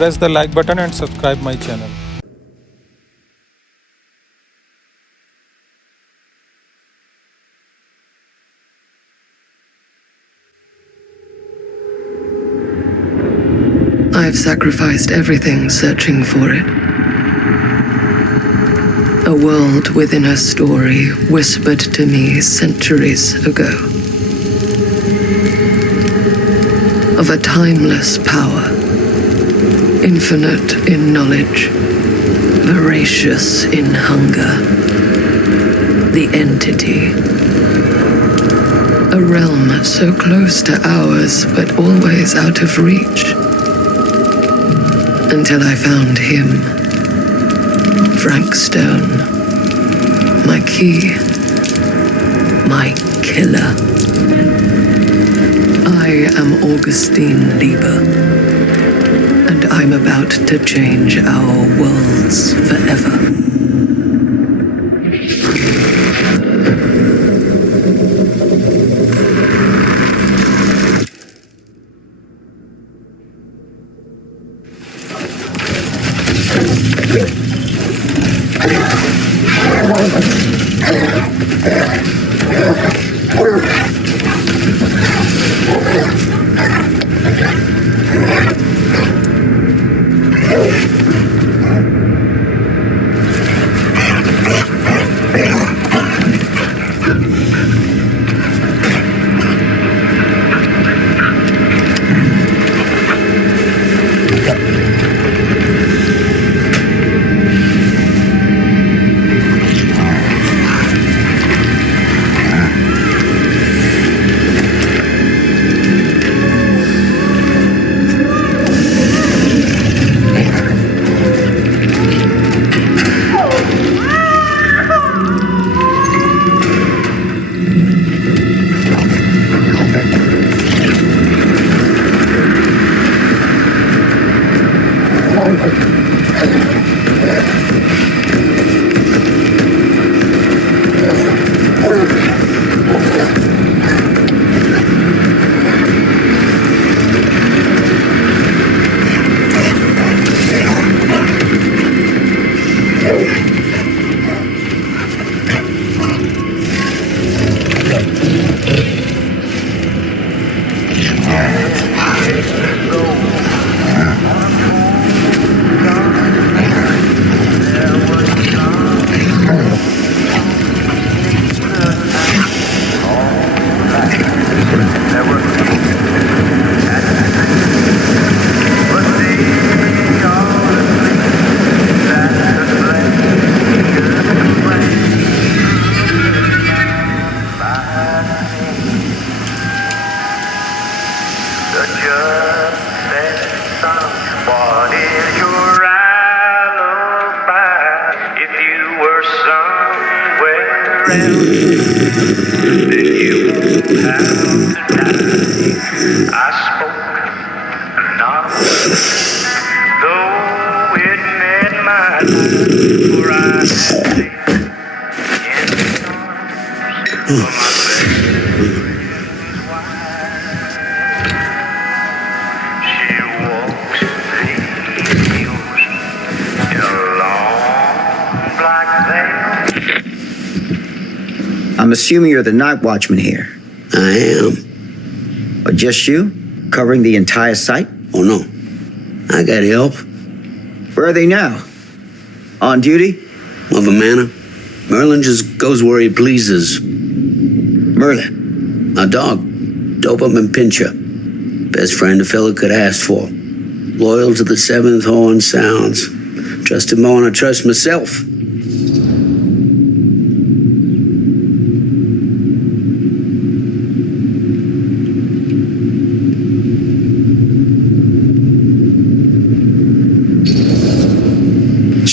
Press the like button and subscribe my channel. I've sacrificed everything searching for it. A world within a story whispered to me centuries ago. Of a timeless power, infinite in knowledge, voracious in hunger. The entity. A realm so close to ours, but always out of reach. Until I found him. Frank Stone. My key. My killer. I am Augustine Lieber. And I'm about to change our worlds forever. I'm assuming you're the night watchman here. I am. Or just you? Covering the entire site? Oh, no. I got help. Where are they now? On duty? Of a manner. Merlin just goes where he pleases. Merlin? A dog. Doberman Pinscher. Best friend a fella could ask for. Loyal to the seventh horn sounds. Trust him more than I trust myself.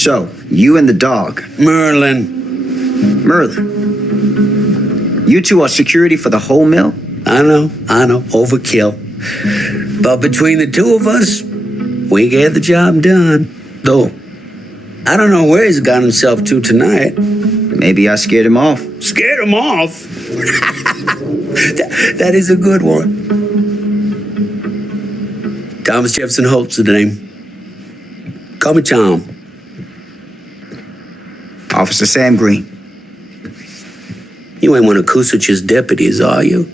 So, you and the dog. Merlin. Merlin. You two are security for the whole mill? I know. Overkill. But between the two of us, we get the job done. Though, I don't know where he's got himself to tonight. Maybe I scared him off. Scared him off? that is a good one. Thomas Jefferson Holt's the name. Call me Tom. Officer Sam Green. You ain't one of Kusich's deputies, are you?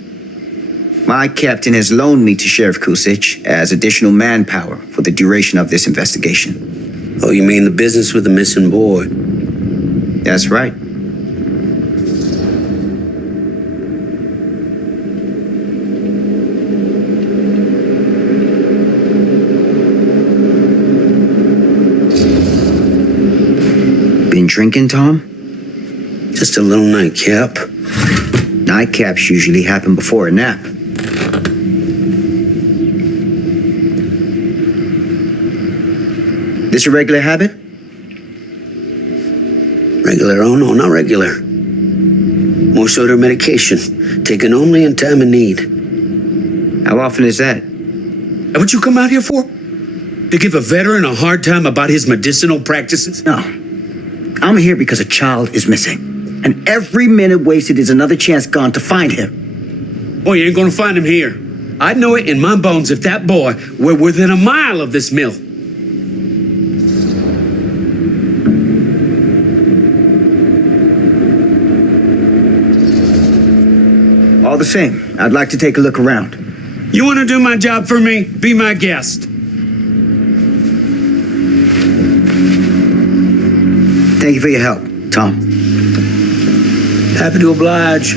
My captain has loaned me to Sheriff Kusich as additional manpower for the duration of this investigation. Oh, you mean the business with the missing boy? That's right. Been drinking, Tom? Just a little nightcap. Nightcaps usually happen before a nap. This a regular habit? Regular? Oh, no, not regular. More sort of medication. Taken only in time of need. How often is that? And what you come out here for? To give a veteran a hard time about his medicinal practices? No. I'm here because a child is missing. And every minute wasted is another chance gone to find him. Boy, you ain't gonna find him here. I'd know it in my bones if that boy were within a mile of this mill. All the same, I'd like to take a look around. You wanna do my job for me? Be my guest. Thank you for your help, Tom. Happy to oblige.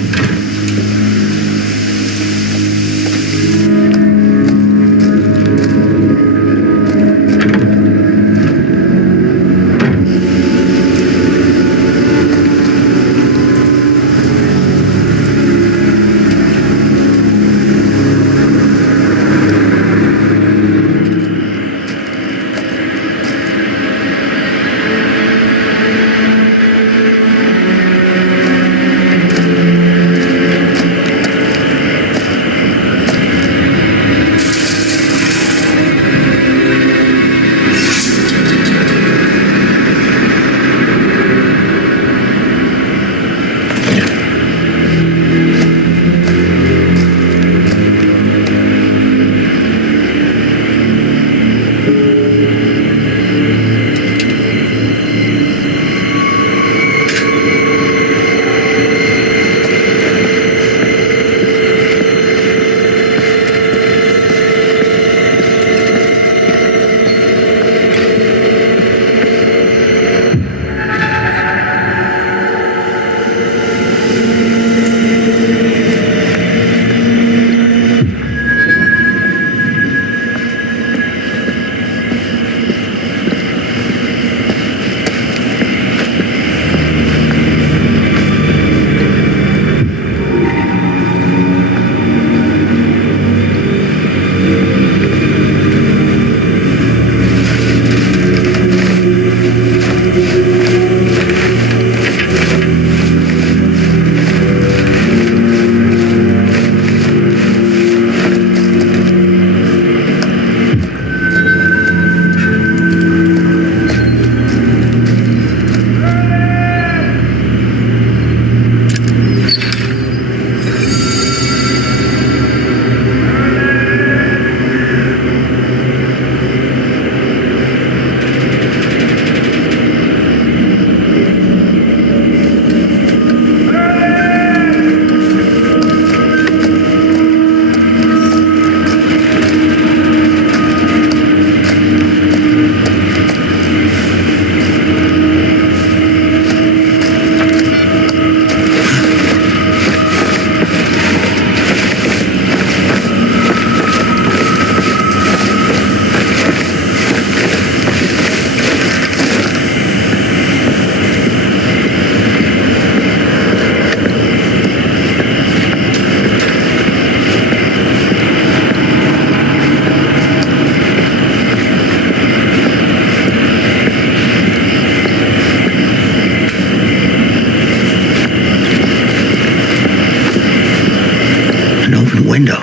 Window.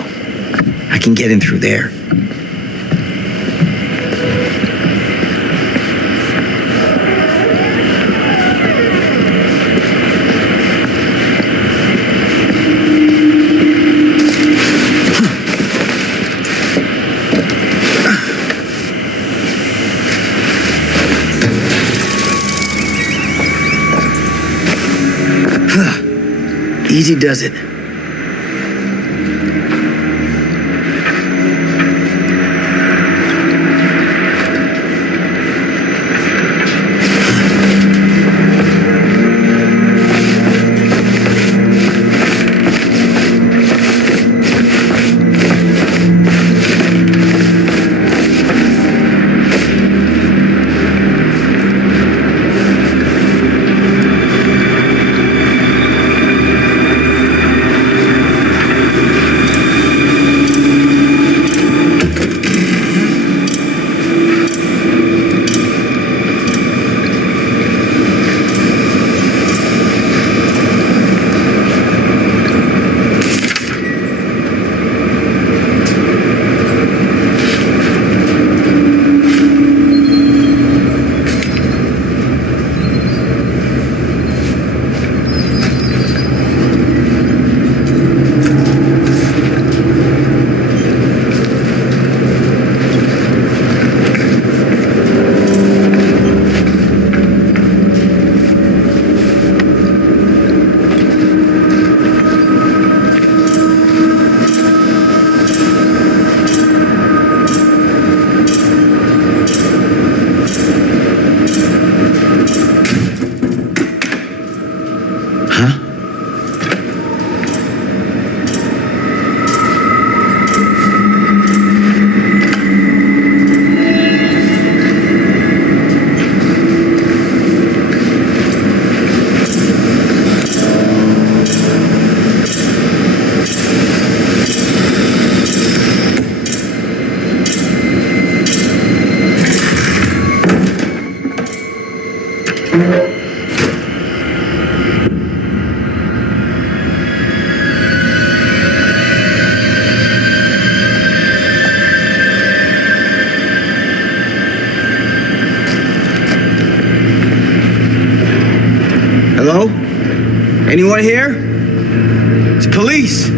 I can get in through there. Easy does it. Hello? Anyone here? It's police.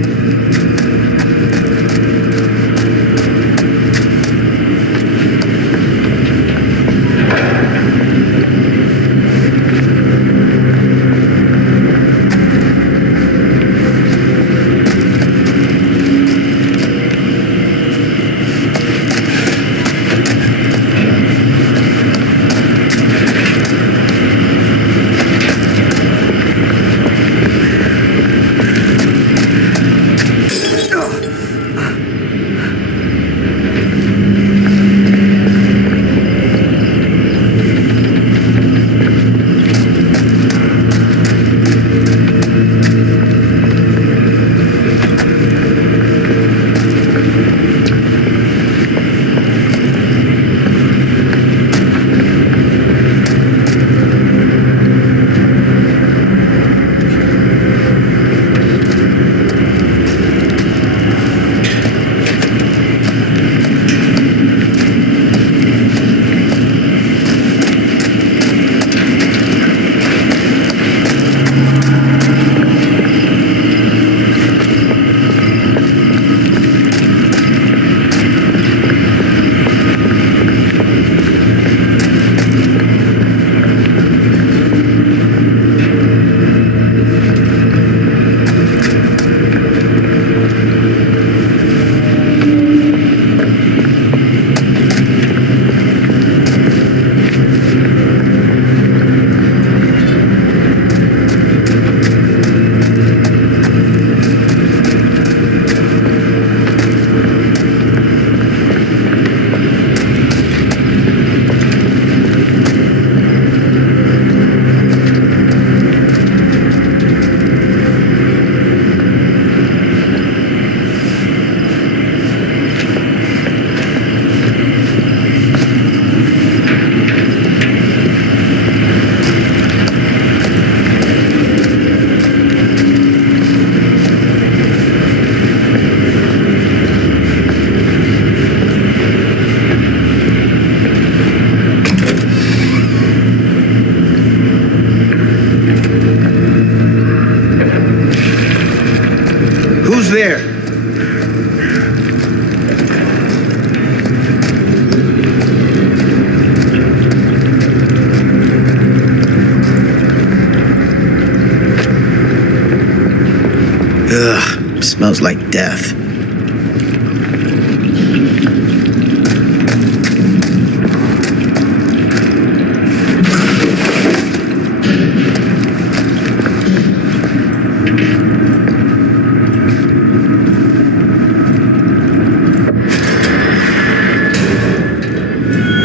Ugh, smells like death.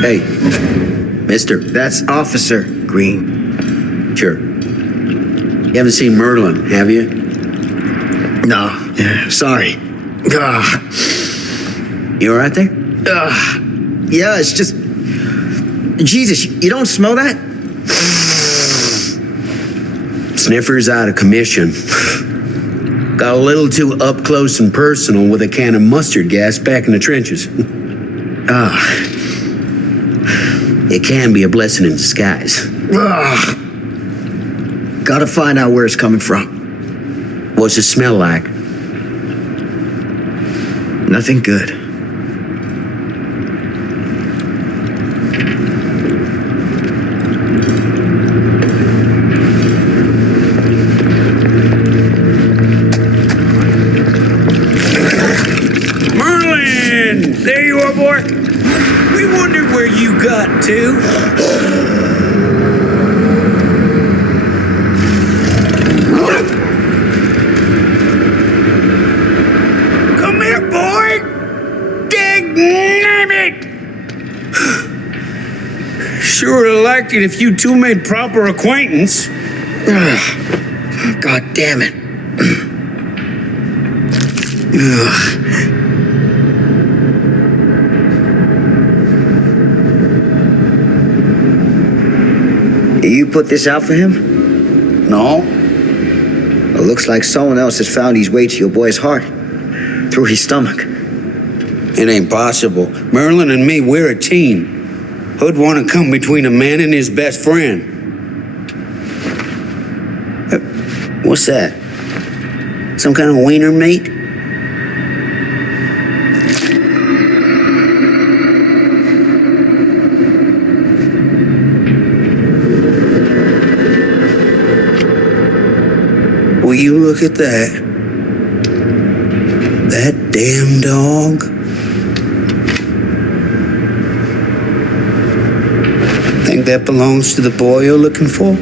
Hey, mister. That's Officer Green. Sure. You haven't seen Merlin, have you? No, sorry. Ugh. You all right there? Yeah, it's just... Jesus, you don't smell that? Sniffer's out of commission. Got a little too up close and personal with a can of mustard gas back in the trenches. It can be a blessing in disguise. Ugh. Gotta find out where it's coming from. What's it smell like? Nothing good. Merlin! There you are, boy. We wondered where you got to. Come here, boy! Dang-nabbit! Sure would have liked it if you two made proper acquaintance. God damn it. Ugh. You put this out for him? No? It looks like someone else has found his way to your boy's heart. Through his stomach. It ain't possible. Merlin and me, we're a team. Who'd want to come between a man and his best friend? What's that? Some kind of wiener meat? Will you look at that? That damn dog. Think that belongs to the boy you're looking for?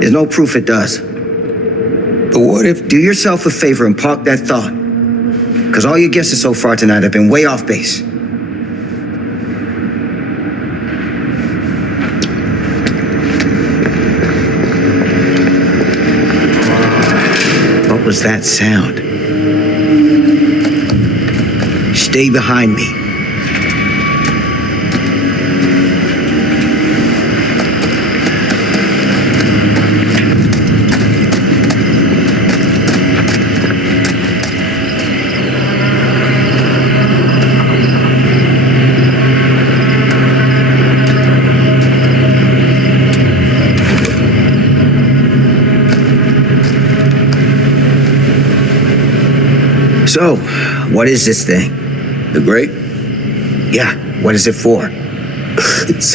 There's no proof it does. But what if... Do yourself a favor and park that thought. Because all your guesses so far tonight have been way off base. What was that sound? Stay behind me. So, what is this thing? The grate? Yeah, what is it for? It's,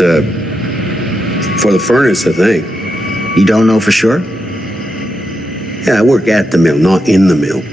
for the furnace, I think. You don't know for sure? Yeah, I work at the mill, not in the mill.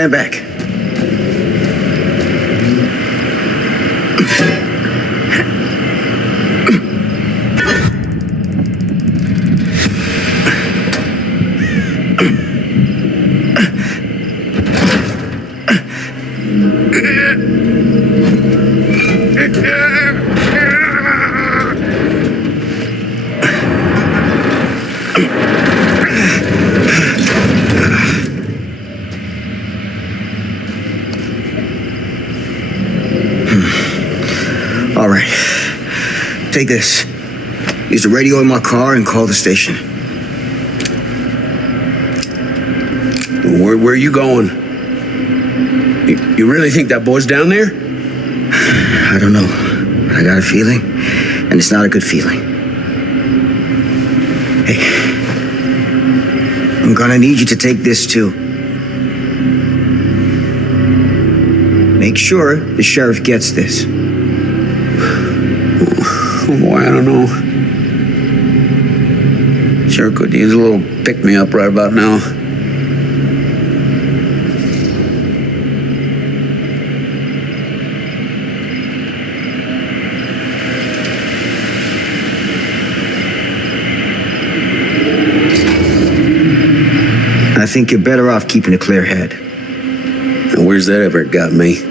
Stand back. All right. Take this. Use the radio in my car and call the station. Where are you going? You really think that boy's down there? I don't know. I got a feeling, and it's not a good feeling. Hey, I'm gonna need you to take this too. Make sure the sheriff gets this. Oh boy, I don't know. Sure could use a little pick-me-up right about now. I think you're better off keeping a clear head. And where's that ever got me?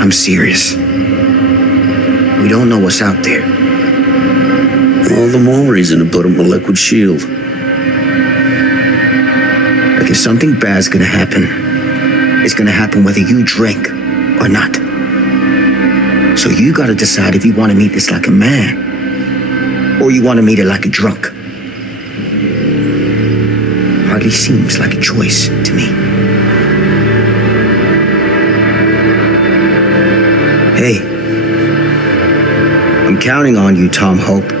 I'm serious. We don't know what's out there. All the more reason to put up a liquid shield. Like if something bad's gonna happen, it's gonna happen whether you drink or not. So you gotta decide if you wanna meet this like a man, or you wanna meet it like a drunk. Hardly seems like a choice to me. Hey, I'm counting on you, Tom Hope.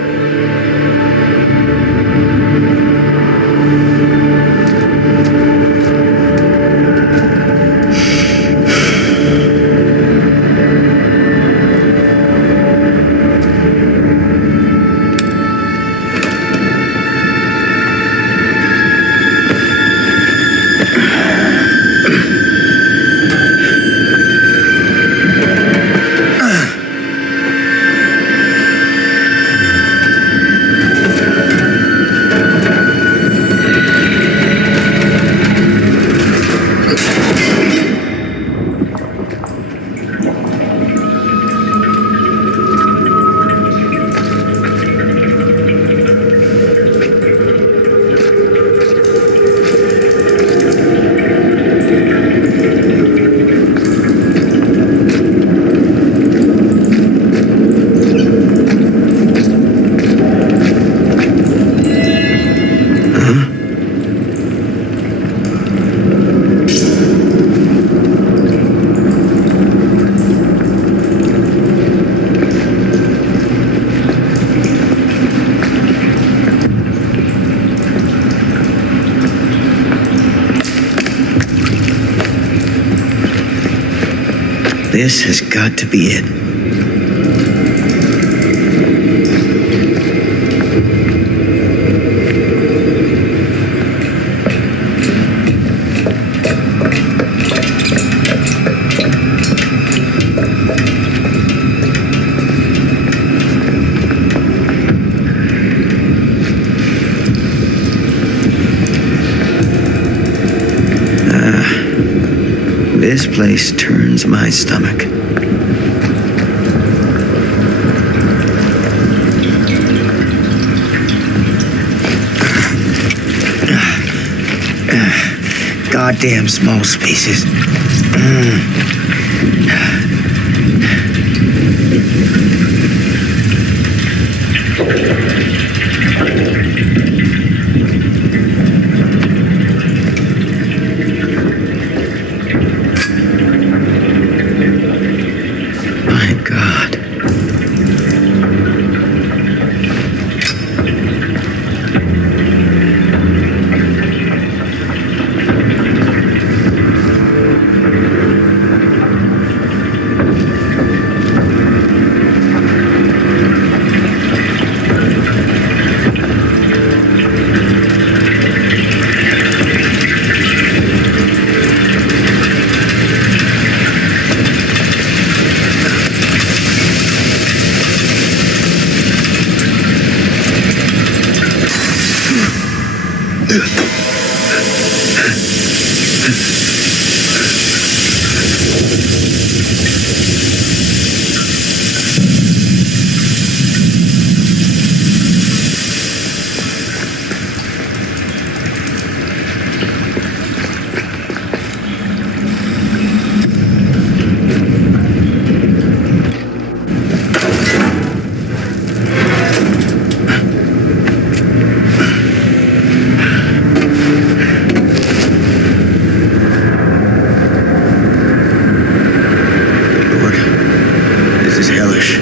This has got to be it. This place turns my stomach. Goddamn small spaces. My God. hellish.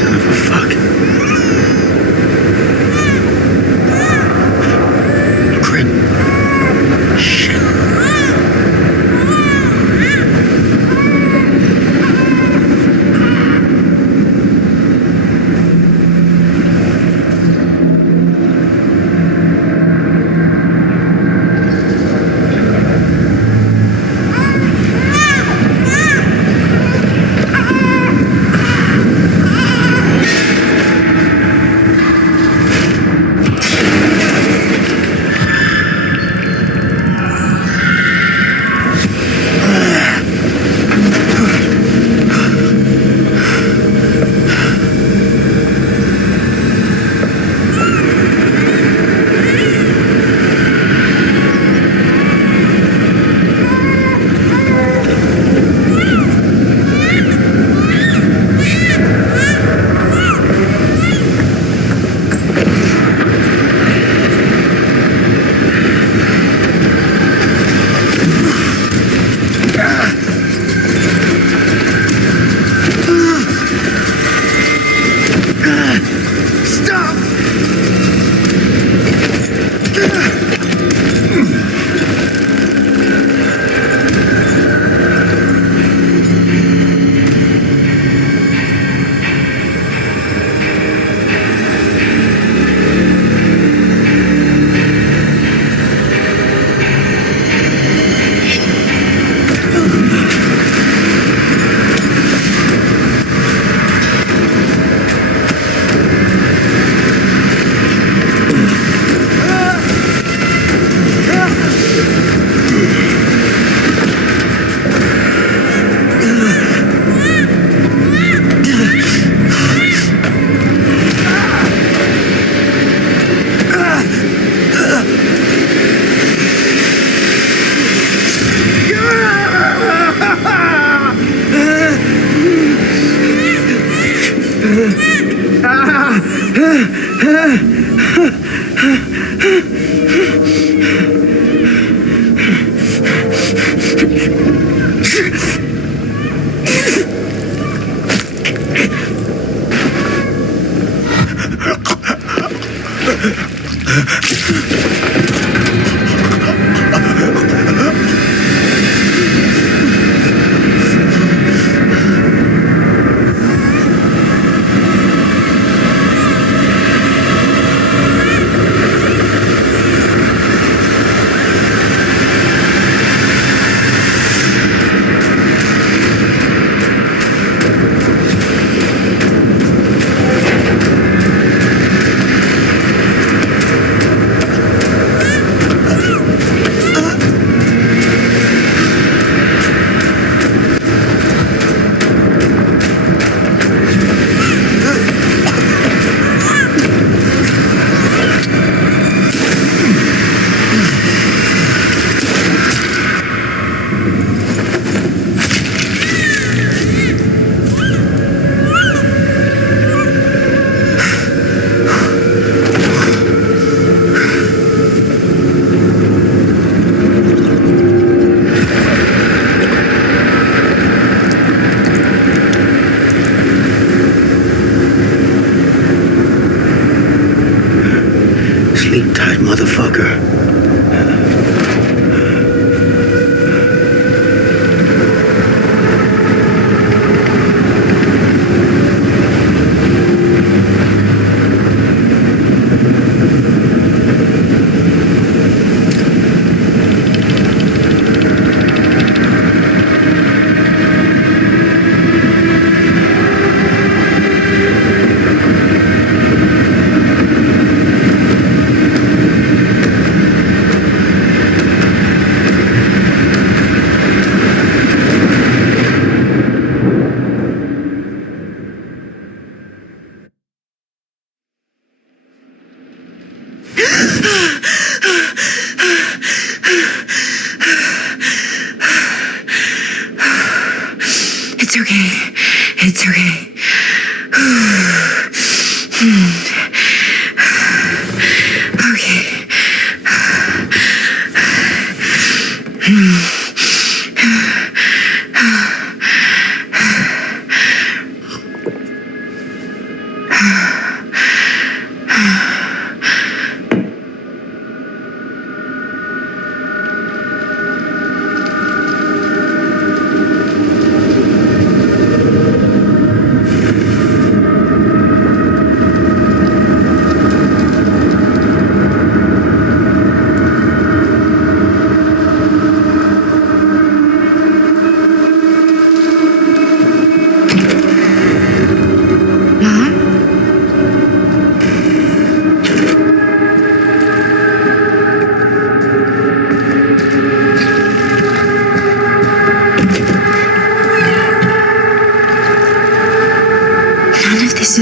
Son of a fuck. Crap. Shit.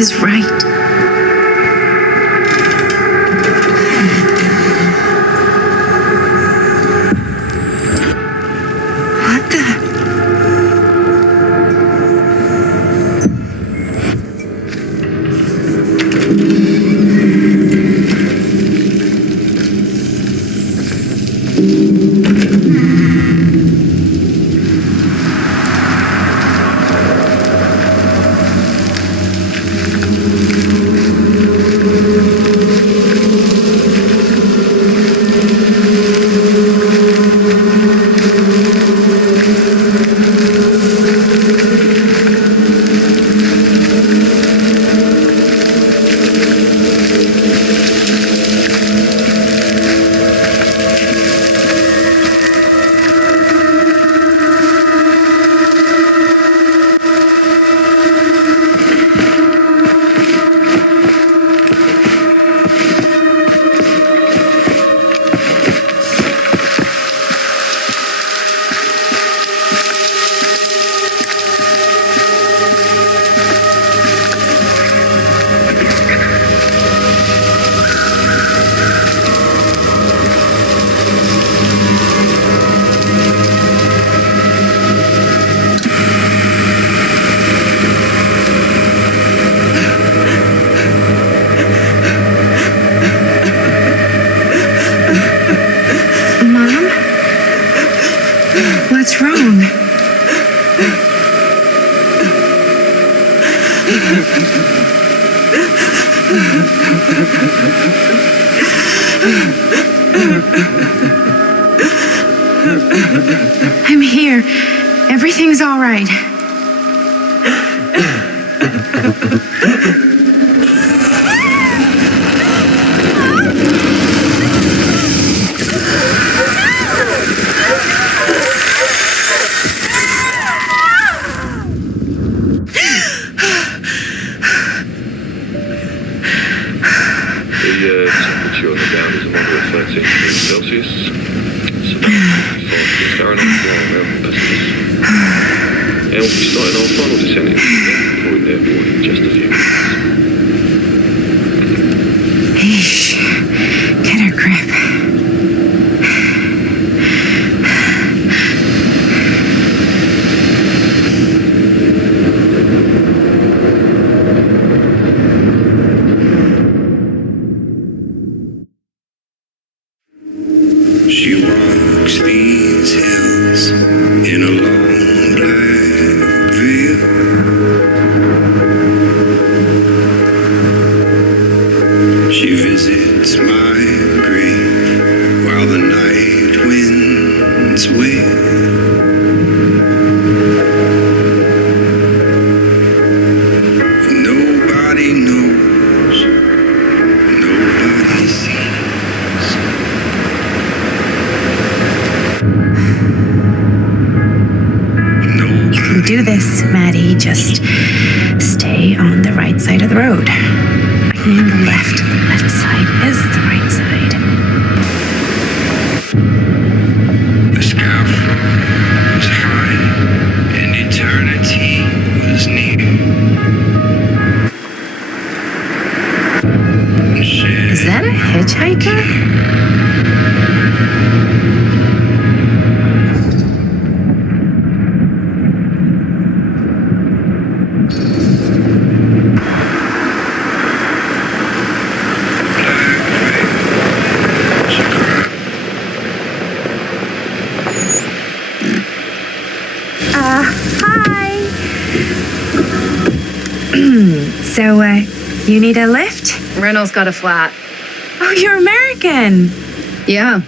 is right. What the? Mom? What's wrong? I'm here. Everything's all right. The temperature on the ground is a moderate 13 degrees Celsius. It's about 5 degrees Fahrenheit for our American customers. And we'll be starting our final descent into the void airport in just a few minutes. Eesh. Get a grip. She walks these hills in a long black veil. She visits my grave while the night winds wail. Nobody knows, nobody sees. You can do this, Maddie. Just stay on the right side of the road. And the left. The left side is the right side. The sky was high and eternity was near. Is that a hitchhiker? Hi. So, you need a lift? Reynolds got a flat. Oh, you're American. Yeah.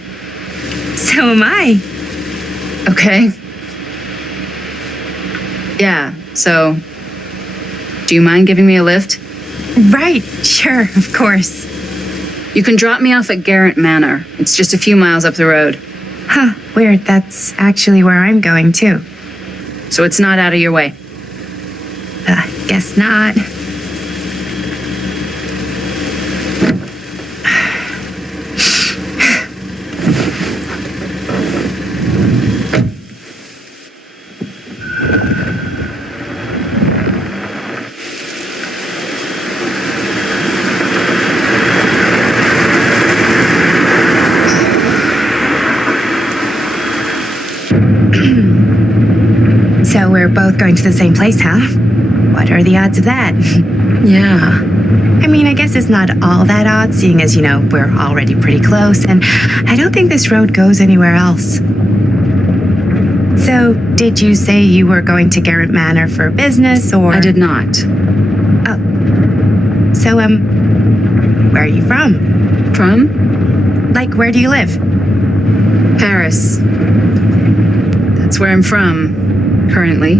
So am I. Okay. Yeah. So, do you mind giving me a lift? Right. Sure. Of course. You can drop me off at Garrett Manor. It's just a few miles up the road. Huh. Weird. That's actually where I'm going, too. So it's not out of your way. Guess not. So we're both going to the same place, huh? What are the odds of that? Yeah. I mean, I guess it's not all that odd, seeing as, we're already pretty close, and I don't think this road goes anywhere else. So, did you say you were going to Garrett Manor for business, or...? I did not. Oh. So, where are you from? From? Like, where do you live? Paris. That's where I'm from, currently.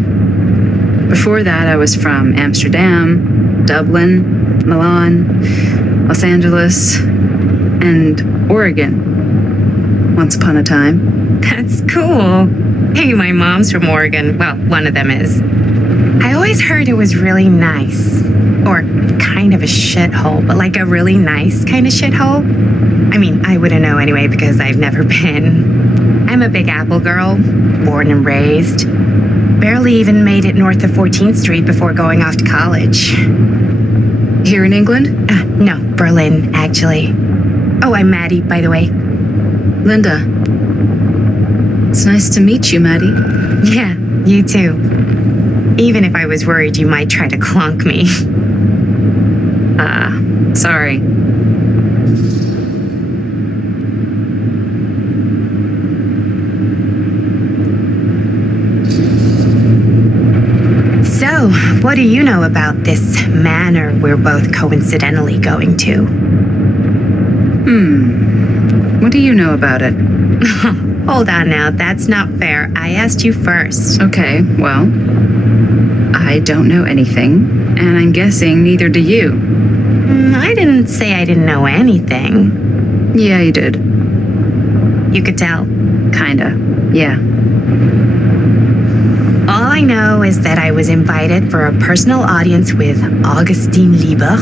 Before that, I was from Amsterdam, Dublin, Milan, Los Angeles, and Oregon. Once upon a time. That's cool. Hey, my mom's from Oregon. Well, one of them is. I always heard it was really nice. Or kind of a shithole, but like a really nice kind of shithole. I mean, I wouldn't know anyway because I've never been. I'm a Big Apple girl, born and raised. Barely even made it north of 14th Street before going off to college. Here in England? No, Berlin, actually. Oh, I'm Maddie, by the way. Linda. It's nice to meet you, Maddie. Yeah, you too. Even if I was worried you might try to clunk me. Sorry. So, what do you know about this manor we're both coincidentally going to? What do you know about it? Hold on now, that's not fair. I asked you first. Okay, well, I don't know anything, and I'm guessing neither do you. I didn't say I didn't know anything. Yeah, you did. You could tell. Kinda, yeah. All I know is that I was invited for a personal audience with Augustine Lieber,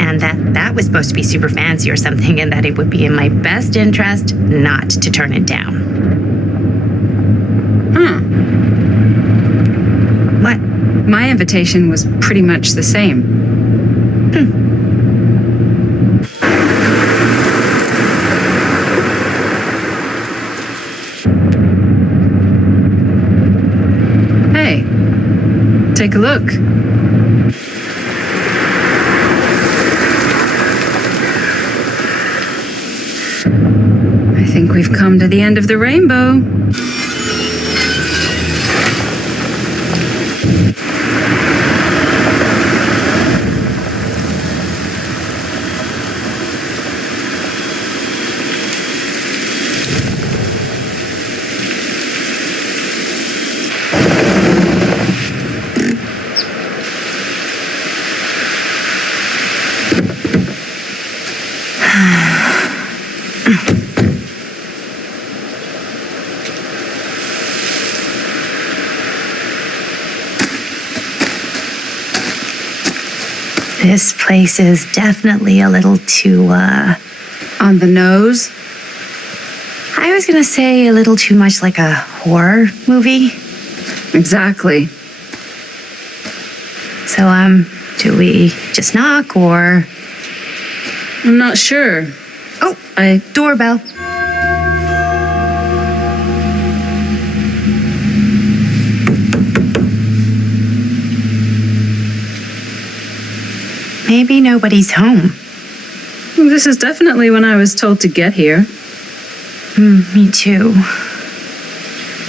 and that was supposed to be super fancy or something, and that it would be in my best interest not to turn it down. What? My invitation was pretty much the same. Hey, take a look. I think we've come to the end of the rainbow. This place is definitely a little too, On the nose? I was gonna say a little too much like a horror movie. Exactly. So, do we just knock or... I'm not sure. Oh, I doorbell. Maybe nobody's home. This is definitely when I was told to get here. Me too.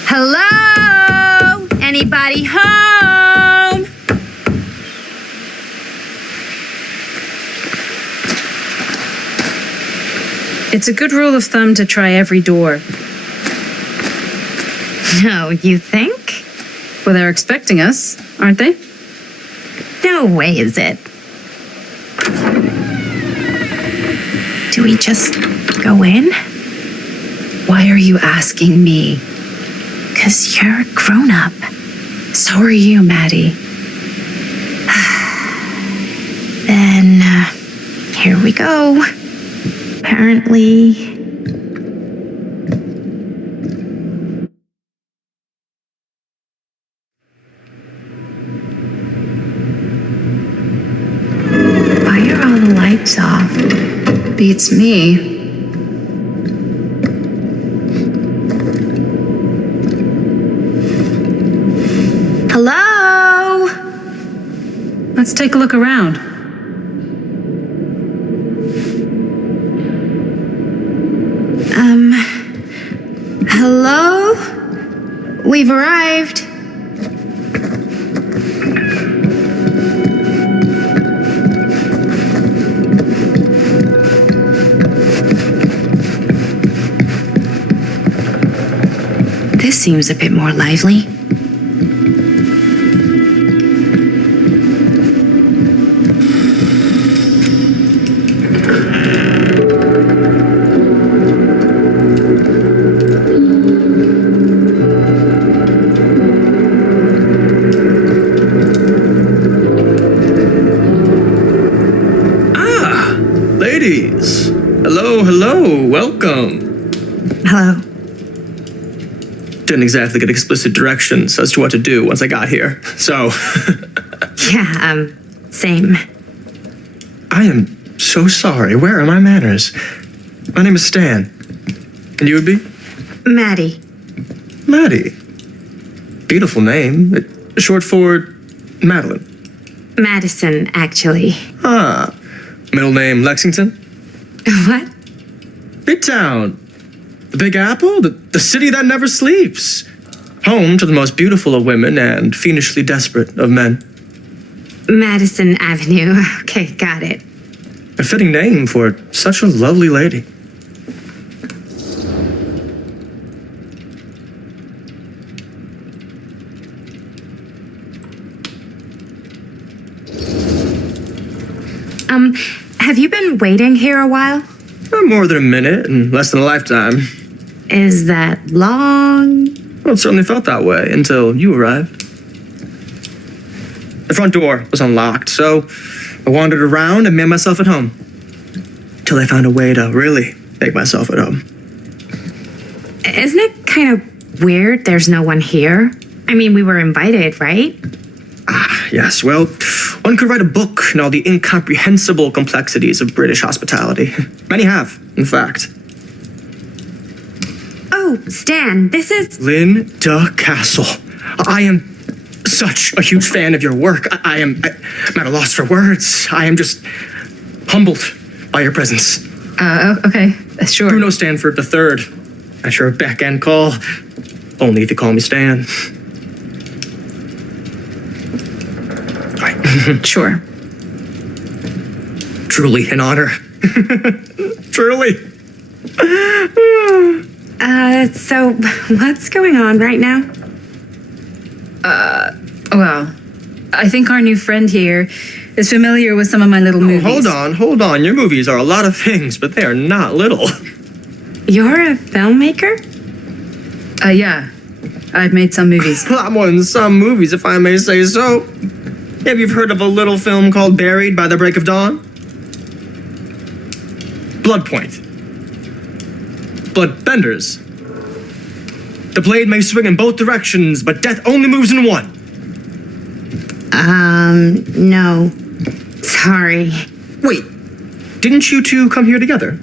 Hello? Anybody home? It's a good rule of thumb to try every door. No, you think? Well, they're expecting us, aren't they? No way is it. Do we just go in? Why are you asking me? 'Cause you're a grown-up. So are you, Maddie. Then, here we go. Apparently... Why are all the lights off? Beats me. Let's take a look around. Hello? We've arrived. This seems a bit more lively. Ladies, hello, welcome. Hello. Didn't exactly get explicit directions as to what to do once I got here, so. Yeah, same. I am so sorry. Where are my manners? My name is Stan. And you would be? Maddie. Maddie. Beautiful name. Short for Madeline. Madison, actually. Ah. Middle name Lexington? What? Midtown. The Big Apple? The city that never sleeps. Home to the most beautiful of women and fiendishly desperate of men. Madison Avenue. Okay, got it. A fitting name for such a lovely lady. Have you been waiting here a while? More than a minute and less than a lifetime. Is that long? Well, it certainly felt that way until you arrived. The front door was unlocked, so I wandered around and made myself at home. Till I found a way to really make myself at home. Isn't it kind of weird there's no one here? I mean, we were invited, right? Ah, yes, well, one could write a book on all the incomprehensible complexities of British hospitality. Many have, in fact. Oh, Stan, this is... Linda Castle. I am such a huge fan of your work. I'm at a loss for words. I am just humbled by your presence. Okay, sure. Bruno Stanford III. At your beck and call. Only if you call me Stan. Right. Sure. Truly an honor. Truly. So what's going on right now? Well, I think our new friend here is familiar with some of my little movies. Hold on. Your movies are a lot of things, but they are not little. You're a filmmaker? Yeah. I've made some movies. A lot more than some movies, if I may say so. Have you heard of a little film called Buried by the Break of Dawn? Blood Point. Bloodbenders. The blade may swing in both directions, but death only moves in one. No. Sorry. Wait, didn't you two come here together?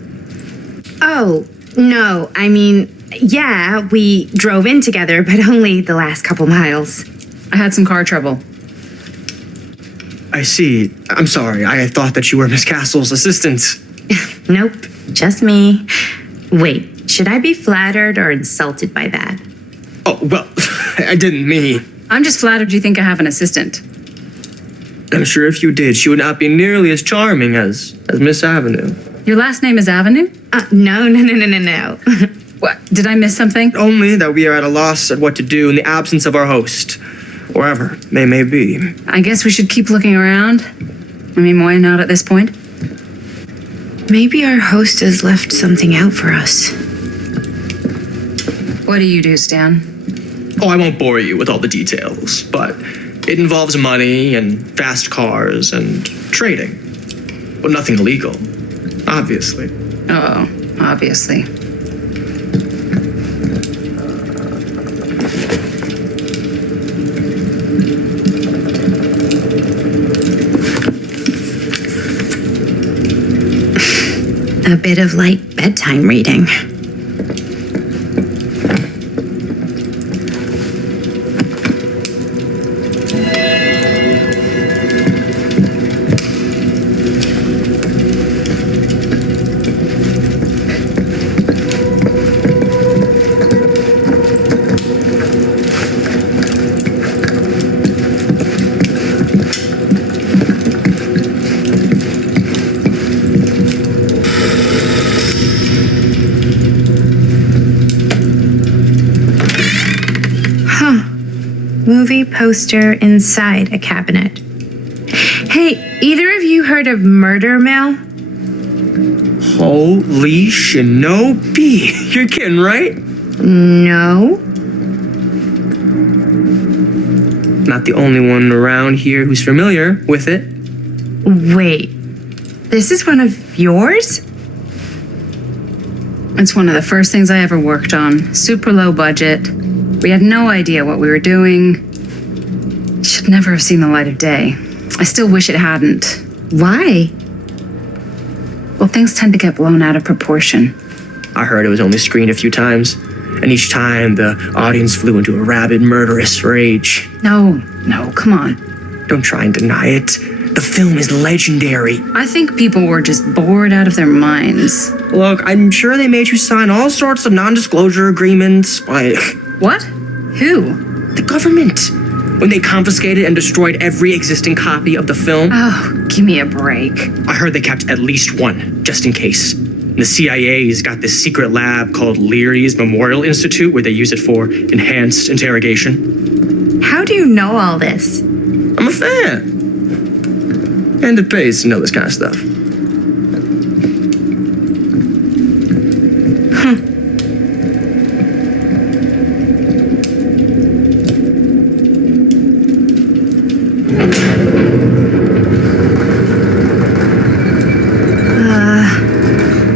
Oh, no. I mean, yeah, we drove in together, but only the last couple miles. I had some car trouble. I see. I'm sorry. I thought that you were Miss Castle's assistant. Nope, just me. Wait, should I be flattered or insulted by that? Oh, well, I didn't mean. I'm just flattered you think I have an assistant. I'm sure if you did, she would not be nearly as charming as Miss Avenue. Your last name is Avenue? No. What? Did I miss something? Only that we are at a loss at what to do in the absence of our host, wherever they may be. I guess we should keep looking around. I mean, why not at this point? Maybe our host has left something out for us. What do you do, Stan? Oh, I won't bore you with all the details, but it involves money and fast cars and trading. Well, nothing illegal, obviously. Oh, obviously. A bit of light bedtime reading. movie poster inside a cabinet. Hey, either of you heard of Murder Mill? Holy shinobi. You're kidding, right? No. Not the only one around here who's familiar with it. Wait, this is one of yours? It's one of the first things I ever worked on. Super low budget. We had no idea what we were doing. Should never have seen the light of day. I still wish it hadn't. Why? Well, things tend to get blown out of proportion. I heard it was only screened a few times, and each time the audience flew into a rabid, murderous rage. No, come on. Don't try and deny it. The film is legendary. I think people were just bored out of their minds. Look, I'm sure they made you sign all sorts of non-disclosure agreements. Like, What? Who? the government. When they confiscated and destroyed every existing copy of the film. Oh, give me a break. I heard they kept at least one, just in case. And the CIA's got this secret lab called Leary's Memorial Institute where they use it for enhanced interrogation. How do you know all this? I'm a fan. And it pays to know this kind of stuff.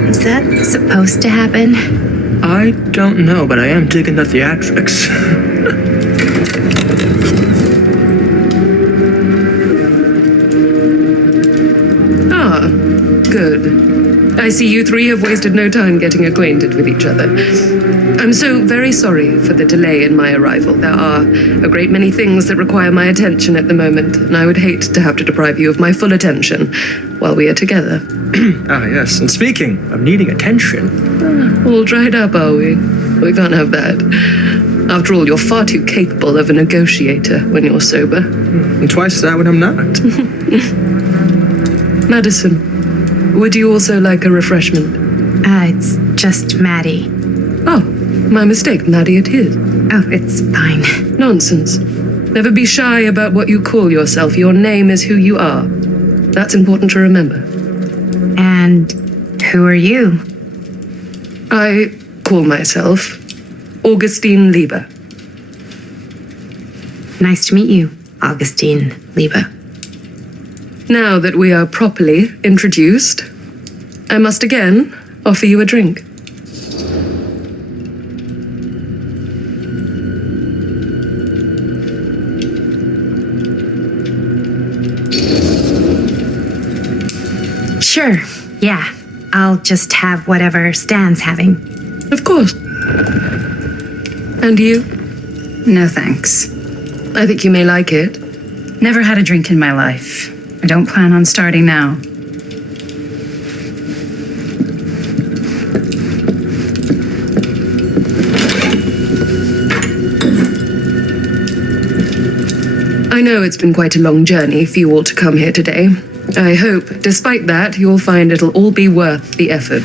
Is that supposed to happen? I don't know, but I am digging the theatrics. Good. I see you three have wasted no time getting acquainted with each other. I'm so very sorry for the delay in my arrival. There are a great many things that require my attention at the moment, and I would hate to have to deprive you of my full attention while we are together. Yes. And speaking of needing attention. All dried up, are we? We can't have that. After all, you're far too capable of a negotiator when you're sober. And twice that when I'm not. Madison, would you also like a refreshment? It's just Maddie. Oh, my mistake. Maddie it is. Oh, it's fine. Nonsense. Never be shy about what you call yourself. Your name is who you are. That's important to remember. And who are you? I call myself Augustine Lieber. Nice to meet you, Augustine Lieber. Now that we are properly introduced, I must again offer you a drink. Sure, yeah. I'll just have whatever Stan's having. Of course. And you? No thanks. I think you may like it. Never had a drink in my life. I don't plan on starting now. I know it's been quite a long journey for you all to come here today. I hope, despite that, you'll find it'll all be worth the effort.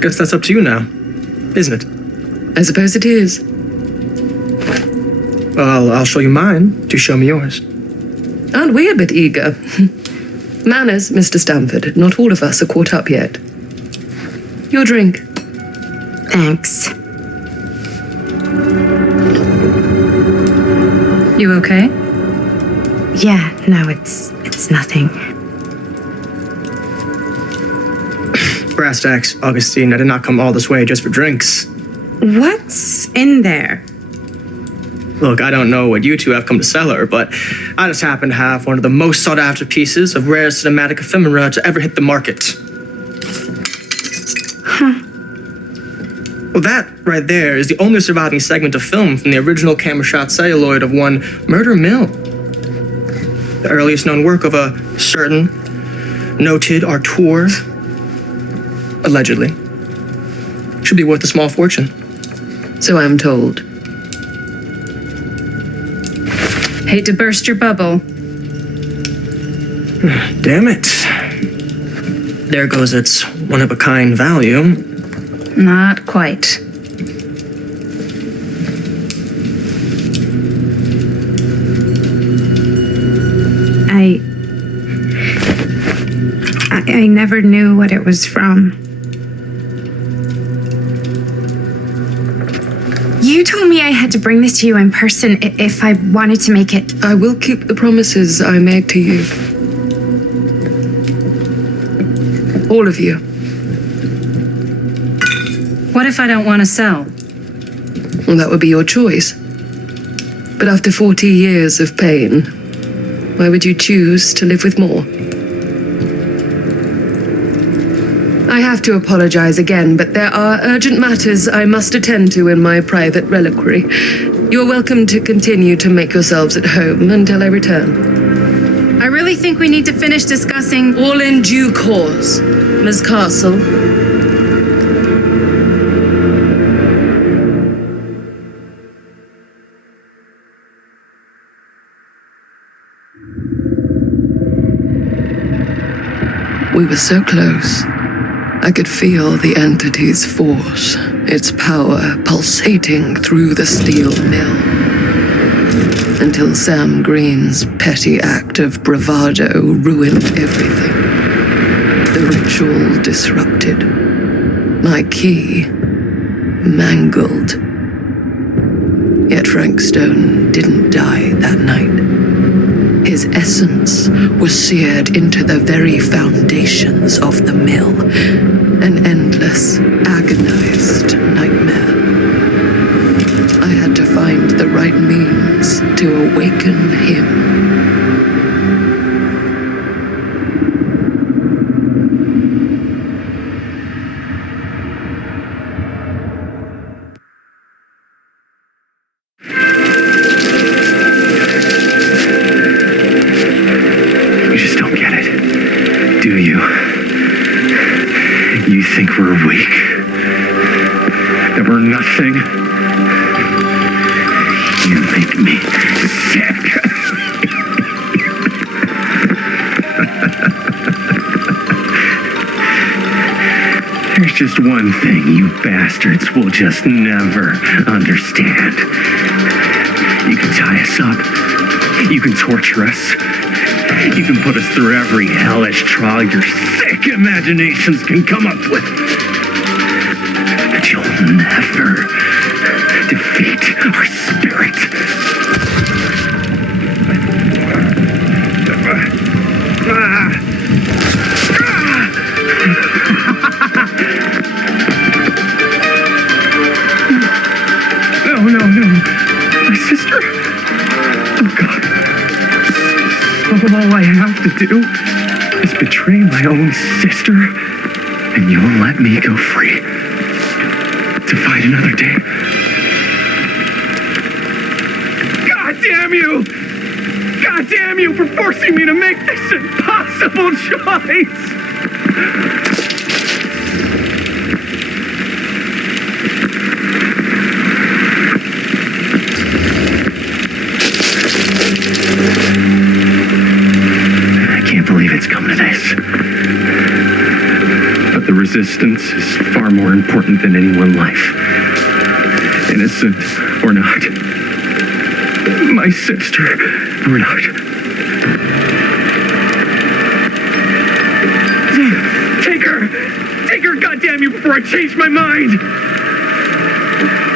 Guess that's up to you now, isn't it? I suppose it is. Well, I'll show you mine to show me yours. Aren't we a bit eager? Manners, Mr. Stamford. Not all of us are caught up yet. Your drink. Thanks. You okay? Yeah, no, it's nothing. Brass tacks, Augustine. I did not come all this way just for drinks. What's in there? Look, I don't know what you two have come to sell her, but I just happen to have one of the most sought-after pieces of rare cinematic ephemera to ever hit the market. Well, that right there is the only surviving segment of film from the original camera shot celluloid of one Murder Mill. The earliest known work of a certain noted auteur, allegedly. Should be worth a small fortune. So I'm told. Hate to burst your bubble. Damn it. There goes its one-of-a-kind value. Not quite. I never knew what it was from. You told me I had to bring this to you in person if I wanted to make it. I will keep the promises I made to you. All of you. What if I don't want to sell? Well, that would be your choice. But after 40 years of pain, why would you choose to live with more? I have to apologize again, but there are urgent matters I must attend to in my private reliquary. You're welcome to continue to make yourselves at home until I return. I really think we need to finish discussing. All in due course, Ms. Castle. We were so close. I could feel the entity's force, its power pulsating through the steel mill. Until Sam Green's petty act of bravado ruined everything. The ritual disrupted. My key mangled. Yet Frank Stone didn't die that night. His essence was seared into the very foundations of the mill, an endless, agonized nightmare. I had to find the right means to awaken him. Do you? You think we're weak? That we're nothing? You make me sick. There's just one thing you bastards will just never understand. You can tie us up. You can torture us. You can put us through every hellish trial your sick imaginations can come up with. But you'll never defeat our spirit. No. My sister? Oh, God. All I have to do is betray my own sister, and you'll let me go free to fight another day. God damn you! God damn you for forcing me to make this impossible choice! It's come to this. But the resistance is far more important than any one life. Innocent or not. My sister or not. Take her! Take her, goddamn you, before I change my mind!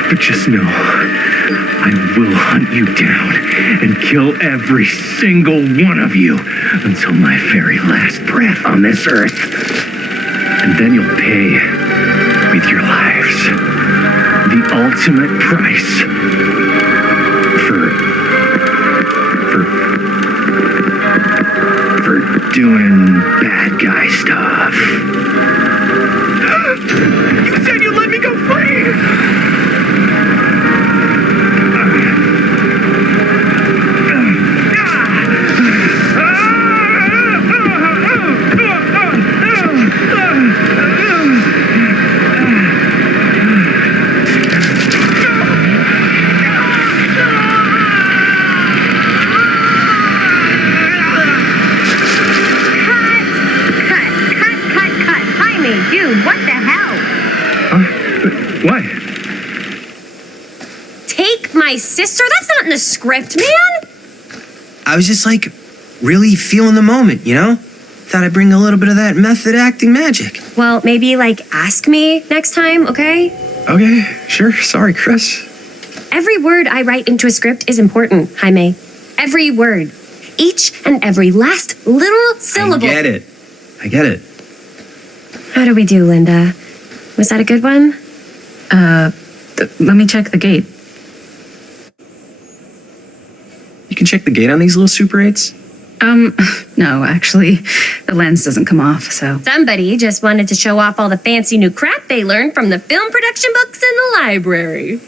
But just know, I will hunt you down and kill every single one of you until my very last breath on this earth. And then you'll pay with your lives the ultimate price for doing bad guy stuff. You said you'd let me go free! What? Take my sister? That's not in the script, man. I was just like really feeling the moment, you know? Thought I'd bring a little bit of that method acting magic. Well, maybe, ask me next time, okay? Okay, sure. Sorry, Chris. Every word I write into a script is important, Jaime. Every word. Each and every last little syllable. I get it. How do we do, Linda? Was that a good one? Let me check the gate. You can check the gate on these little Super 8s? No, actually, the lens doesn't come off, so. Somebody just wanted to show off all the fancy new crap they learned from the film production books in the library.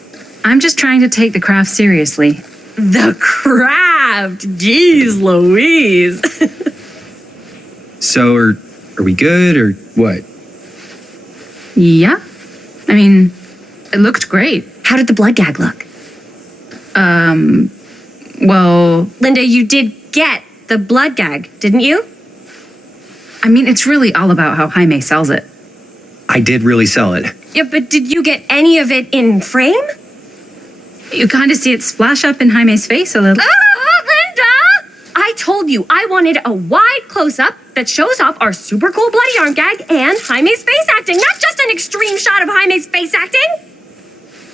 I'm just trying to take the craft seriously. The craft! Jeez Louise! So, are we good, or what? Yeah. I mean, it looked great. How did the blood gag look? Well, Linda, you did get the blood gag, didn't you? I mean, it's really all about how Jaime sells it. I did really sell it. Yeah, but did you get any of it in frame? You kind of see it splash up in Jaime's face a little. Linda! I told you I wanted a wide close-up that shows off our super cool bloody arm gag and Jaime's face acting, not just an extreme shot of Jaime's face acting.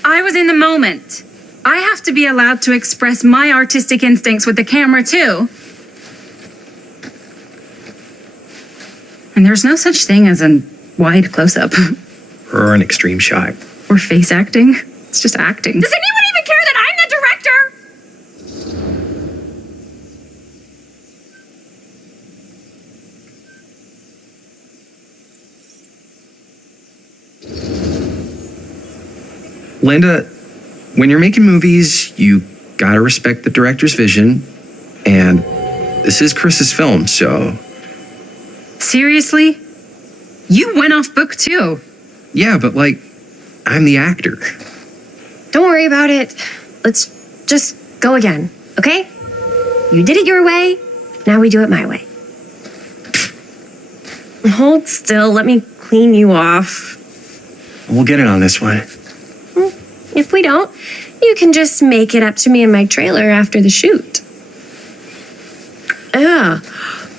I was in the moment. I have to be allowed to express my artistic instincts with the camera, too. And there's no such thing as a wide close-up. Or an extreme shot. Or face acting. It's just acting. Does anyone even care that I'm the director? Linda, when you're making movies, you gotta respect the director's vision. And this is Chris's film, so... Seriously? You went off book, too. Yeah, but I'm the actor. Don't worry about it. Let's just go again, okay? You did it your way, now we do it my way. Hold still, let me clean you off. We'll get it on this one. If we don't, you can just make it up to me in my trailer after the shoot. Yeah.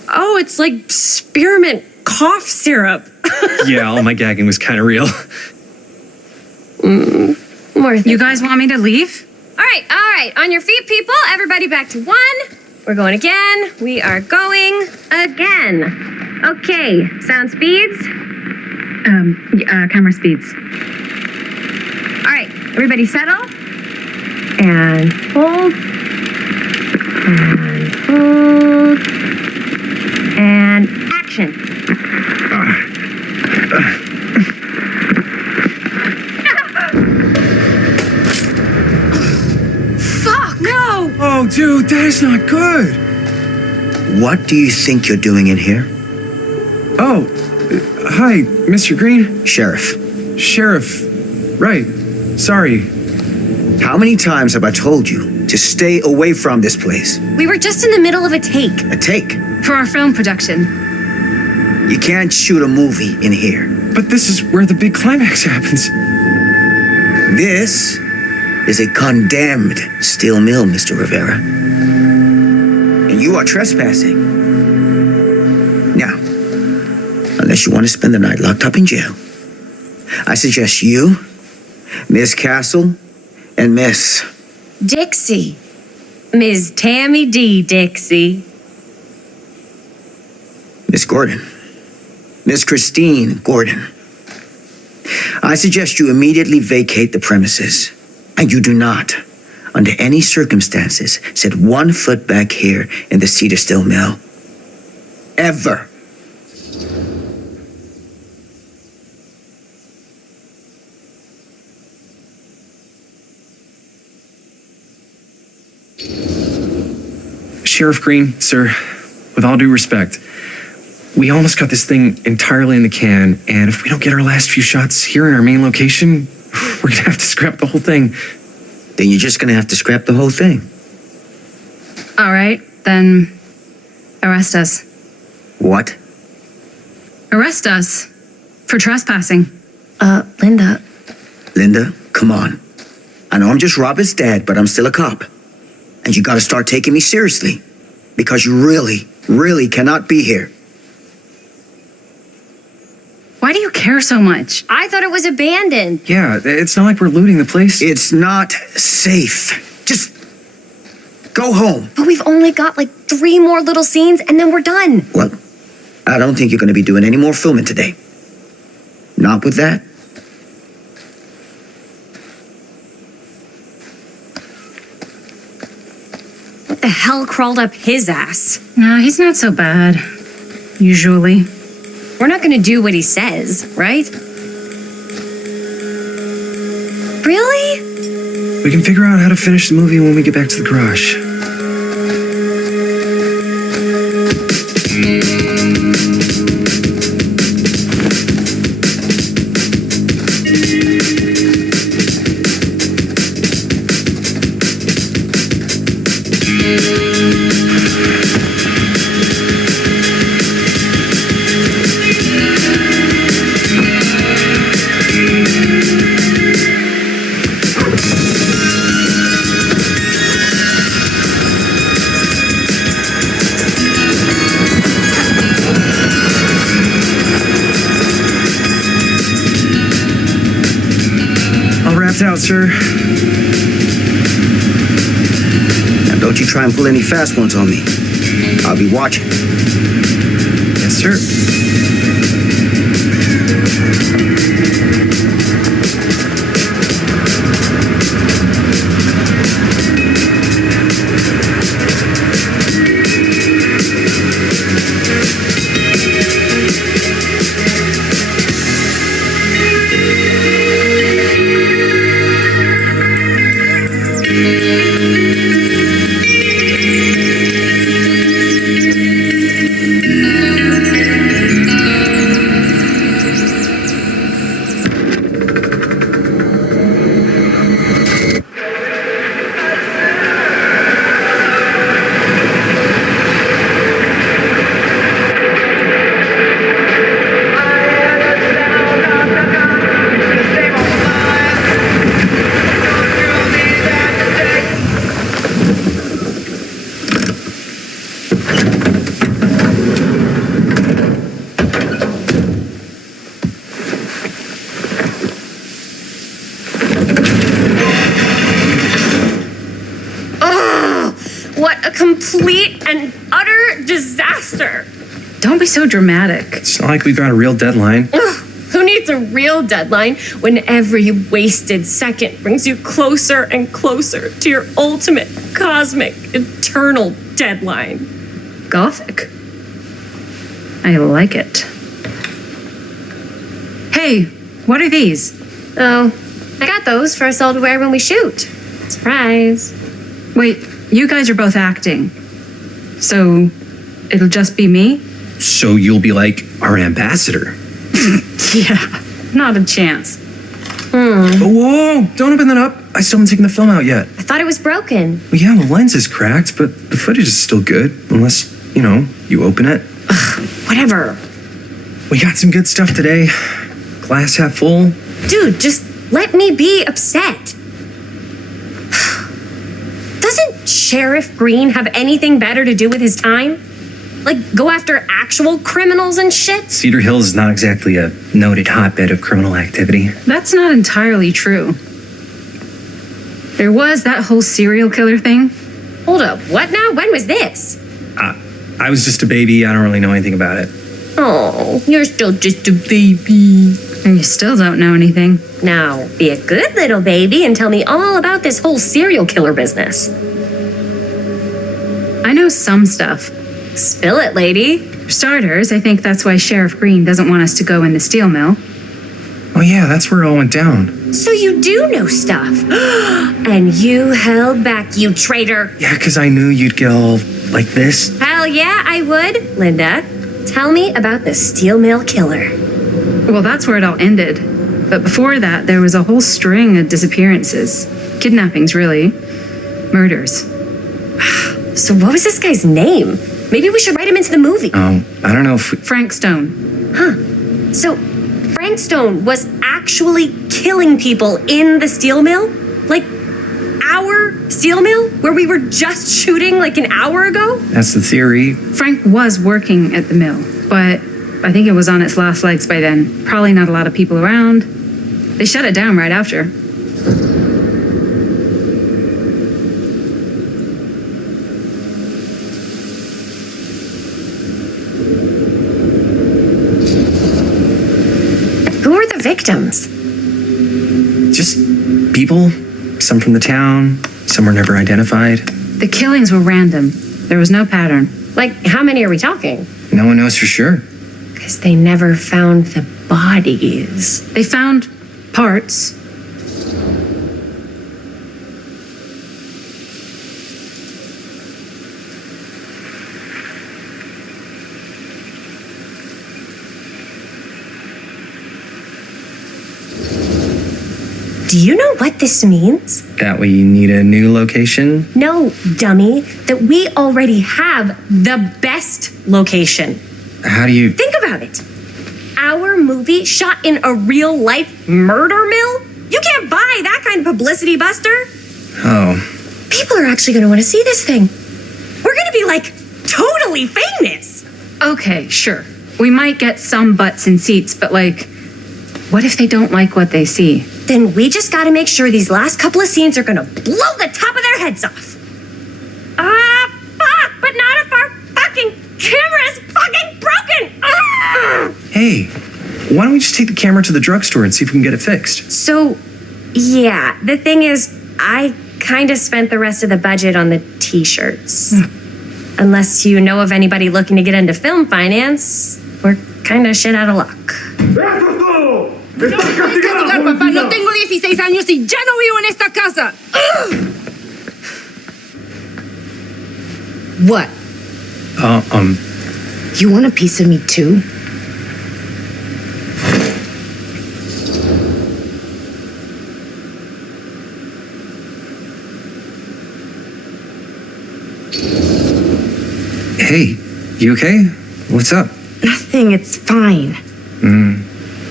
Oh, it's like spearmint cough syrup. Yeah, all my gagging was kind of real. You guys want me to leave? All right. On your feet, people. Everybody back to 1. We're going again. We are going again. Okay, sound speeds. Camera speeds. All right, everybody settle. And hold. And hold. And action. Fuck, no! Oh, dude, that is not good. What do you think you're doing in here? Oh, hi, Mr. Green. Sheriff. Sheriff. Right. Sorry. How many times have I told you to stay away from this place? We were just in the middle of a take. A take? For our film production. You can't shoot a movie in here. But this is where the big climax happens. This is a condemned steel mill, Mr. Rivera. And you are trespassing. Now, unless you want to spend the night locked up in jail, I suggest you, Miss Castle, and Miss... Dixie. Ms. Tammy D. Dixie. Miss Gordon. Miss Christine Gordon. I suggest you immediately vacate the premises, and you do not, under any circumstances, set 1 foot back here in the Cedar Steel Mill. Ever. Sheriff Green, sir, with all due respect, we almost got this thing entirely in the can, and if we don't get our last few shots here in our main location, we're gonna have to scrap the whole thing. Then you're just gonna have to scrap the whole thing. All right, then arrest us. What? Arrest us for trespassing. Linda. Linda, come on. I know I'm just Robert's dad, but I'm still a cop. And you gotta start taking me seriously. Because you really, really cannot be here. Why do you care so much? I thought it was abandoned. Yeah, it's not like we're looting the place. It's not safe. Just go home. But we've only got like 3 more little scenes and then we're done. Well, I don't think you're going to be doing any more filming today. Not with that. What the hell crawled up his ass? No, he's not so bad. Usually. We're not gonna do what he says, right? Really? We can figure out how to finish the movie when we get back to the garage. Out, sir. Now, don't you try and pull any fast ones on me. I'll be watching. Yes, sir. Complete and utter disaster. Don't be so dramatic. It's not like we've got a real deadline. Ugh, who needs a real deadline when every wasted second brings you closer and closer to your ultimate, cosmic, eternal deadline? Gothic. I like it. Hey, what are these? Oh, I got those for us all to wear when we shoot. Surprise. Wait, you guys are both acting. So it'll just be me? So you'll be like our ambassador. Yeah, not a chance. Oh, whoa, don't open that up. I still haven't taken the film out yet. I thought it was broken. Well, yeah, the lens is cracked, but the footage is still good. Unless, you open it. Whatever. We got some good stuff today. Glass half full. Dude, just let me be upset. Doesn't Sheriff Green have anything better to do with his time? Like, go after actual criminals and shit? Cedar Hills is not exactly a noted hotbed of criminal activity. That's not entirely true. There was that whole serial killer thing. Hold up, what now? When was this? I was just a baby. I don't really know anything about it. Oh, you're still just a baby. And you still don't know anything. Now, be a good little baby and tell me all about this whole serial killer business. I know some stuff. Spill it, lady. For starters, I think that's why Sheriff Green doesn't want us to go in the steel mill. Oh yeah, that's where it all went down. So you do know stuff. And you held back, you traitor. Yeah, because I knew you'd get all like this. Hell yeah, I would. Linda, tell me about the steel mill killer. Well, that's where it all ended. But before that, there was a whole string of disappearances. Kidnappings, really. Murders. So what was this guy's name? Maybe we should write him into the movie. Oh, I don't know if... Frank Stone. Huh. So Frank Stone was actually killing people in the steel mill? Like our steel mill? Where we were just shooting like an hour ago? That's the theory. Frank was working at the mill, but I think it was on its last legs by then. Probably not a lot of people around. They shut it down right after. Who were the victims? Just people, some from the town, some were never identified. The killings were random. There was no pattern. Like, how many are we talking? No one knows for sure. Because they never found the bodies. They found parts. Do you know what this means? That we need a new location? No, dummy. That we already have the best location. How do you... Think about it. Our movie shot in a real life murder mill? You can't buy that kind of publicity, Buster. Oh. People are actually going to want to see this thing. We're going to be like totally famous. Okay, sure. We might get some butts in seats, but like, what if they don't like what they see? Then we just gotta make sure these last couple of scenes are gonna blow the top of their heads off. Fuck, but not if our fucking camera is fucking broken. Hey, why don't we just take the camera to the drugstore and see if we can get it fixed? So, yeah, the thing is, I kind of spent the rest of the budget on the t-shirts. Unless you know of anybody looking to get into film finance, we're kind of shit out of luck. Papá, no tengo 16 años y ya no vivo en esta casa. What? You want a piece of me too? Hey, you okay? What's up? Nothing, it's fine.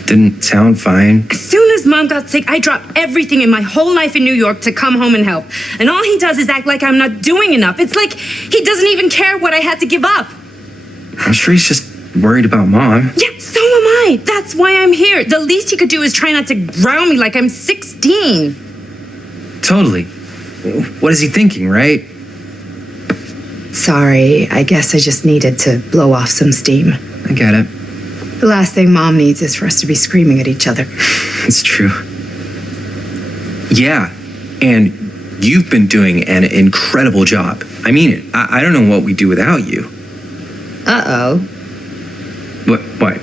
Didn't sound fine. As soon as Mom got sick, I dropped everything in my whole life in New York to come home and help. And all he does is act like I'm not doing enough. It's like he doesn't even care what I had to give up. I'm sure he's just worried about Mom. Yeah, so am I. That's why I'm here. The least he could do is try not to ground me like I'm 16. Totally. What is he thinking, right? Sorry, I guess I just needed to blow off some steam. I get it. The last thing Mom needs is for us to be screaming at each other. It's true. Yeah, and you've been doing an incredible job. I mean it. I don't know what we'd do without you. Uh-oh. What?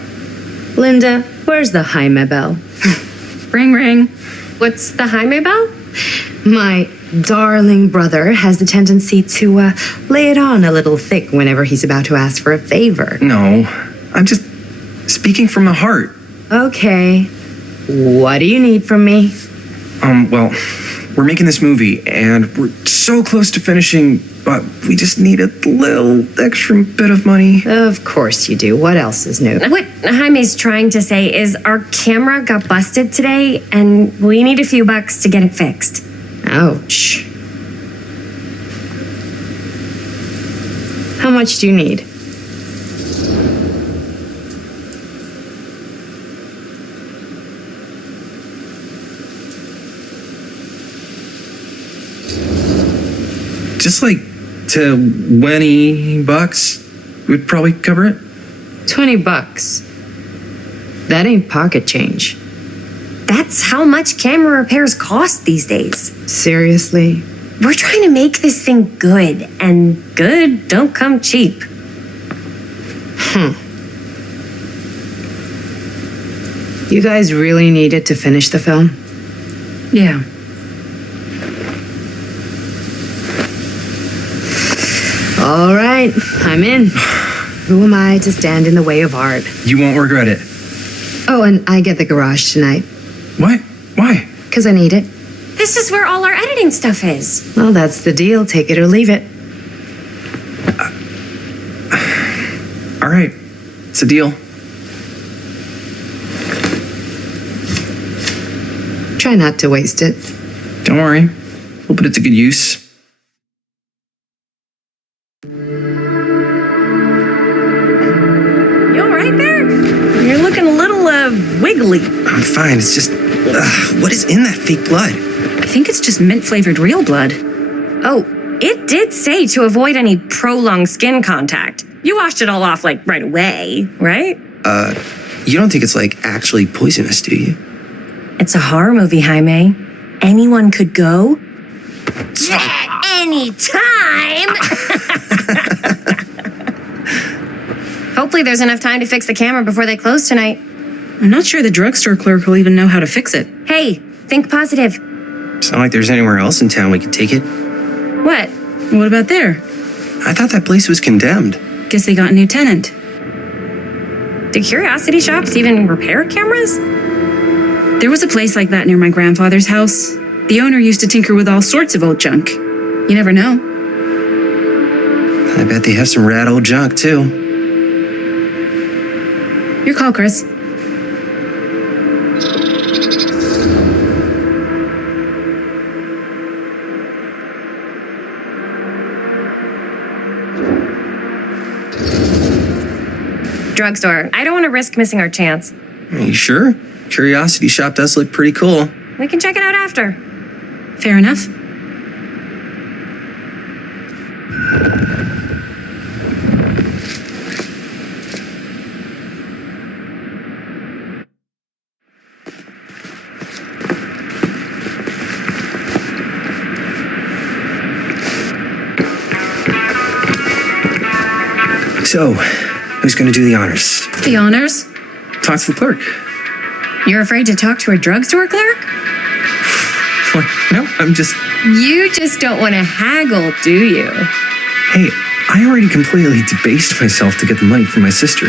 Linda, where's the Jaime bell? Ring, ring. What's the Jaime bell? My darling brother has the tendency to lay it on a little thick whenever he's about to ask for a favor. No, I'm just speaking from the heart. Okay. What do you need from me? Well, we're making this movie and we're so close to finishing, but we just need a little extra bit of money. Of course you do. What else is new? What Jaime's trying to say is our camera got busted today and we need a few bucks to get it fixed. Ouch. How much do you need? Just like $20 would probably cover it. $20. That ain't pocket change. That's how much camera repairs cost these days. Seriously? We're trying to make this thing good, and good don't come cheap. You guys really need it to finish the film? Yeah. All right, I'm in. Who am I to stand in the way of art? You won't regret it. Oh, and I get the garage tonight. What? Why? Because I need it. This is where all our editing stuff is. Well, that's the deal. Take it or leave it. All right. It's a deal. Try not to waste it. Don't worry. We'll put it to good use. You all right there? giggly. I'm fine. It's just, what is in that fake blood? I think it's just mint-flavored real blood. Oh, it did say to avoid any prolonged skin contact. You washed it all off, like, right away, right? You don't think it's, like, actually poisonous, do you? It's a horror movie, Jaime. Anyone could go. Yeah, anytime! Hopefully there's enough time to fix the camera before they close tonight. I'm not sure the drugstore clerk will even know how to fix it. Hey, think positive. It's not like there's anywhere else in town we could take it. What? What about there? I thought that place was condemned. Guess they got a new tenant. Do curiosity shops even repair cameras? There was a place like that near my grandfather's house. The owner used to tinker with all sorts of old junk. You never know. I bet they have some rad old junk, too. Your call, Chris. Drugstore. I don't want to risk missing our chance. Are you sure? Curiosity shop does look pretty cool. We can check it out after. Fair enough. So, who's going to do the honors? The honors? Talk to the clerk. You're afraid to talk to a drugstore clerk? What? No, I'm just... You just don't want to haggle, do you? Hey, I already completely debased myself to get the money from my sister.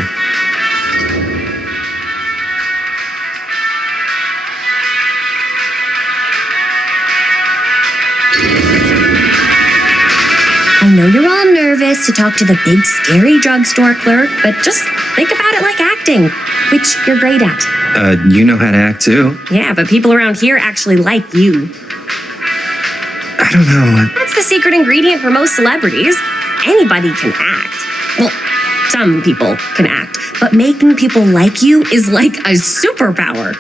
I know you're all nervous to talk to the big, scary drugstore clerk, but just think about it like acting, which you're great at. You know how to act too. Yeah, but people around here actually like you. I don't know. That's the secret ingredient for most celebrities. Anybody can act. Well, some people can act, but making people like you is like a superpower.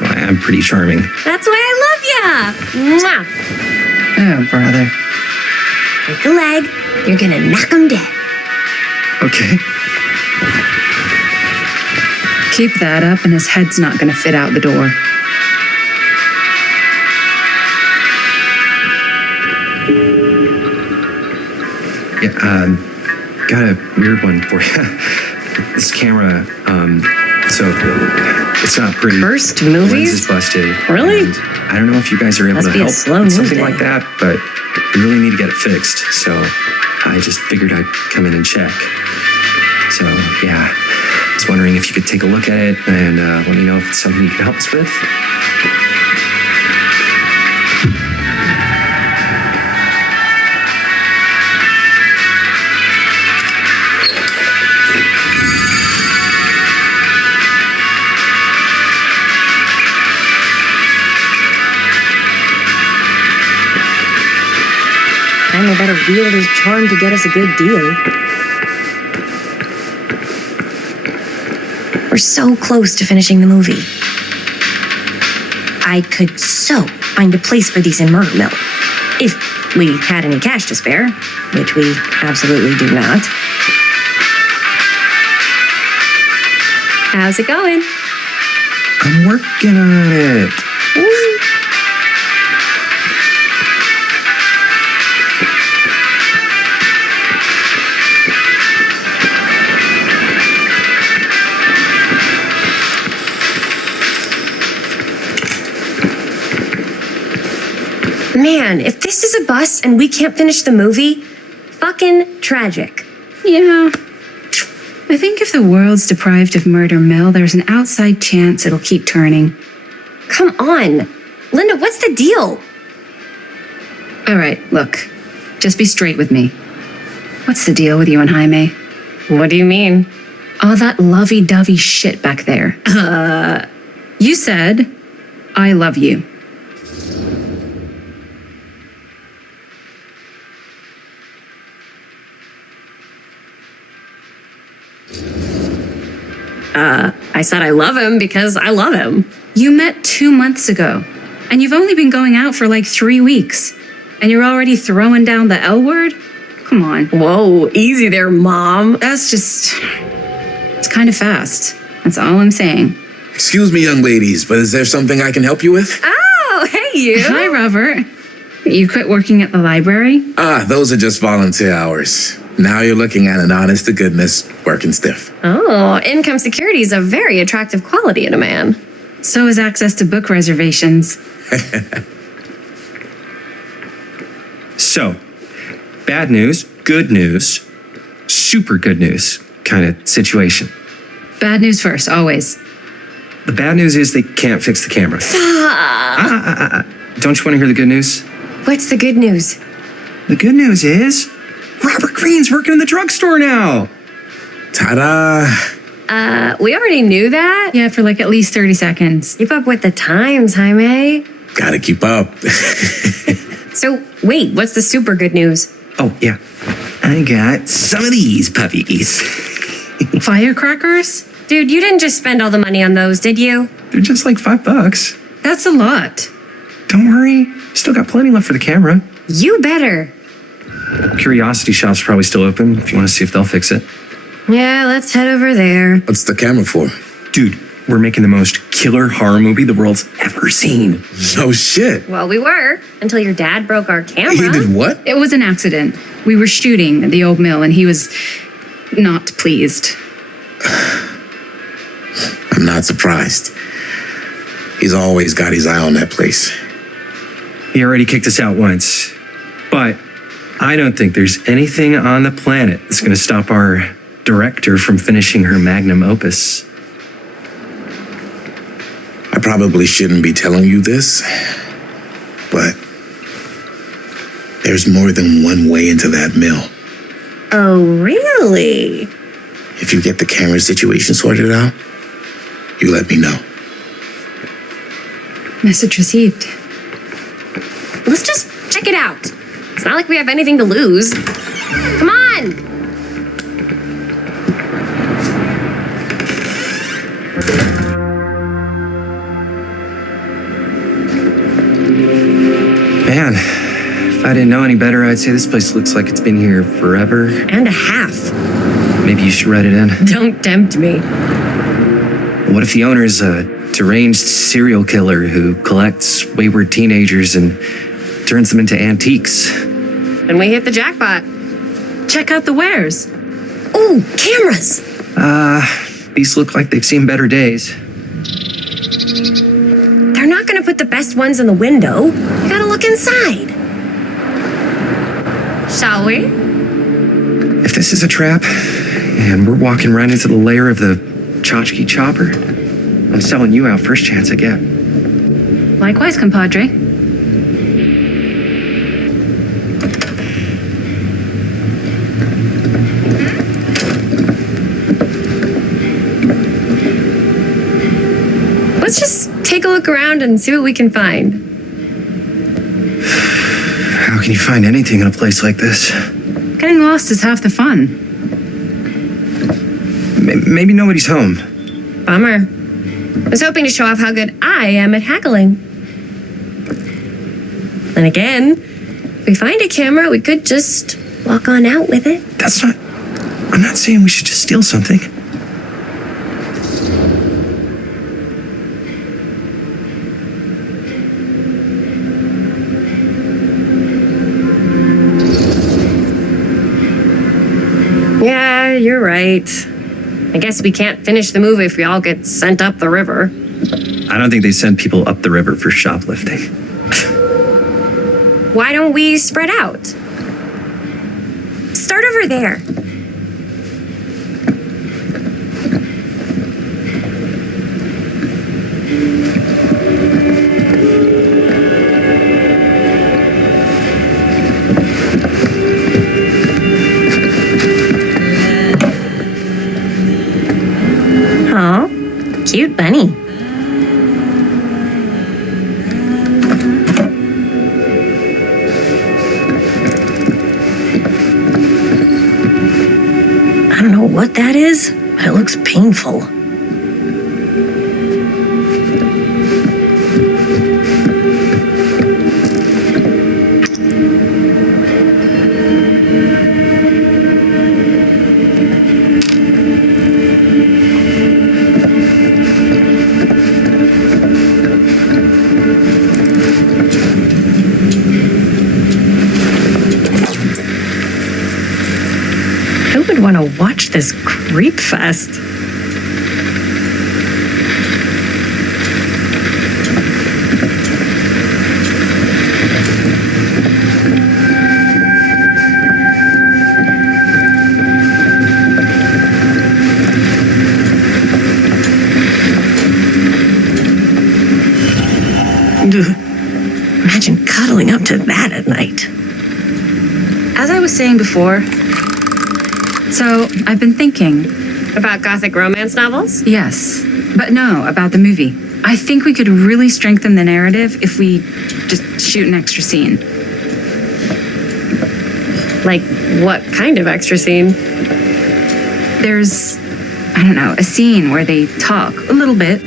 Well, I'm pretty charming. That's why I love ya. Mwah. Oh, brother. Break a leg, you're gonna knock 'em dead. Okay. Keep that up and his head's not gonna fit out the door. Yeah, got a weird one for you. This camera, so it's not pretty. Cursed Lens movies? is busted. Really? And I don't know if you guys are able Must to be a help slow with move something day. like that, but we really need to get it fixed. So I just figured I'd come in and check. So yeah, I was wondering if you could take a look at it and let me know if it's something you can help us with. Jaime better wield his charm to get us a good deal. We're so close to finishing the movie. I could so find a place for these in Murder Mill. If we had any cash to spare, which we absolutely do not. How's it going? I'm working on it. Man, if this is a bust and we can't finish the movie, fucking tragic. Yeah. I think if the world's deprived of Murder Mill, there's an outside chance it'll keep turning. Come on. Linda, what's the deal? All right, look. Just be straight with me. What's the deal with you and Jaime? What do you mean? All that lovey-dovey shit back there. You said, I love you. I I said I love him because I love him. You met 2 months ago, and you've only been going out for like 3 weeks, and you're already throwing down the L word? Come on. Whoa, easy there, Mom. It's kind of fast. That's all I'm saying. Excuse me, young ladies, but is there something I can help you with? Oh, hey, you. Hi, Robert. You quit working at the library? Those are just volunteer hours. Now you're looking at an honest-to-goodness working stiff. Oh, income security is a very attractive quality in a man. So is access to book reservations. So, bad news, good news, super good news kind of situation. Bad news first, always. The bad news is they can't fix the camera. Don't you want to hear the good news? What's the good news? The good news is Robert Greene's working in the drugstore now. Ta-da! We already knew that? Yeah, for like at least 30 seconds. Keep up with the times, Jaime. Gotta keep up. So, wait, what's the super good news? Oh, yeah. I got some of these puppies. Firecrackers? Dude, you didn't just spend all the money on those, did you? They're just like $5. That's a lot. Don't worry. Still got plenty left for the camera. You better. Curiosity Shop's probably still open if you want to see if they'll fix it. Yeah, let's head over there. What's the camera for? Dude, we're making the most killer horror movie the world's ever seen. No shit. Well, we were, until your dad broke our camera. He did what? It was an accident. We were shooting at the old mill and he was not pleased. I'm not surprised. He's always got his eye on that place. He already kicked us out once. But I don't think there's anything on the planet that's going to stop our director from finishing her magnum opus. I probably shouldn't be telling you this, but there's more than one way into that mill. Oh, really? If you get the camera situation sorted out, you let me know. Message received. Let's just check it out. It's not like we have anything to lose. Come on! Man, if I didn't know any better, I'd say this place looks like it's been here forever. And a half. Maybe you should write it in. Don't tempt me. What if the owner's a deranged serial killer who collects wayward teenagers and turns them into antiques? And we hit the jackpot. Check out the wares. Ooh, cameras! These look like they've seen better days. They're not gonna put the best ones in the window. You gotta look inside. Shall we? If this is a trap, and we're walking right into the lair of the tchotchke chopper, I'm selling you out first chance I get. Likewise, compadre. Let's just take a look around and see what we can find. How can you find anything in a place like this? Getting lost is half the fun. Maybe nobody's home. Bummer. I was hoping to show off how good I am at haggling. And again, if we find a camera, we could just walk on out with it. I'm not saying we should just steal something. Yeah, you're right. I guess we can't finish the movie if we all get sent up the river. I don't think they send people up the river for shoplifting. Why don't we spread out? Start over there. Oh, cute bunny. I don't know what that is, but it looks painful. want to watch this creep fest. Imagine cuddling up to that at night. As I was saying before, so I've been thinking. About gothic romance novels? Yes, but no, about the movie. I think we could really strengthen the narrative if we just shoot an extra scene. Like, what kind of extra scene? There's, I don't know, a scene where they talk a little bit.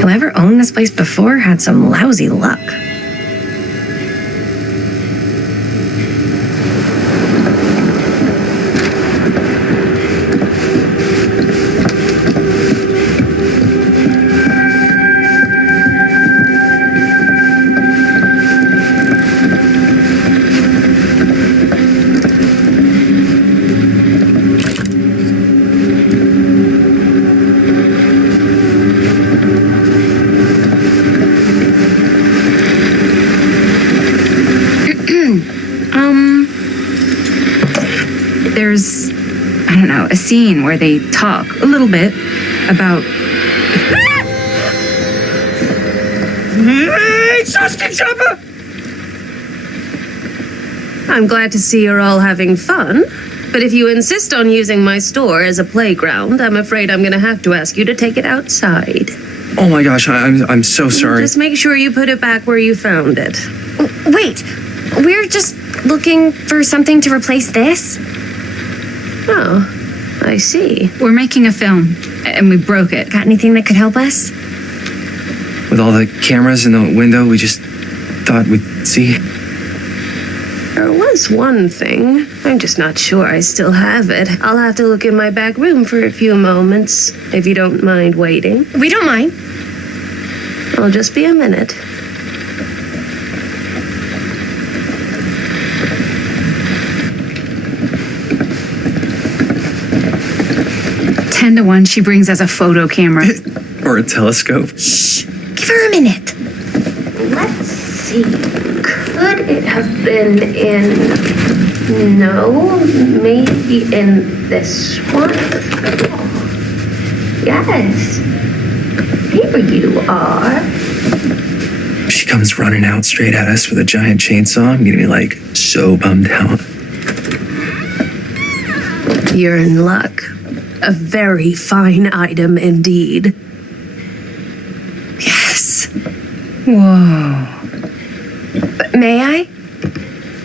Whoever owned this place before had some lousy luck. There's, I don't know, a scene where they talk a little bit about. Hey, sausage chopper! I'm glad to see you're all having fun, but if you insist on using my store as a playground, I'm afraid I'm going to have to ask you to take it outside. Oh my gosh, I'm so sorry. Just make sure you put it back where you found it. Wait, we're just looking for something to replace this? Oh, I see. We're making a film, and we broke it. Got anything that could help us? With all the cameras in the window, we just thought we'd see. There was one thing. I'm just not sure I still have it. I'll have to look in my back room for a few moments, if you don't mind waiting. We don't mind. I'll just be a minute. Ten to 1, she brings us a photo camera. Or a telescope. Shh, give her a minute. Let's see. Could it have been in... No, maybe in this one? Yes. Here you are. She comes running out straight at us with a giant chainsaw. I'm getting like so bummed out. You're in luck. A very fine item indeed. Yes. Whoa. May I?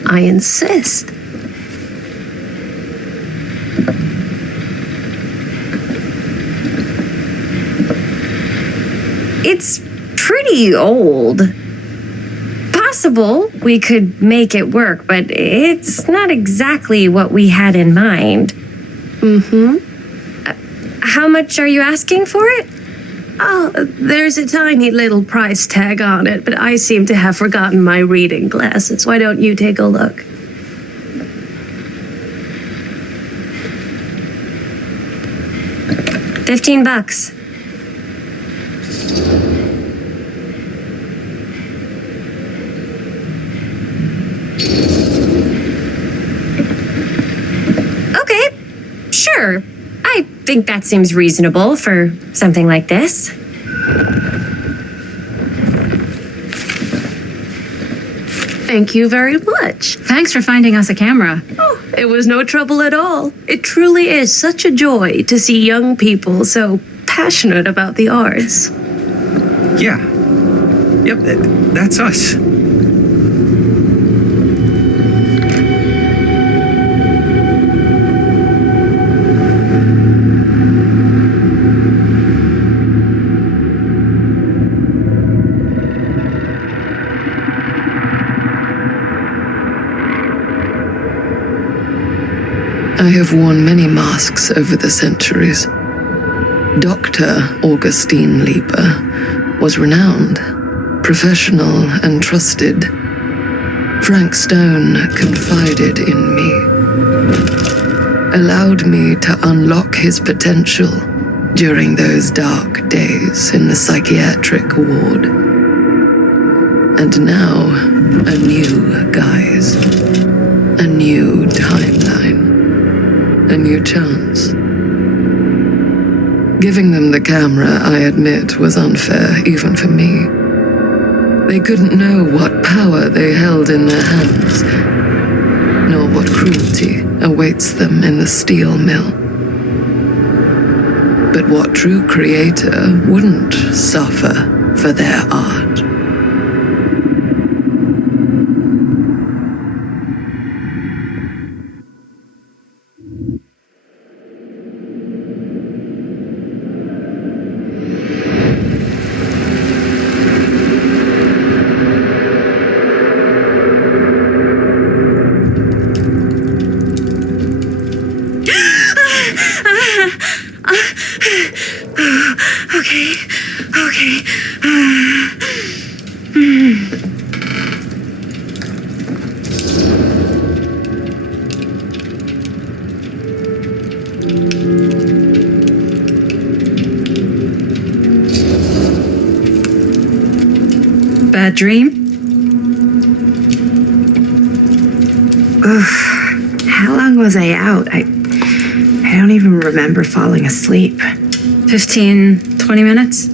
I insist. It's pretty old. Possible we could make it work, but it's not exactly what we had in mind. Mm-hmm. How much are you asking for it? Oh, there's a tiny little price tag on it, but I seem to have forgotten my reading glasses. Why don't you take a look? $15. Okay, sure. I think that seems reasonable for something like this. Thank you very much. Thanks for finding us a camera. Oh, It was no trouble at all. It truly is such a joy to see young people so passionate about the arts. Yeah. Yep, that's us. I have worn many masks over the centuries. Dr. Augustine Lieber was renowned, professional, and trusted. Frank Stone confided in me, allowed me to unlock his potential during those dark days in the psychiatric ward. And now, a new guise, a new timeline. A new chance. Giving them the camera, I admit, was unfair even for me. They couldn't know what power they held in their hands, nor what cruelty awaits them in the steel mill. But what true creator wouldn't suffer for their art? Okay. Bad dream? Oof. How long was I out? I don't even remember falling asleep. 15, 20 minutes?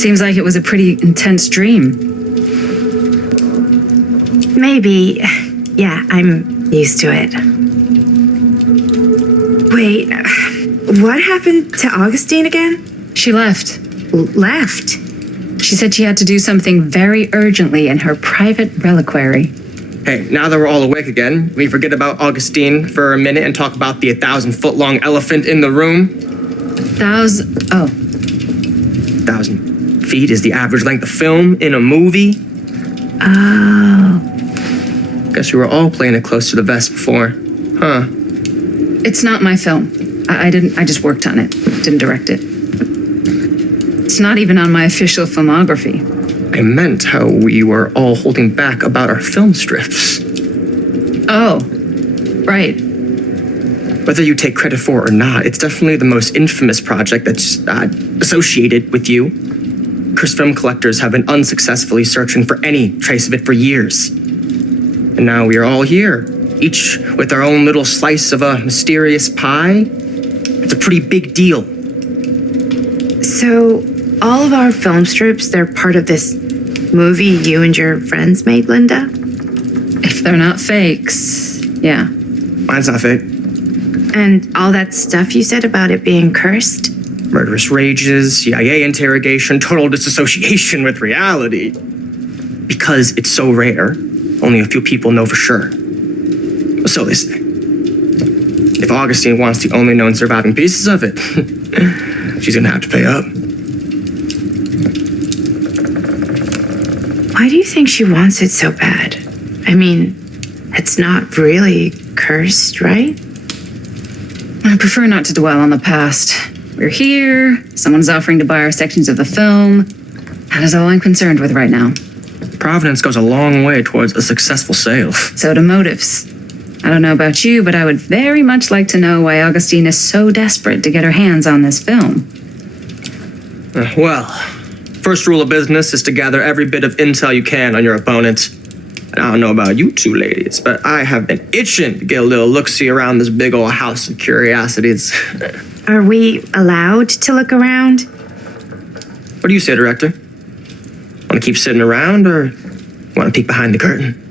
Seems like it was a pretty intense dream. Maybe. Yeah, I'm used to it. Wait, what happened to Augustine again? She left. Left? She said she had to do something very urgently in her private reliquary. Hey, now that we're all awake again, we forget about Augustine for a minute and talk about the 1,000-foot-long elephant in the room. 1,000 feet is the average length of film in a movie. Oh. Guess we were all playing it close to the vest before, huh? It's not my film. I just worked on it. Didn't direct it. It's not even on my official filmography. I meant how we were all holding back about our film strips. Oh, right. Whether you take credit for it or not, it's definitely the most infamous project that's associated with you. Cursed film collectors have been unsuccessfully searching for any trace of it for years. And now we are all here, each with our own little slice of a mysterious pie. It's a pretty big deal. So, all of our film strips, they're part of this movie you and your friends made, Linda? If they're not fakes, yeah. Mine's not fake. And all that stuff you said about it being cursed? Murderous rages, CIA interrogation, total disassociation with reality. Because it's so rare, only a few people know for sure. So they say. If Augustine wants the only known surviving pieces of it, she's gonna have to pay up. Why do you think she wants it so bad? I mean, it's not really cursed, right? I prefer not to dwell on the past. We're here, someone's offering to buy our sections of the film. That is all I'm concerned with right now. Providence goes a long way towards a successful sale. So do motives. I don't know about you, but I would very much like to know why Augustine is so desperate to get her hands on this film. Well, first rule of business is to gather every bit of intel you can on your opponent. And I don't know about you two ladies, but I have been itching to get a little look-see around this big old house of curiosities. Are we allowed to look around? What do you say, director? Want to keep sitting around or want to peek behind the curtain?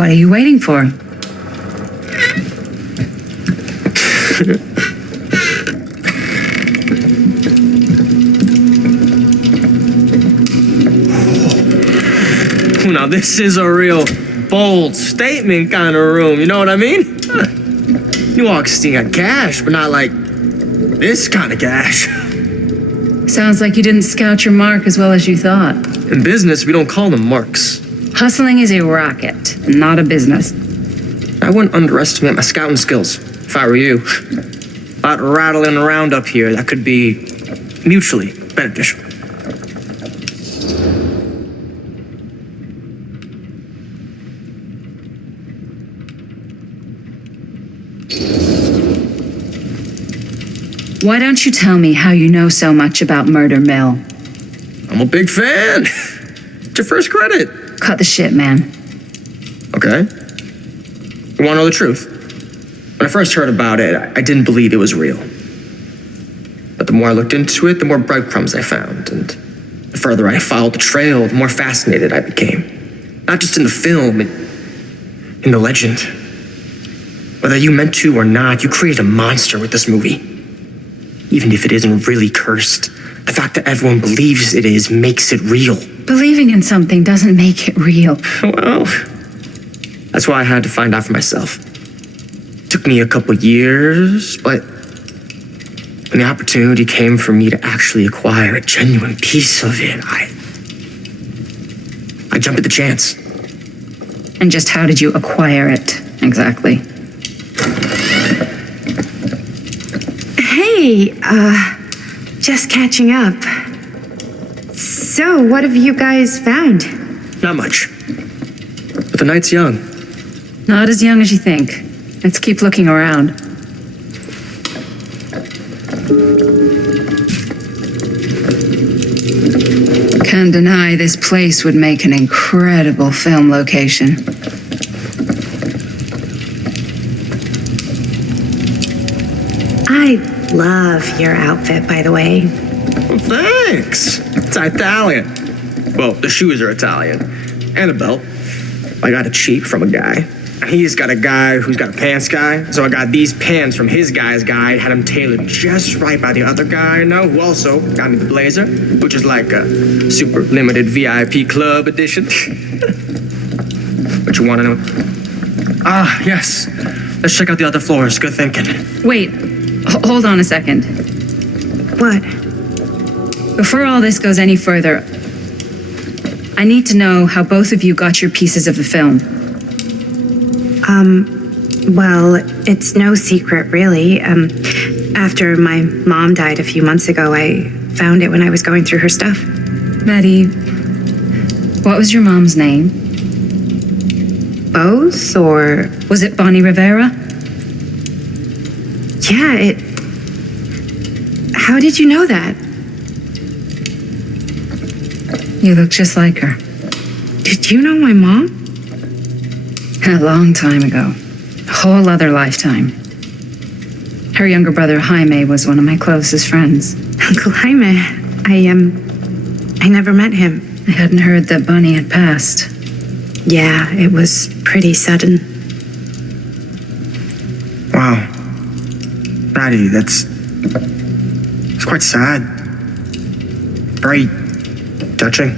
What are you waiting for? Now, this is a real bold statement kind of room, you know what I mean? New Augustine got cash, but not like this kind of cash. Sounds like you didn't scout your mark as well as you thought. In business, we don't call them marks. Hustling is a racket, not a business. I wouldn't underestimate my scouting skills, if I were you. A lot rattling around up here that could be mutually beneficial. Why don't you tell me how you know so much about Murder Mill? I'm a big fan. It's your first credit. Cut the shit, man. Okay. You want to know the truth? When I first heard about it, I didn't believe it was real. But the more I looked into it, the more breadcrumbs I found. And the further I followed the trail, the more fascinated I became. Not just in the film, in the legend. Whether you meant to or not, you created a monster with this movie. Even if it isn't really cursed, the fact that everyone believes it is makes it real. Believing in something doesn't make it real. Well, that's why I had to find out for myself. Took me a couple years, but when the opportunity came for me to actually acquire a genuine piece of it, I jumped at the chance. And just how did you acquire it, exactly? Hey, just catching up. So, what have you guys found? Not much. But the night's young. Not as young as you think. Let's keep looking around. Can't deny this place would make an incredible film location. I love your outfit, by the way. Well, thanks. It's Italian. Well, the shoes are Italian. And a belt. I got it cheap from a guy. He's got a guy who's got a pants guy. So I got these pants from his guy's guy, had them tailored just right by the other guy, who also got me the blazer, which is like a super limited VIP club edition. What you want to know? Ah, yes. Let's check out the other floors. Good thinking. Wait, hold on a second. What? Before all this goes any further, I need to know how both of you got your pieces of the film. Well, it's no secret, really. After my mom died a few months ago, I found it when I was going through her stuff. Maddie, what was your mom's name? Both, or... Was it Bonnie Rivera? Yeah, How did you know that? You look just like her. Did you know my mom? A long time ago. A whole other lifetime. Her younger brother, Jaime, was one of my closest friends. Uncle Jaime, I never met him. I hadn't heard that Bonnie had passed. Yeah, it was pretty sudden. Wow. Maddie, it's quite sad. Very touching.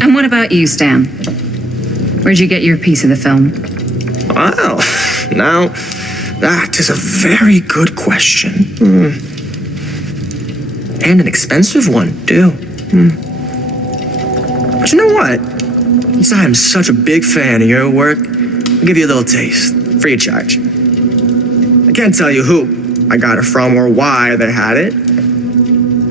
And what about you, Stan? Where'd you get your piece of the film? Well, now, that is a very good question. And an expensive one, too. But you know what? Since I am such a big fan of your work, I'll give you a little taste, free of charge. I can't tell you who I got it from or why they had it.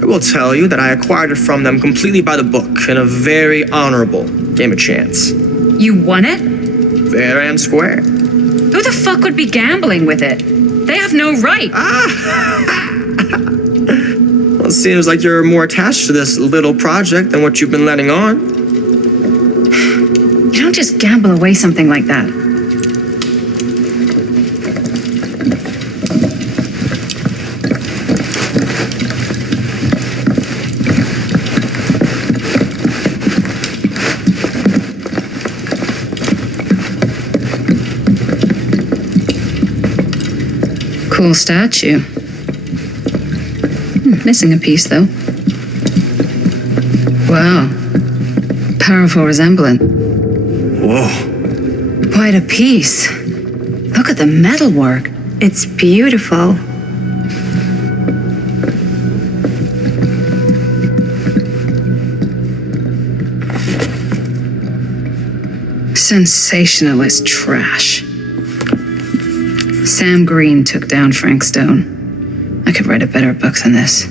I will tell you that I acquired it from them completely by the book in a very honorable game of chance. You won it? Fair and square. Who the fuck would be gambling with it? They have no right. Well, it seems like you're more attached to this little project than what you've been letting on. You don't just gamble away something like that. Cool statue. Missing a piece, though. Wow. Powerful resemblance. Whoa. Quite a piece. Look at the metalwork. It's beautiful. Sensationalist trash. Sam Green took down Frank Stone. I could write a better book than this.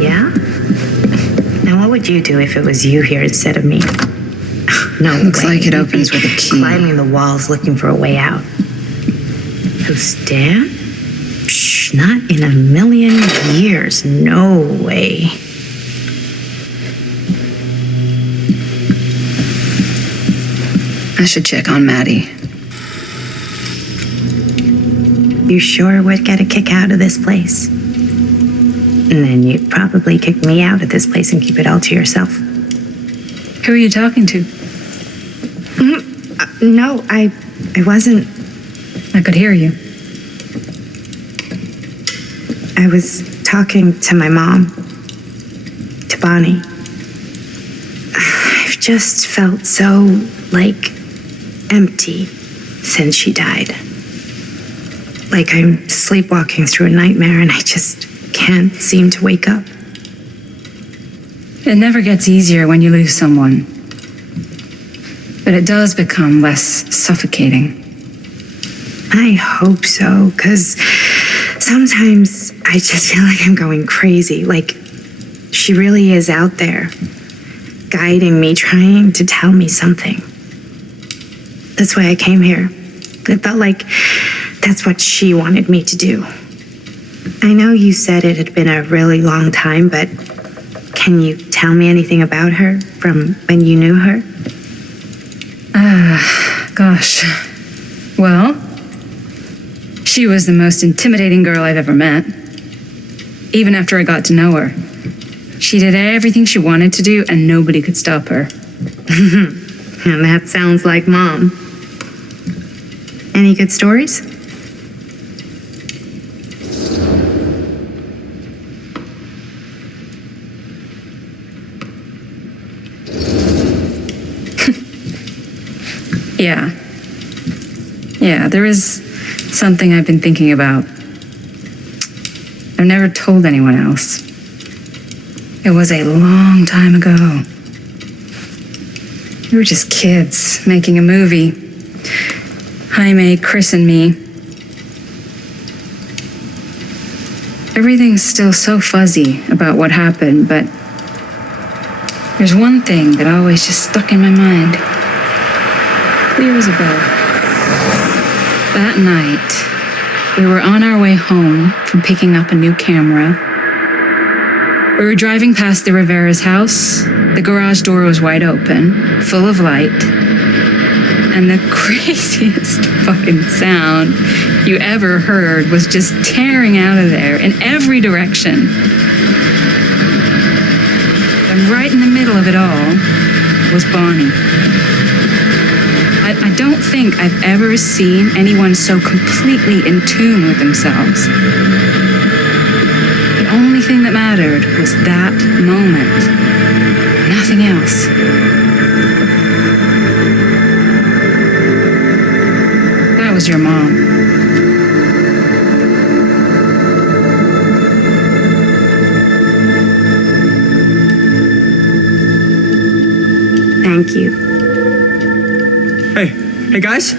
Yeah? Now, what would you do if it was you here instead of me? No, Looks like it opens with a key. Climbing the walls looking for a way out. Who, Stan? Psh, not in a million years. No way. I should check on Maddie. You sure would get a kick out of this place? And then you'd probably kick me out of this place and keep it all to yourself. Who are you talking to? No, I wasn't. I could hear you. I was talking to my mom, to Bonnie. I've just felt so, empty since she died. Like I'm sleepwalking through a nightmare and I just can't seem to wake up. It never gets easier when you lose someone. But it does become less suffocating. I hope so, because sometimes I just feel like I'm going crazy. Like she really is out there, guiding me, trying to tell me something. That's why I came here. It felt like that's what she wanted me to do. I know you said it had been a really long time, but can you tell me anything about her from when you knew her? Gosh. Well, she was the most intimidating girl I've ever met. Even after I got to know her. She did everything she wanted to do and nobody could stop her. And that sounds like Mom. Any good stories? Yeah, there is something I've been thinking about. I've never told anyone else. It was a long time ago. We were just kids making a movie. Jaime, Chris, and me. Everything's still so fuzzy about what happened, but there's one thing that always just stuck in my mind. Clear as a bell. That night, we were on our way home from picking up a new camera. We were driving past the Rivera's house. The garage door was wide open, full of light. And the craziest fucking sound you ever heard was just tearing out of there in every direction. And right in the middle of it all was Bonnie. I don't think I've ever seen anyone so completely in tune with themselves. The only thing that mattered was that moment. Nothing else. That was your mom. Thank you. Hey guys.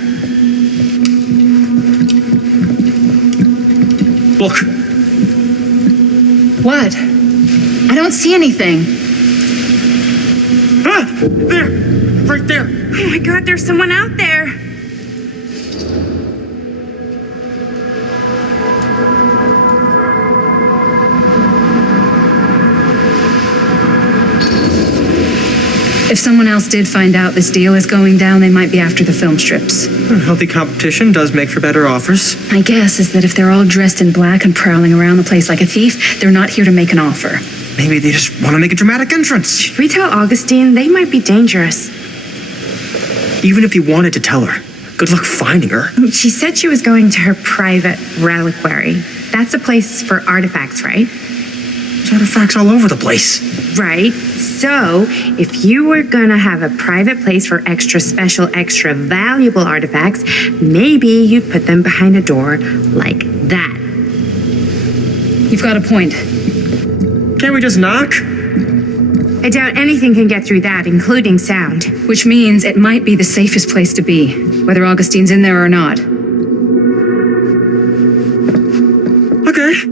Look. What? I don't see anything. Ah! There! Right there! Oh my God, there's someone out there. If someone else did find out this deal is going down, they might be after the film strips. Healthy competition does make for better offers. My guess is that if they're all dressed in black and prowling around the place like a thief, they're not here to make an offer. Maybe they just want to make a dramatic entrance. Should we tell Augustine? They might be dangerous. Even if you wanted to tell her, good luck finding her. She said she was going to her private reliquary. That's a place for artifacts, right? There's artifacts all over the place. Right. So, if you were gonna have a private place for extra special, extra valuable artifacts, maybe you'd put them behind a door like that. You've got a point. Can't we just knock? I doubt anything can get through that, including sound. Which means it might be the safest place to be, whether Augustine's in there or not. Okay.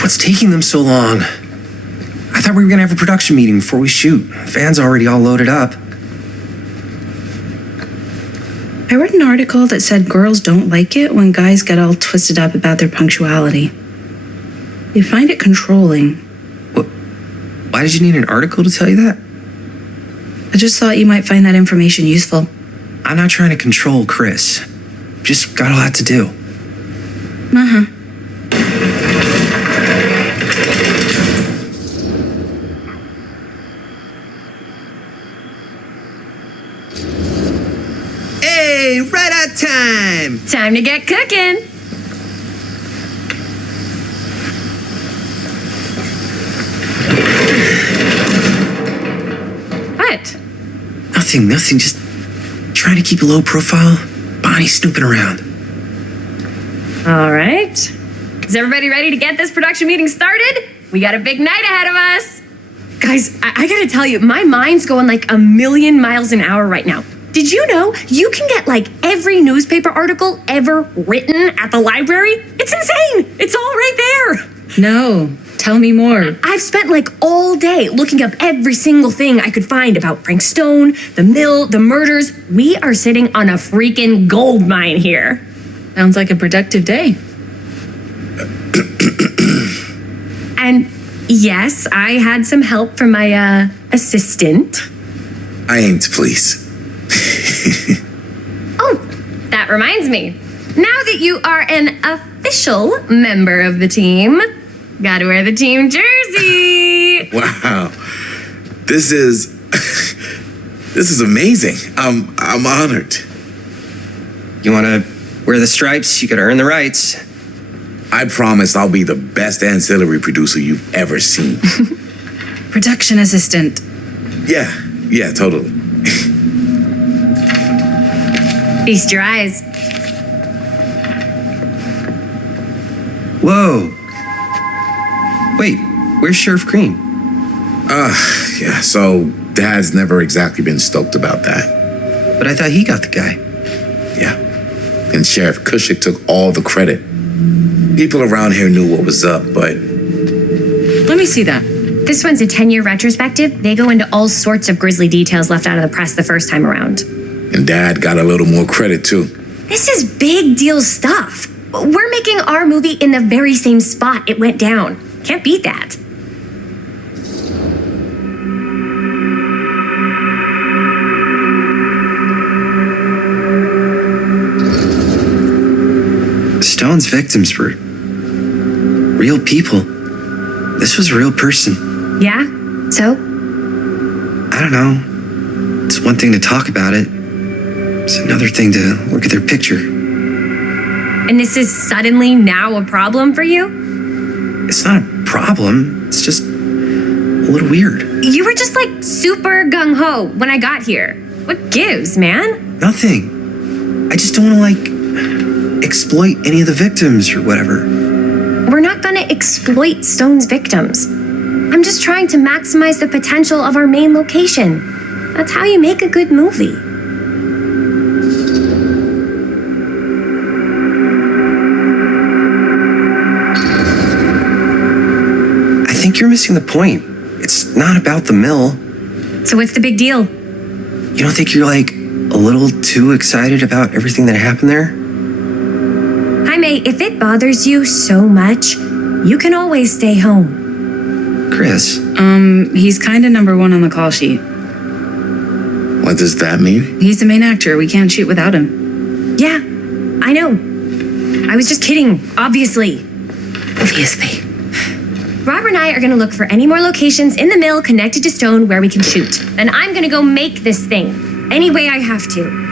What's taking them so long? I thought we were gonna have a production meeting before we shoot. Van's already all loaded up. I read an article that said girls don't like it when guys get all twisted up about their punctuality. They find it controlling. Why did you need an article to tell you that? I just thought you might find that information useful. I'm not trying to control Chris. Just got a lot to do. Uh-huh. Hey, right on time. Time to get cooking. What? Nothing. Just trying to keep a low profile. Bonnie's snooping around. All right. Is everybody ready to get this production meeting started? We got a big night ahead of us. Guys, I gotta tell you, my mind's going like a million miles an hour right now. Did you know you can get like every newspaper article ever written at the library? It's insane. It's all right there. No, tell me more. I've spent like all day looking up every single thing I could find about Frank Stone, the mill, the murders. We are sitting on a freaking gold mine here. Sounds like a productive day. And yes, I had some help from my assistant. I aim to please. Oh, that reminds me. Now that you are an official member of the team, gotta wear the team jersey. Wow. This is this is amazing. I'm honored. You wanna wear the stripes? You gotta earn the rights. I promise I'll be the best ancillary producer you've ever seen. Production assistant. Yeah, totally. Feast your eyes. Whoa. Wait, where's Sheriff Green? Yeah, so Dad's never exactly been stoked about that. But I thought he got the guy. Yeah. And Sheriff Cushik took all the credit. People around here knew what was up, but... Let me see that. This one's a 10-year retrospective. They go into all sorts of grisly details left out of the press the first time around. And Dad got a little more credit, too. This is big deal stuff. We're making our movie in the very same spot it went down. Can't beat that. Stone's victims were real people. This was a real person. Yeah? So? I don't know. It's one thing to talk about it. It's another thing to look at their picture. And this is suddenly now a problem for you? It's not a problem. It's just a little weird. You were just like super gung-ho when I got here. What gives, man? Nothing. I just don't want to, exploit any of the victims or whatever. We're not gonna exploit Stone's victims. I'm just trying to maximize the potential of our main location. That's how you make a good movie. think you're missing the point. It's not about the mill. So what's the big deal? You don't think you're like a little too excited about everything that happened there? Jaime, if it bothers you so much, you can always stay home. Chris. He's kind of number one on the call sheet. What does that mean? He's the main actor. We can't shoot without him. Yeah, I know. I was just kidding, obviously. Obviously. Robert and I are gonna look for any more locations in the mill connected to stone where we can shoot. And I'm gonna go make this thing, any way I have to.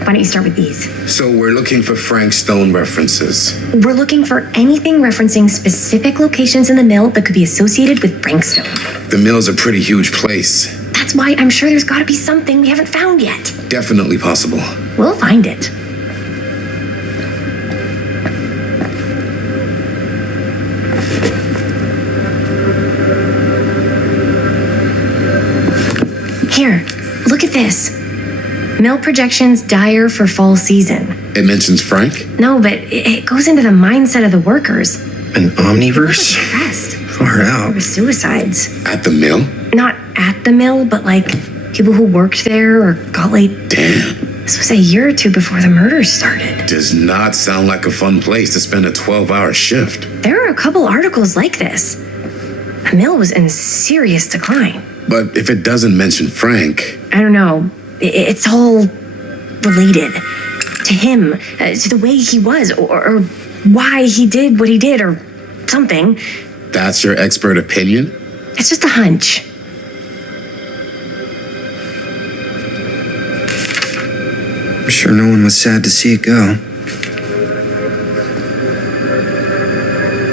Why don't you start with these? So we're looking for Frank Stone references. We're looking for anything referencing specific locations in the mill that could be associated with Frank Stone. The mill's a pretty huge place. That's why I'm sure there's gotta be something we haven't found yet. Definitely possible. We'll find it. Here, look at this. Mill projections dire for fall season. It mentions Frank? No, but it goes into the mindset of the workers. An omniverse? Depressed. Far out. There were suicides. At the mill? Not at the mill, but like people who worked there or got late. Damn. This was a year or two before the murders started. Does not sound like a fun place to spend a 12-hour shift. There are a couple articles like this. The mill was in serious decline. But if it doesn't mention Frank... I don't know. It's all related to him, to the way he was, or why he did what he did, or something. That's your expert opinion? It's just a hunch. I'm sure no one was sad to see it go.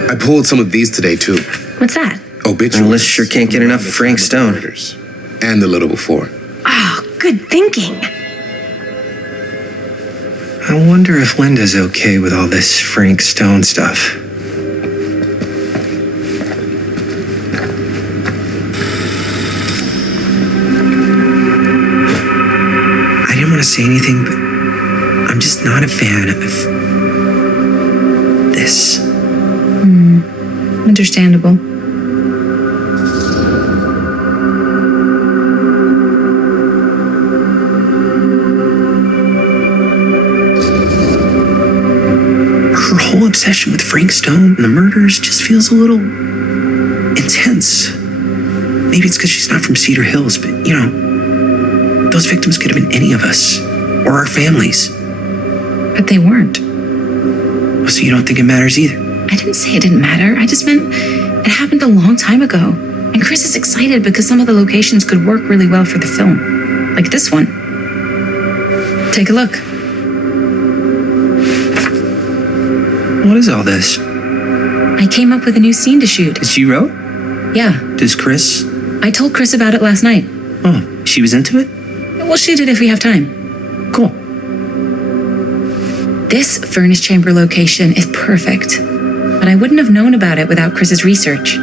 I pulled some of these today, too. What's that? Obituaries. Melissa sure can't get enough of Frank Stone. And the little before. Oh, good thinking. I wonder if Linda's okay with all this Frank Stone stuff. I didn't want to say anything, but I'm just not a fan of this. Understandable. Her whole obsession with Frank Stone and the murders just feels a little intense. Maybe it's because she's not from Cedar Hills, but you know, those victims could have been any of us or our families. But they weren't. So you don't think it matters either? I didn't say it didn't matter. I just meant it happened a long time ago. And Chris is excited because some of the locations could work really well for the film. Like this one. Take a look. What is all this? I came up with a new scene to shoot. That she wrote? Yeah. Does Chris? I told Chris about it last night. Oh, she was into it? We'll shoot it if we have time. Cool. This furnace chamber location is perfect. But I wouldn't have known about it without Chris's research.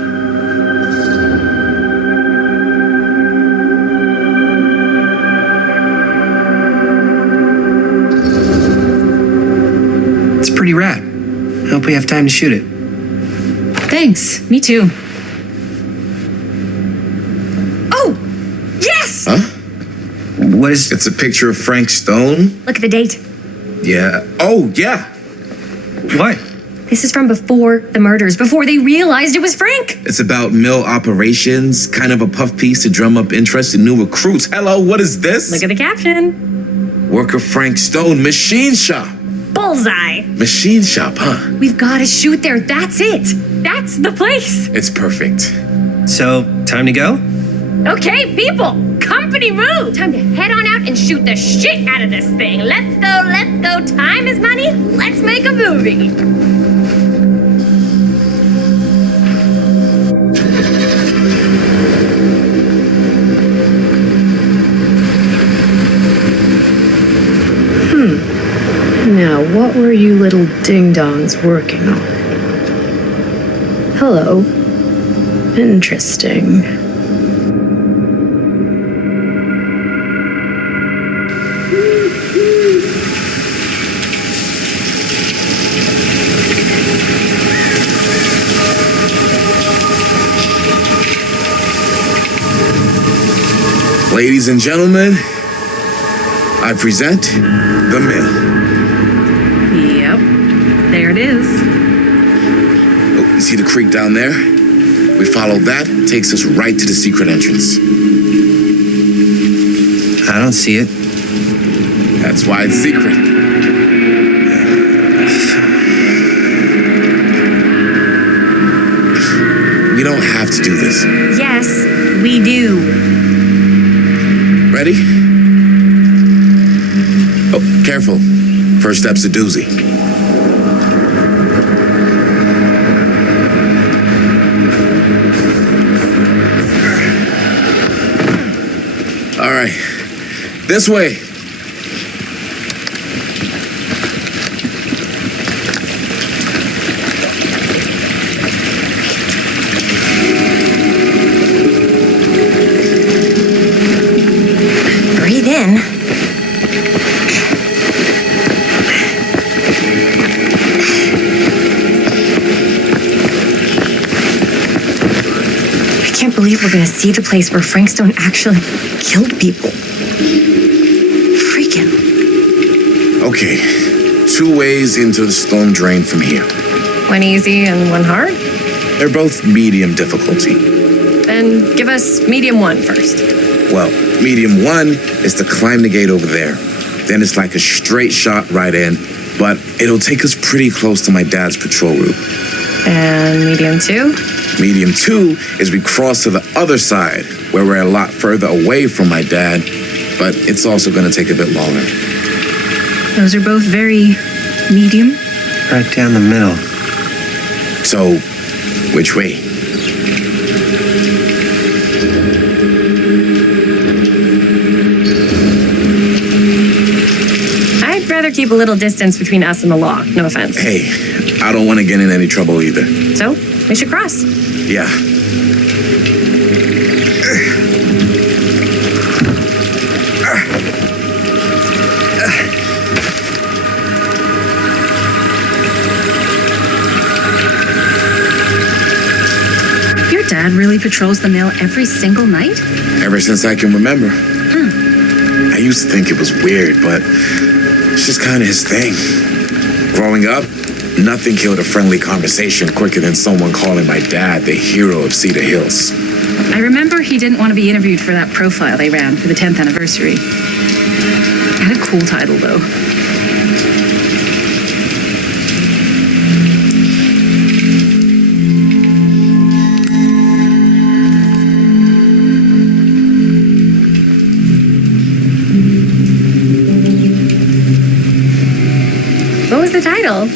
It's pretty rad. I hope we have time to shoot it. Thanks. Me too. Oh! Yes! Huh? What is... It's a picture of Frank Stone? Look at the date. Yeah. Oh, yeah. What? This is from before the murders, before they realized it was Frank. It's about mill operations, kind of a puff piece to drum up interest in new recruits. Hello, what is this? Look at the caption. Worker Frank Stone, machine shop. Bullseye. Machine shop, huh? We've got to shoot there. That's it. That's the place. It's perfect. So, time to go? Okay, people. Company move. Time to head on out and shoot the shit out of this thing. Let's go, let's go. Time is money. Let's make a movie. what were you little ding-dongs working on? Hello. Interesting. Ladies and gentlemen, I present the mill. Yep. There it is. Oh, you see the creek down there? We follow that, takes us right to the secret entrance. I don't see it. That's why it's secret. We don't have to do this. Yes, we do. Ready? Oh, careful. First step's a doozy. All right. This way. Breathe in. I can't believe we're gonna see the place where Frank Stone actually killed people. Freaking. Okay. 2 ways into the storm drain from here. One easy and one hard? They're both medium difficulty. Then give us medium one first. Well, medium 1 is to climb the gate over there. Then it's like a straight shot right in, but it'll take us pretty close to my dad's patrol route. And medium two? Medium 2 is we cross to the other side, where we're a lot further away from my dad, but it's also going to take a bit longer. Those are both very medium. Right down the middle. So, which way? I'd rather keep a little distance between us and the law. No offense. Hey, I don't want to get in any trouble either. So, we should cross. Yeah. Your dad really patrols the mill every single night? Ever since I can remember. I used to think it was weird, but it's just kind of his thing. Growing up, nothing killed a friendly conversation quicker than someone calling my dad the hero of Cedar Hills. I remember he didn't want to be interviewed for that profile they ran for the 10th anniversary. Had a cool title, though. What was the title?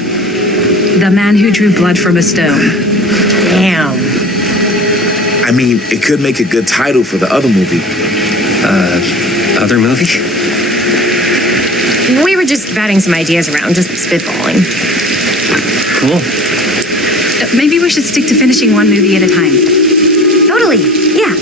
The Man Who Drew Blood from a Stone. Damn. I mean, it could make a good title for the other movie. Other movie? We were just batting some ideas around, just spitballing. Cool. Maybe we should stick to finishing one movie at a time. Totally. Yeah.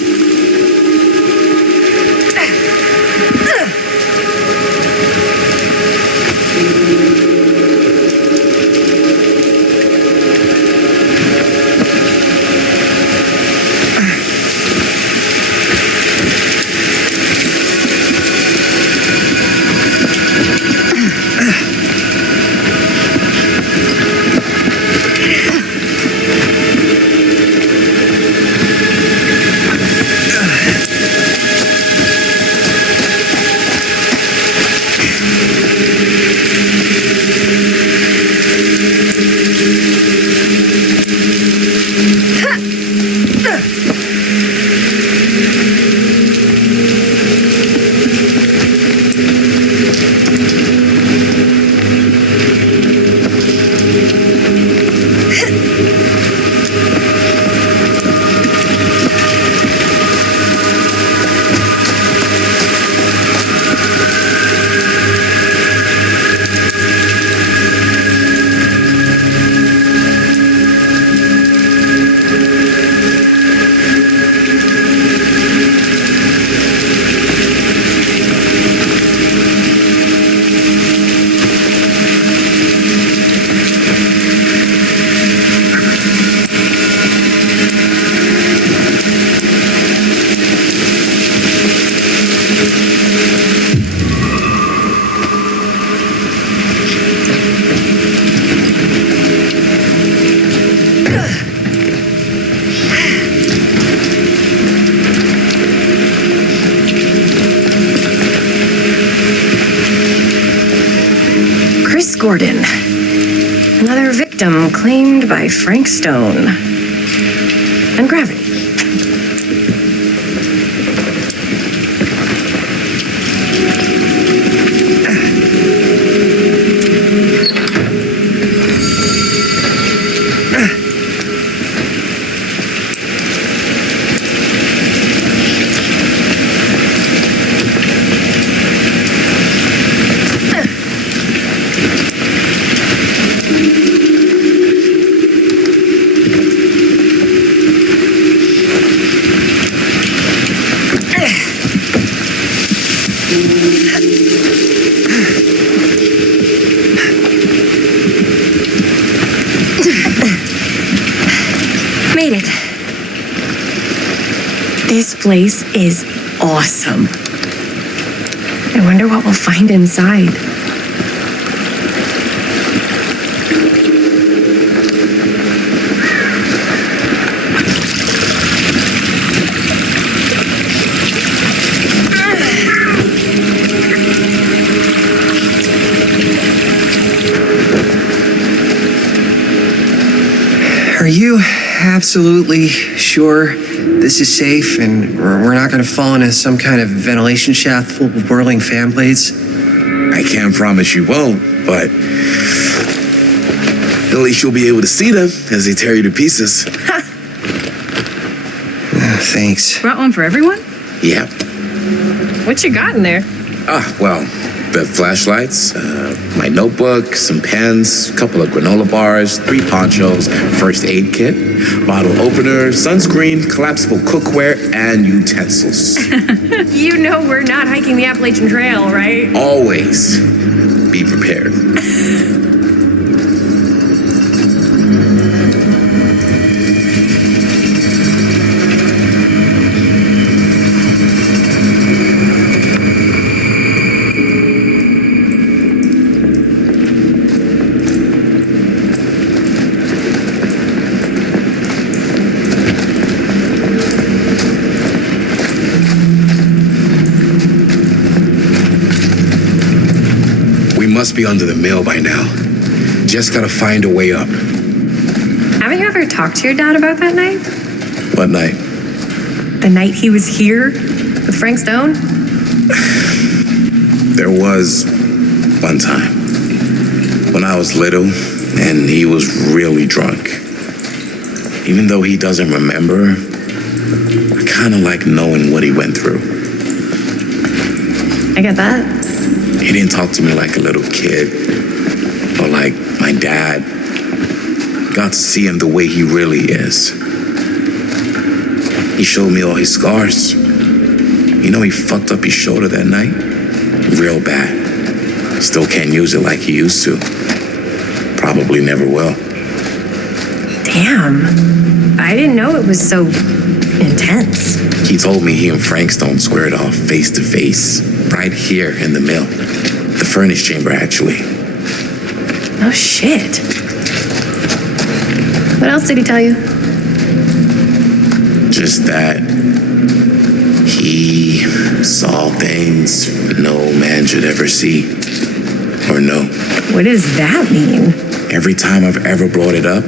Gordon. Another victim claimed by Frank Stone. And gravity. Made it. This place is awesome. I wonder what we'll find inside. Are you absolutely sure this is safe and we're not going to fall into some kind of ventilation shaft full of whirling fan blades? I can't promise you won't, but at least you'll be able to see them as they tear you to pieces. Thanks. Brought one for everyone? Yep. What you got in there? Well, the flashlights, my notebook, some pens, a couple of granola bars, 3 ponchos, first aid kit, bottle opener, sunscreen, collapsible cookware, and utensils. You know we're not hiking the Appalachian Trail, right? Always be prepared. Must be under the mill by now. Just gotta find a way up. Haven't you ever talked to your dad about that night? What night? The night he was here with Frank Stone? There was one time when I was little and he was really drunk. Even though he doesn't remember, I kind of like knowing what he went through. I get that. He didn't talk to me like a little kid or like my dad. Got to see him the way he really is. He showed me all his scars. You know, he fucked up his shoulder that night real bad. Still can't use it like he used to. Probably never will. Damn. I didn't know it was so intense. He told me he and Frank Stone squared off face to face right here in the mill. The furnace chamber, actually. Oh, shit. What else did he tell you? Just that he saw things no man should ever see or know. What does that mean? Every time I've ever brought it up,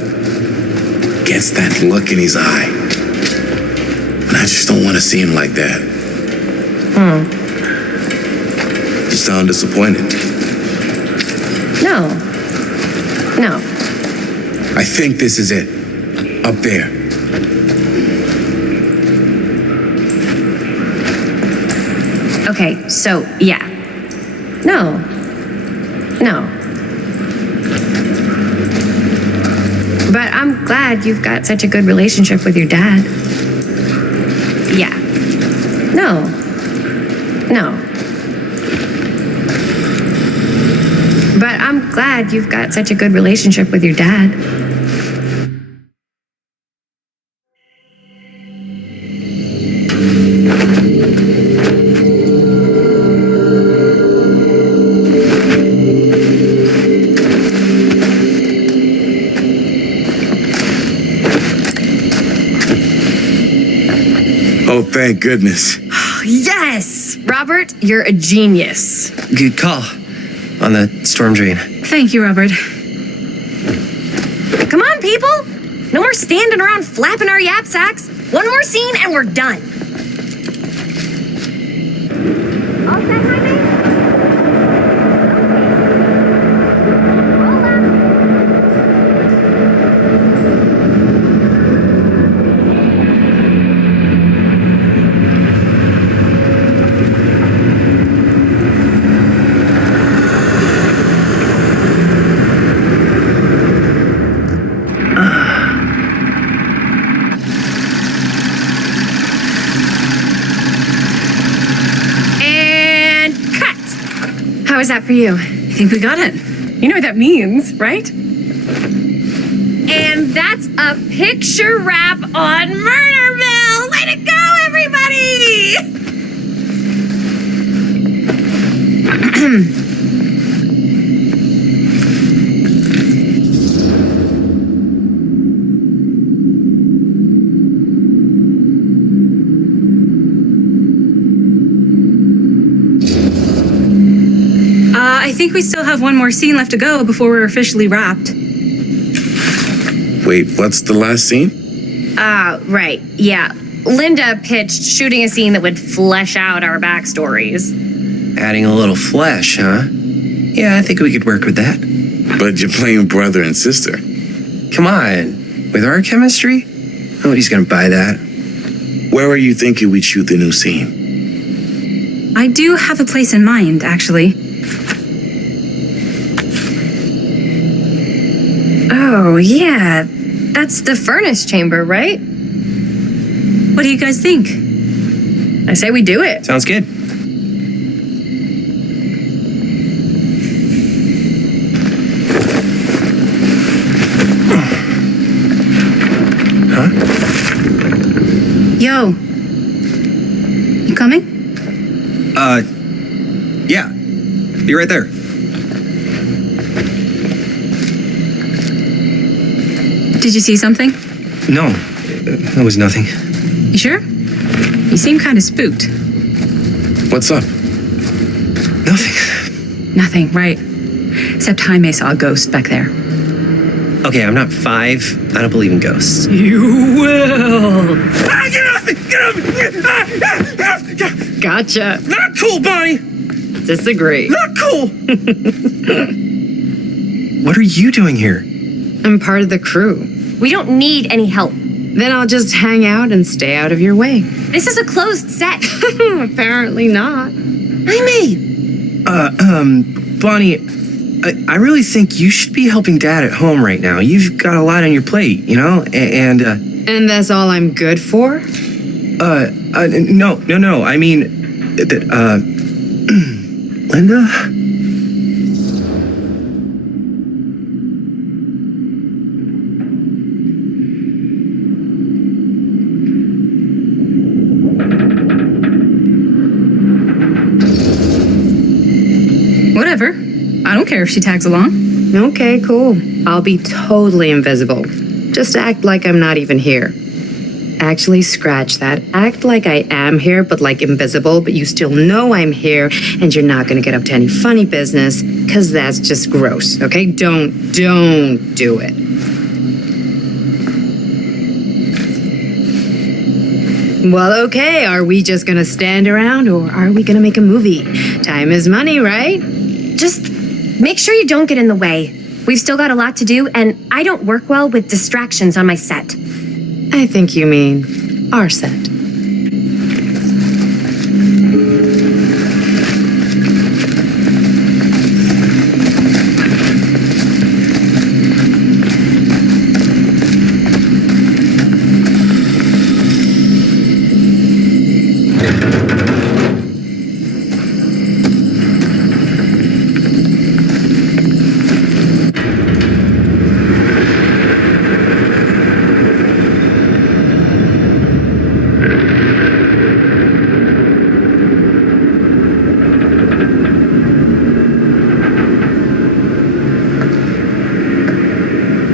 gets that look in his eye. And I just don't want to see him like that. You sound disappointed. No. I think this is it. Up there. Okay, so, yeah. No. But I'm glad you've got such a good relationship with your dad. Yeah. No. But I'm glad you've got such a good relationship with your dad. Oh, thank goodness. Yes! Robert, you're a genius. Good call. on the storm drain. Thank you, Robert. Come on, people! No more standing around flapping our yap sacks. One more scene and we're done. All set, Jaime? How was that for you? I think we got it. You know what that means, right? And that's a picture wrap on Murder Mill! Way to go, everybody! I think we still have one more scene left to go before we're officially wrapped. Wait, what's the last scene? Right. Yeah. Linda pitched shooting a scene that would flesh out our backstories. Adding a little flesh, huh? Yeah, I think we could work with that. But you're playing brother and sister. Come on. With our chemistry? Nobody's gonna buy that. Where are you thinking we'd shoot the new scene? I do have a place in mind, actually. Oh, yeah. That's the furnace chamber, right? What do you guys think? I say we do it. Sounds good. Huh? Yo. You coming? Yeah. Be right there. Did you see something? No, that was nothing. You sure? You seem kind of spooked. What's up? Nothing. Nothing, right. Except Jaime saw a ghost back there. Okay, I'm not 5. I don't believe in ghosts. You will. Get off me! Get off me! Get off! Gotcha. Not cool, Bonnie! Disagree. Not cool! What are you doing here? I'm part of the crew. We don't need any help. Then I'll just hang out and stay out of your way. This is a closed set. Apparently not. Bonnie, I really think you should be helping Dad at home right now. You've got a lot on your plate, you know? And that's all I'm good for? No. I mean, Linda? Whatever. I don't care if she tags along. Okay, cool. I'll be totally invisible. Just act like I'm not even here. Actually, scratch that. Act like I am here, but like invisible, but you still know I'm here, and you're not gonna get up to any funny business, because that's just gross, okay? Don't do it. Well, okay, are we just gonna stand around, or are we gonna make a movie? Time is money, right? Just make sure you don't get in the way. We've still got a lot to do, and I don't work well with distractions on my set. I think you mean our set.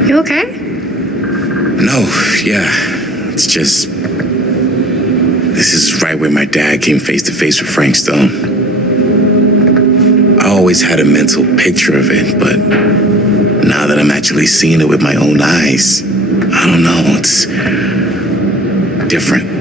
You okay? No, yeah. It's just... This is right where my dad came face to face with Frank Stone. Oh, always had a mental picture of it, but now that I'm actually seeing it with my own eyes, I don't know, it's different.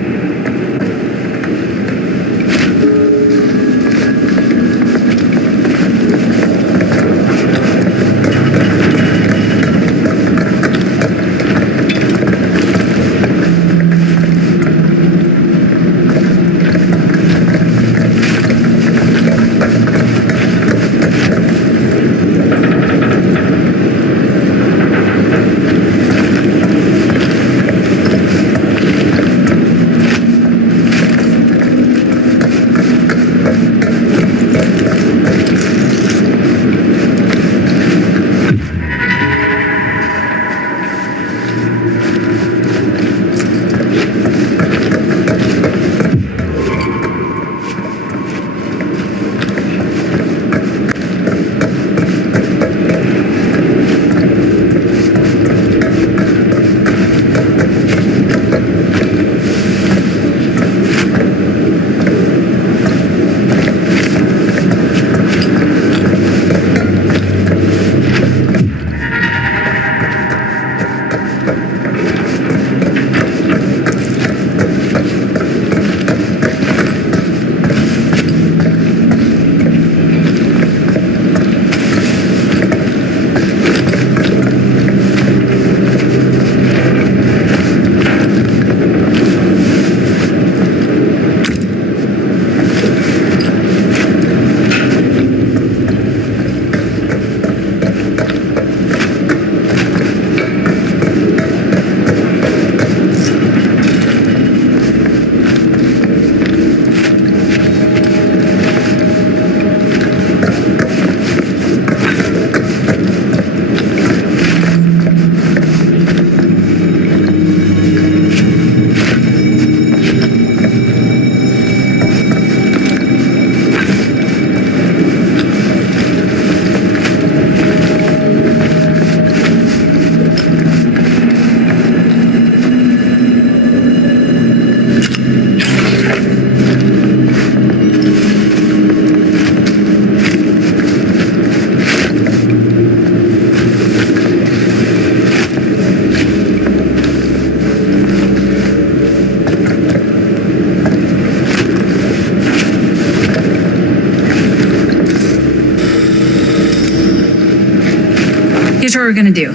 Here's what we're gonna do.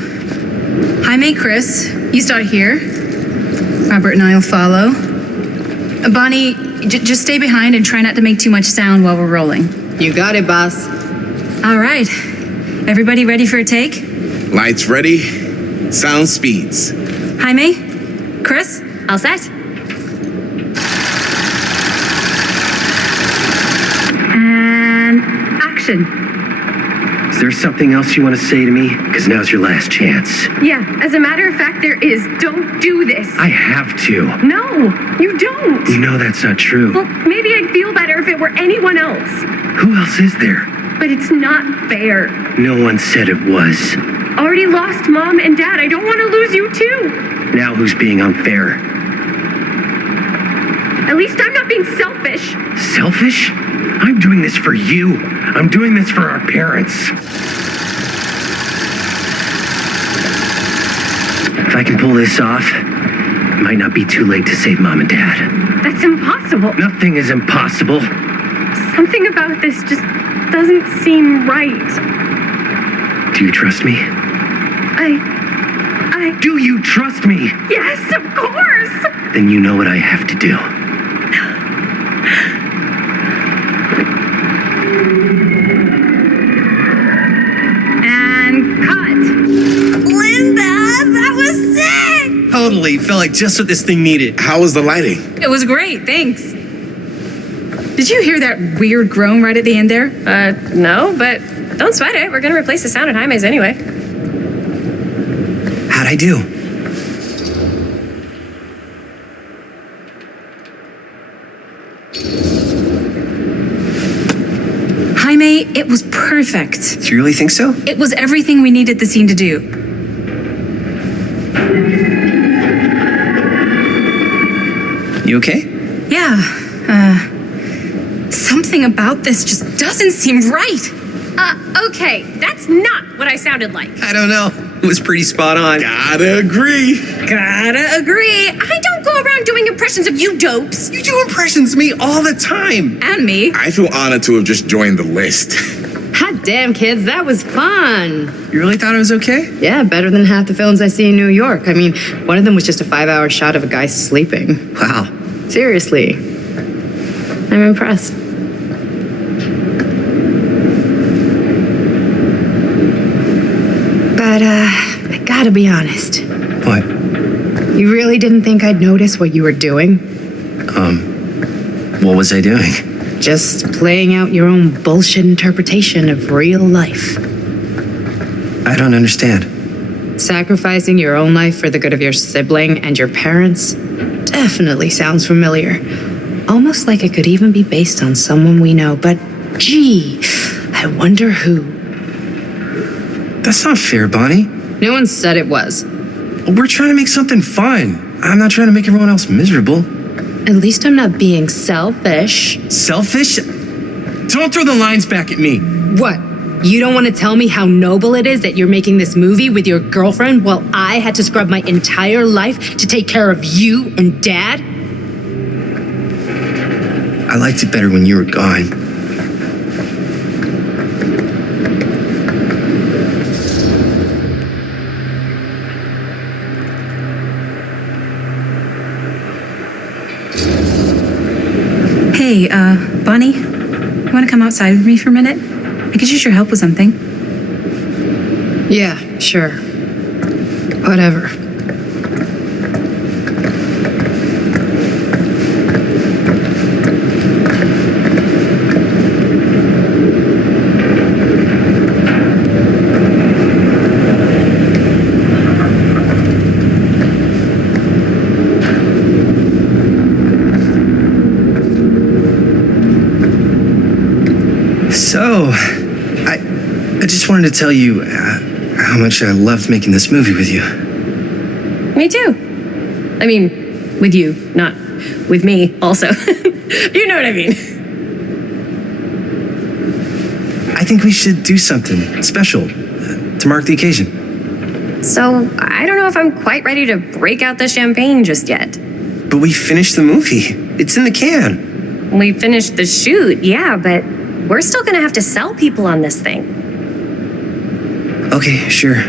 Jaime, Chris, you start here. Robert and I will follow. Bonnie, just stay behind and try not to make too much sound while we're rolling. You got it, boss. All right. Everybody ready for a take? Lights ready, sound speeds. Jaime, Chris, All set? and action. Is there something else you want to say to me? Because now's your last chance. Yeah, as a matter of fact, there is. Don't do this. I have to. No, you don't. You know that's not true. Well, maybe I'd feel better if it were anyone else. Who else is there? But it's not fair. No one said it was. Already lost Mom and Dad. I don't want to lose you too. Now who's being unfair? At least I'm not being selfish. Selfish? I'm doing this for you. I'm doing this for our parents. If I can pull this off, it might not be too late to save Mom and Dad. That's impossible. Nothing is impossible. Something about this just doesn't seem right. Do you trust me? Do you trust me? Yes, of course. Then you know what I have to do. And cut. Linda, that was sick! Totally. Felt like just what this thing needed. How was the lighting? It was great, thanks. Did you hear that weird groan right at the end there? No, but don't sweat it. We're gonna replace the sound at Jaime's anyway. How'd I do? Jaime, it was perfect. Do you really think so? It was everything we needed the scene to do. You okay? Yeah, something about this just doesn't seem right. Okay, that's not what I sounded like. I don't know. It was pretty spot on. Gotta agree. Gotta agree. I don't go around doing impressions of you dopes. You do impressions of me all the time. And me. I feel honored to have just joined the list. Hot damn, kids, that was fun. You really thought it was okay? Yeah, better than half the films I see in New York. I mean, one of them was just a 5-hour shot of a guy sleeping. Wow. Seriously. I'm impressed. But, I gotta be honest. What? You really didn't think I'd notice what you were doing? What was I doing? Just playing out your own bullshit interpretation of real life. I don't understand. Sacrificing your own life for the good of your sibling and your parents definitely sounds familiar. Almost like it could even be based on someone we know, but gee, I wonder who. That's not fair, Bonnie. No one said it was. We're trying to make something fun. I'm not trying to make everyone else miserable. At least I'm not being selfish. Selfish? Don't throw the lines back at me. What? You don't want to tell me how noble it is that you're making this movie with your girlfriend while I had to scrub my entire life to take care of you and Dad? I liked it better when you were gone. Hey, Bonnie, you want to come outside with me for a minute? I could use your help with something. Yeah, sure. Whatever. So, I just wanted to tell you how much I loved making this movie with you. Me too. I mean, with you, not with me, also. You know what I mean. I think we should do something special to mark the occasion. So, I don't know if I'm quite ready to break out the champagne just yet. But we finished the movie. It's in the can. We finished the shoot, yeah, but we're still gonna have to sell people on this thing. Okay, sure.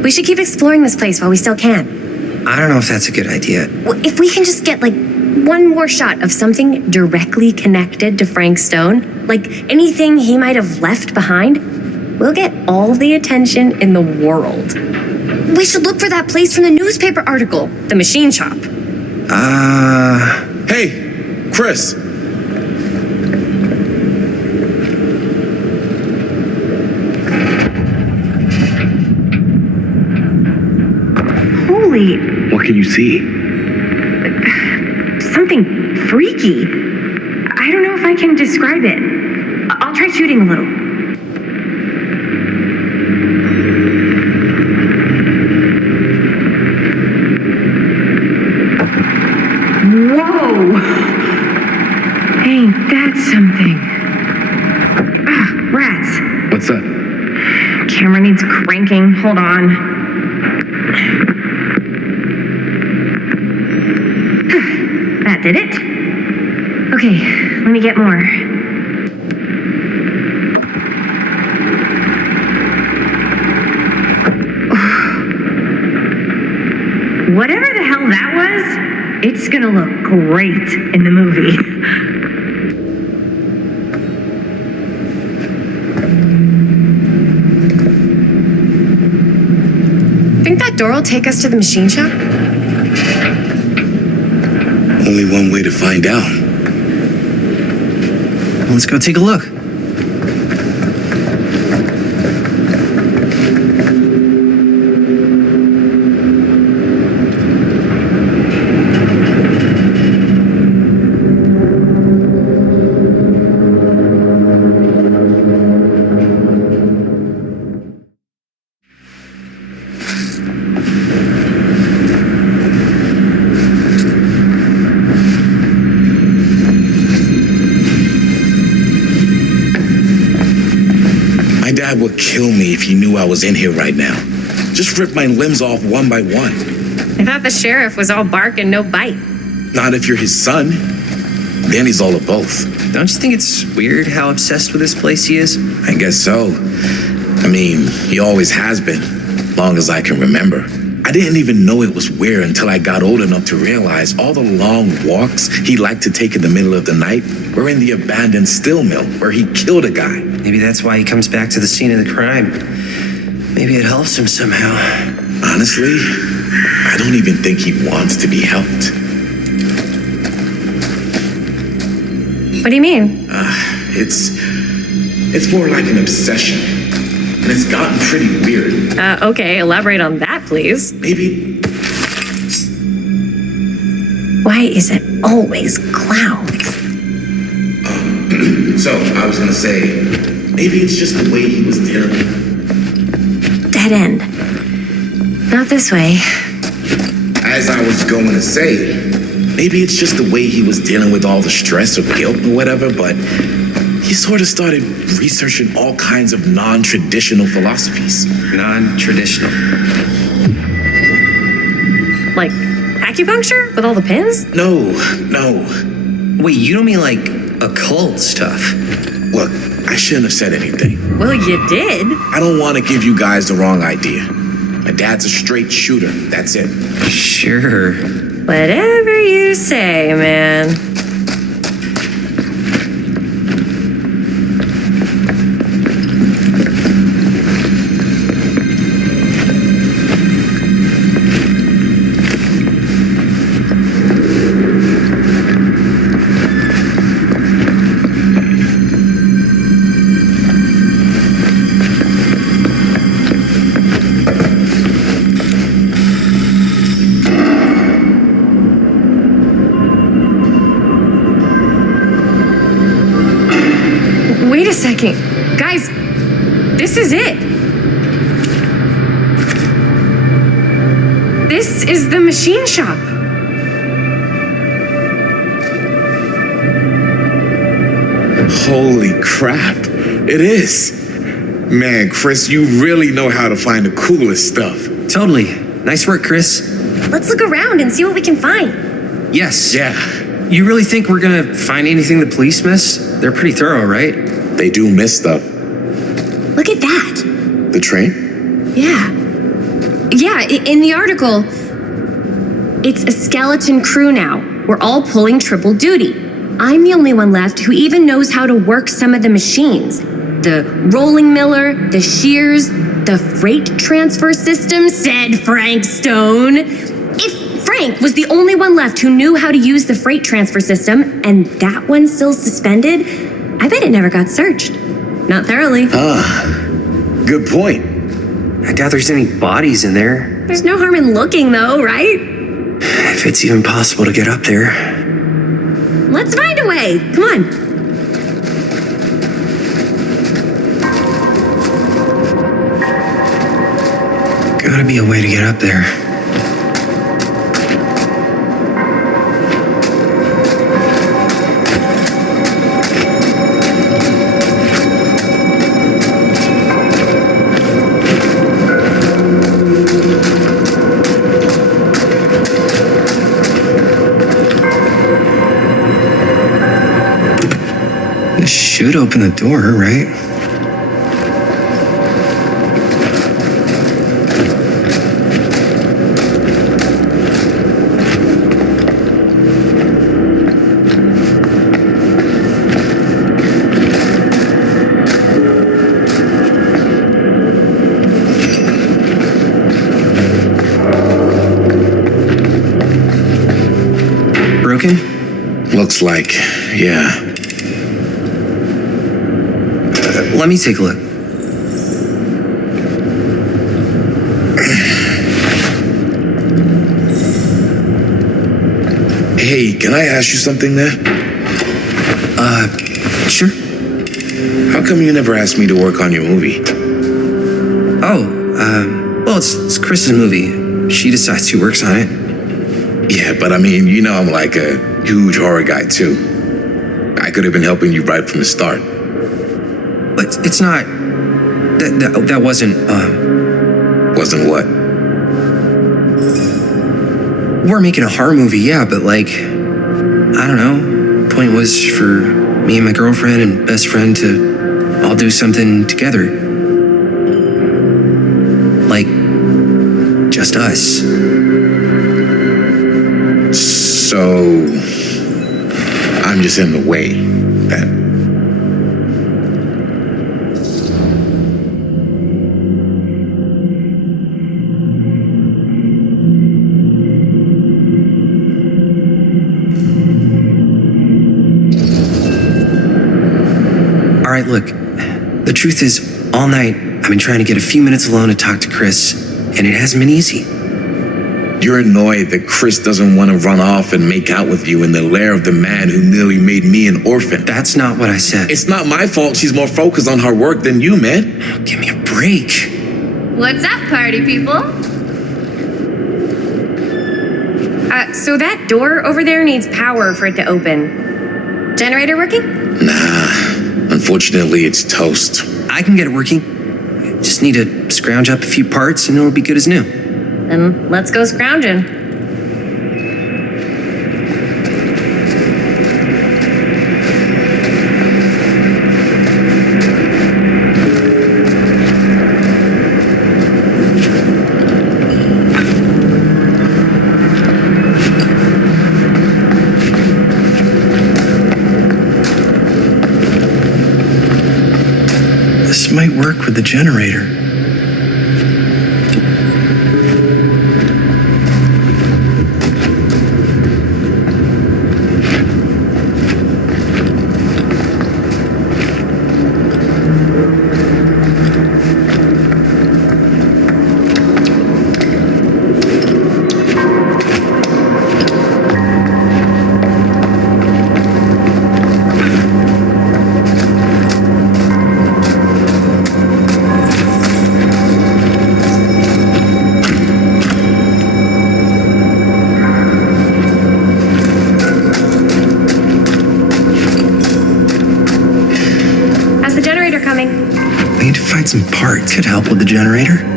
We should keep exploring this place while we still can. I don't know if that's a good idea. Well, if we can just get, like, one more shot of something directly connected to Frank Stone, like anything he might have left behind, we'll get all the attention in the world. We should look for that place from the newspaper article, the machine shop. Hey, Chris. Holy, What can you see? something freaky. I don't know if I can describe it. I'll try shooting a little. Whoa! Ain't that something? Ah, rats. What's up? Camera needs cranking. Hold on. That did it. Okay, let me get more. Whatever the hell that was, it's gonna look great in the movie. Think that door will take us to the machine shop? Only one way to find out. Let's go take a look. guy would kill me if he knew I was in here right now. Just rip my limbs off one by one. I thought the sheriff was all bark and no bite. Not if you're his son. Then he's all of both. Don't you think it's weird how obsessed with this place he is? I guess so. I mean, he always has been, long as I can remember. I didn't even know it was weird until I got old enough to realize all the long walks he liked to take in the middle of the night were in the abandoned steel mill where he killed a guy. Maybe that's why he comes back to the scene of the crime. Maybe it helps him somehow. Honestly, I don't even think he wants to be helped. What do you mean? It's more like an obsession. And it's gotten pretty weird. Okay, elaborate on that, please. Maybe. Why is it always clowns? So, I was gonna say, maybe it's just the way he was dealing. Dead end. Not this way. As I was going to say, maybe it's just the way he was dealing with all the stress or guilt or whatever, but he sort of started researching all kinds of non-traditional philosophies. Non-traditional? Like acupuncture with all the pins? No. Wait, you don't mean like occult stuff? Look, I shouldn't have said anything. Well, you did. I don't want to give you guys the wrong idea. My dad's a straight shooter, that's it. Sure. Whatever you say, man. Wait a second. Guys, this is it. This is the machine shop. Holy crap, it is. Man, Chris, you really know how to find the coolest stuff. Totally. Nice work, Chris. Let's look around and see what we can find. Yes. Yeah. You really think we're gonna find anything the police missed? They're pretty thorough, right? They do miss stuff. Look at that. The train? Yeah. Yeah, in the article, it's a skeleton crew now. We're all pulling triple duty. I'm the only one left who even knows how to work some of the machines. The rolling miller, the shears, the freight transfer system, said Frank Stone. If Frank was the only one left who knew how to use the freight transfer system, and that one's still suspended, I bet it never got searched. Not thoroughly. Good point. I doubt there's any bodies in there. There's no harm in looking, though, right? If it's even possible to get up there. Let's find a way. Come on. Gotta be a way to get up there. This should open the door, right? Broken? Looks like, yeah. Let me take a look. Hey, can I ask you something there? Sure. How come you never asked me to work on your movie? Well, it's Chris's movie. She decides who works on it. Yeah, but I mean, you know I'm like a huge horror guy too. I could have been helping you right from the start. But it's not... That wasn't, Wasn't what? We're making a horror movie, yeah, but like, I don't know. Point was for me and my girlfriend and best friend to all do something together. Like, just us. So, I'm just in the way, then. All right, look, the truth is, all night, I've been trying to get a few minutes alone to talk to Chris, and it hasn't been easy. You're annoyed that Chris doesn't want to run off and make out with you in the lair of the man who nearly made me an orphan. That's not what I said. It's not my fault she's more focused on her work than you, man. Oh, give me a break. What's up, party people? So that door over there needs power for it to open. Generator working? Nah, unfortunately, it's toast. I can get it working. Just need to scrounge up a few parts and it'll be good as new. Then let's go scrounging. This might work with the generator. Find some parts could help with the generator.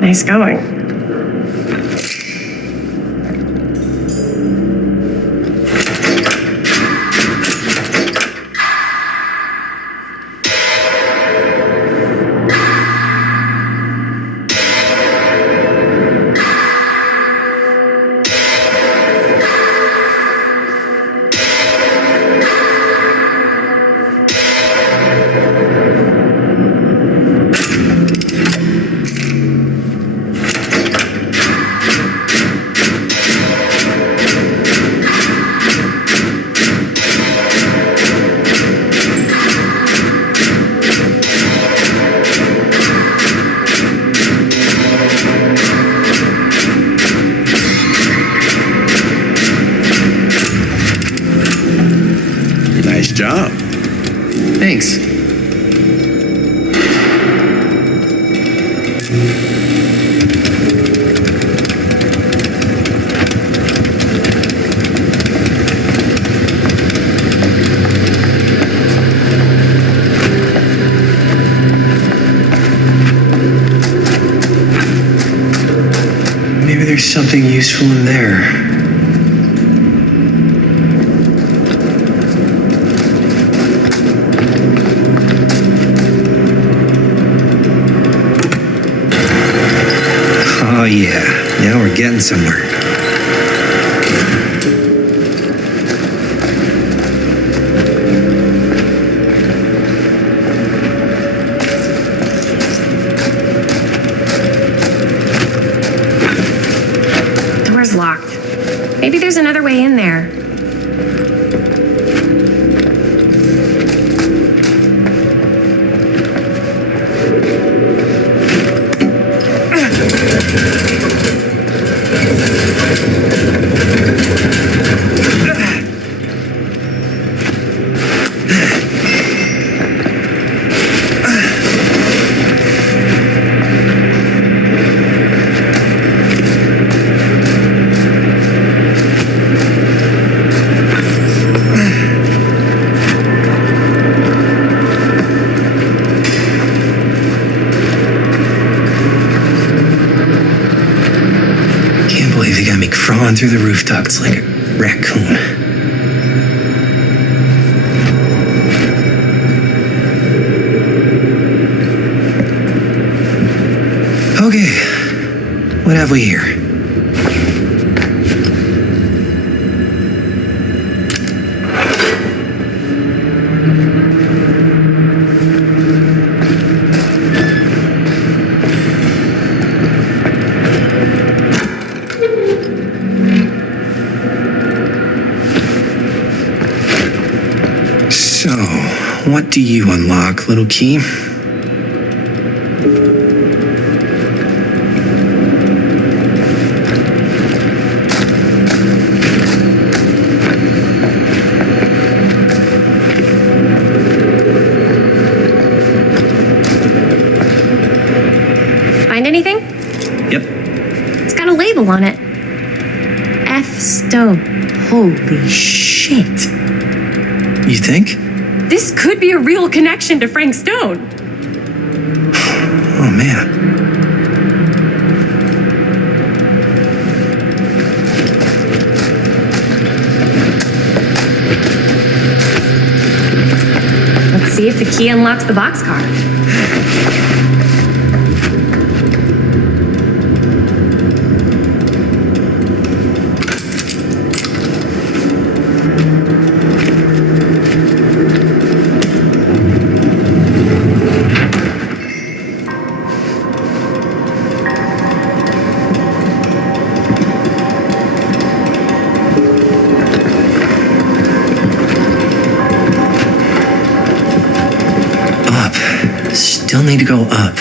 Nice going. Nice job. Thanks. Maybe there's something useful in there. Oh yeah, now we're getting somewhere. Maybe there's another way in there. Can't believe they got me crawling through the roof ducts like a raccoon. Okay, what have we here? So, what do you unlock, little key? Find anything? Yep. It's got a label on it. F. Stone. Holy shit. You think? This could be a real connection to Frank Stone. Oh, man. Let's see if the key unlocks the boxcar. Up. Still need to go up.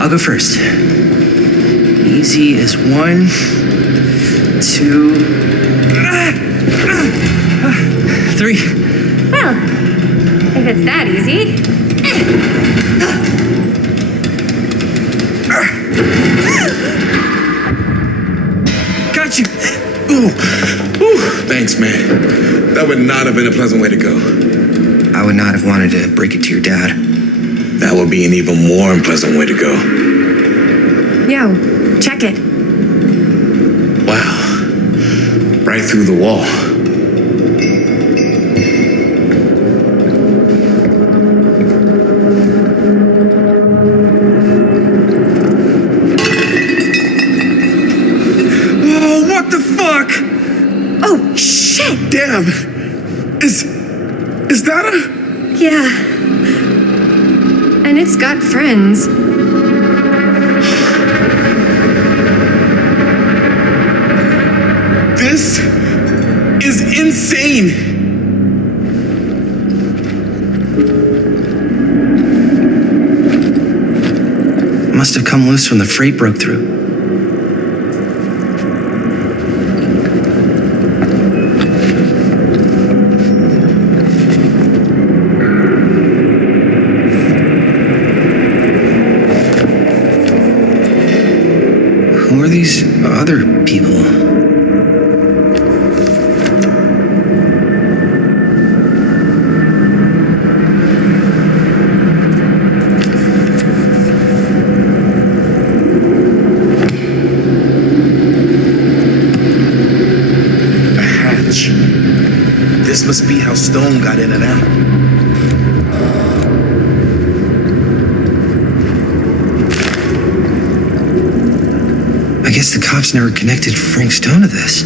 I'll go first. Easy as 1, 2, 3. Well, if it's that easy. Got you. Ooh. Ooh. Thanks, man. That would not have been a pleasant way to go. I would not have wanted to break it to your dad. That would be an even more unpleasant way to go. Yo, check it. Wow. Right through the wall. Whoa, what the fuck? Oh, shit! Damn. Is that a... Yeah. And it's got friends. This is insane. Must have come loose when the freight broke through. Who are these other people? A hatch. This must be how Stone got in and out. I guess the cops never connected Frank Stone to this.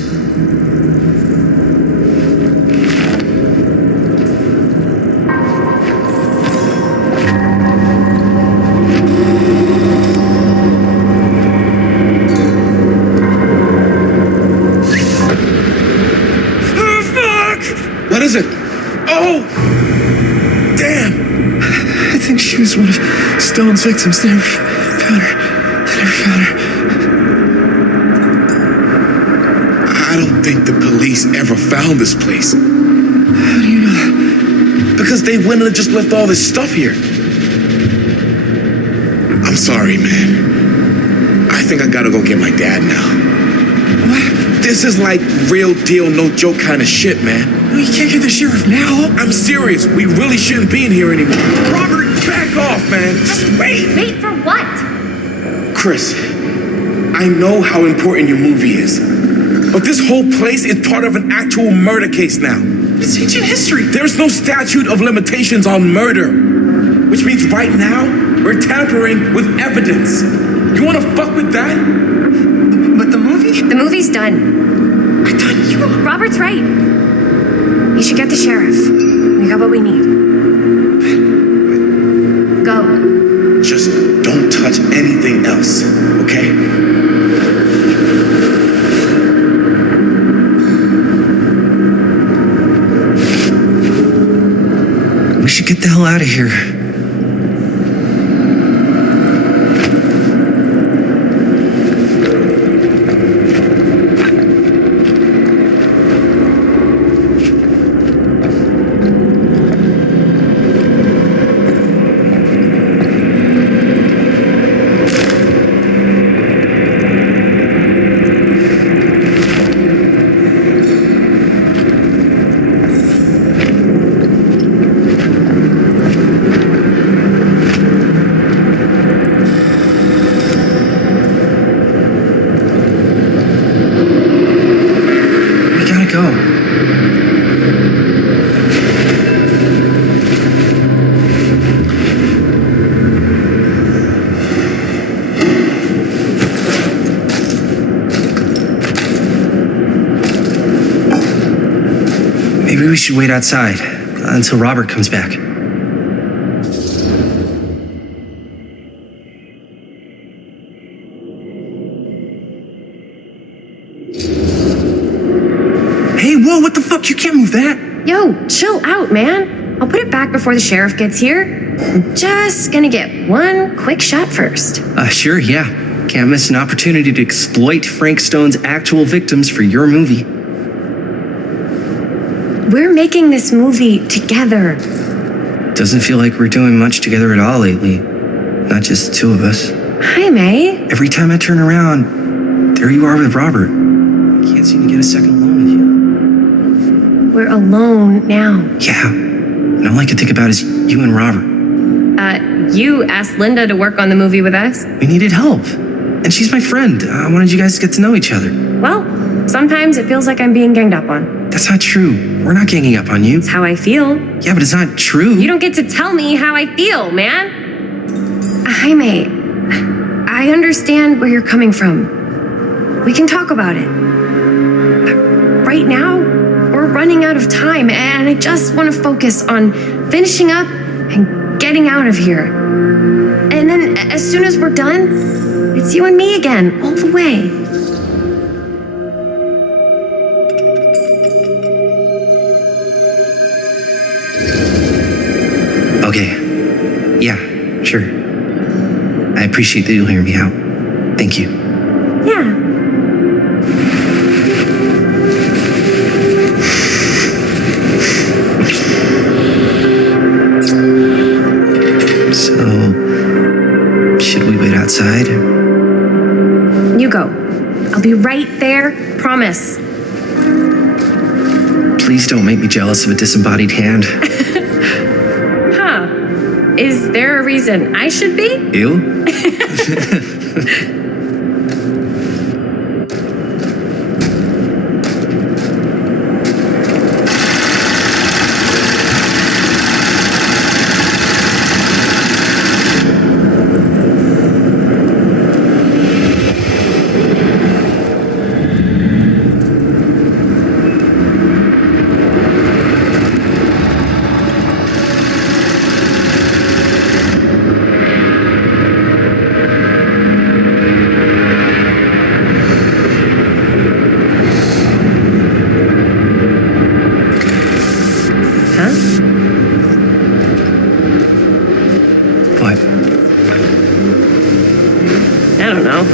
Oh, fuck! What is it? Oh! Damn! I think she was one of Stone's victims. They never found her. They never found her. I don't think the police ever found this place. How do you know that? Because they went and just left all this stuff here. I'm sorry, man. I think I gotta go get my dad now. What? This is like real deal, no joke kind of shit, man. No, you can't get the sheriff now. I'm serious. We really shouldn't be in here anymore. Robert, back off, man. Just wait. Wait for what? Chris, I know how important your movie is. But this whole place is part of an actual murder case now. It's ancient history. There's no statute of limitations on murder. Which means right now, we're tampering with evidence. You wanna fuck with that? But the movie? The movie's done. I thought you... Robert's right. You should get the sheriff. We got what we need. Go. Just don't touch anything else, okay? We should get the hell out of here. Maybe we should wait outside until Robert comes back. Hey, whoa, what the fuck? You can't move that. Yo, chill out, man. I'll put it back before the sheriff gets here. I'm just gonna get one quick shot first. Sure, yeah. Can't miss an opportunity to exploit Frank Stone's actual victims for your movie. We're making this movie together. Doesn't feel like we're doing much together at all lately. Not just the two of us. Hi, May. Every time I turn around, there you are with Robert. Can't seem to get a second alone with you. We're alone now. Yeah. And all I can think about is you and Robert. You asked Linda to work on the movie with us. We needed help. And she's my friend. I wanted you guys to get to know each other. Well, sometimes it feels like I'm being ganged up on. That's not true. We're not ganging up on you. It's how I feel. Yeah, but it's not true. You don't get to tell me how I feel, man. Hi, May. I understand where you're coming from. We can talk about it. But right now, we're running out of time, and I just want to focus on finishing up and getting out of here. And then as soon as we're done, it's you and me again, all the way. Okay. Yeah, sure. I appreciate that you'll hear me out. Thank you. Yeah. So, should we wait outside? You go. I'll be right there, promise. Please don't make me jealous of a disembodied hand. Huh. Is there a reason I should be? You? What? I don't know.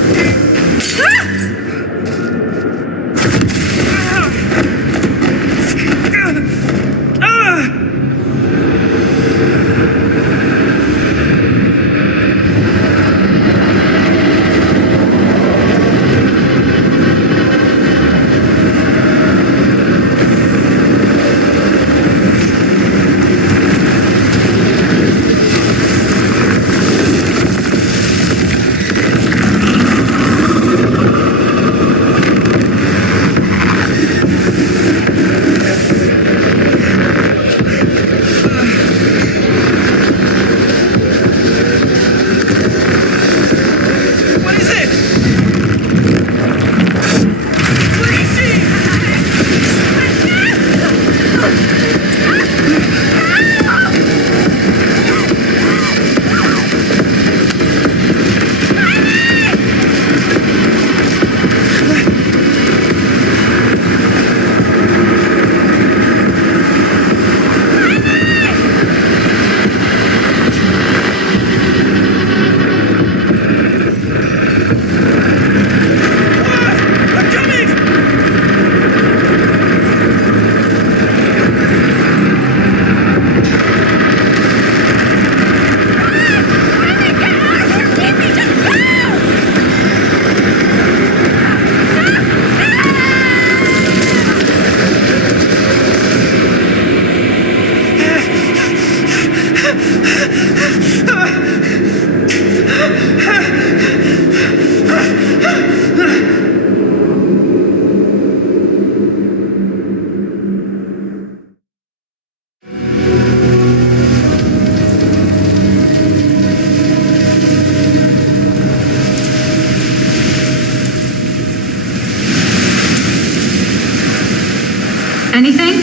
Anything?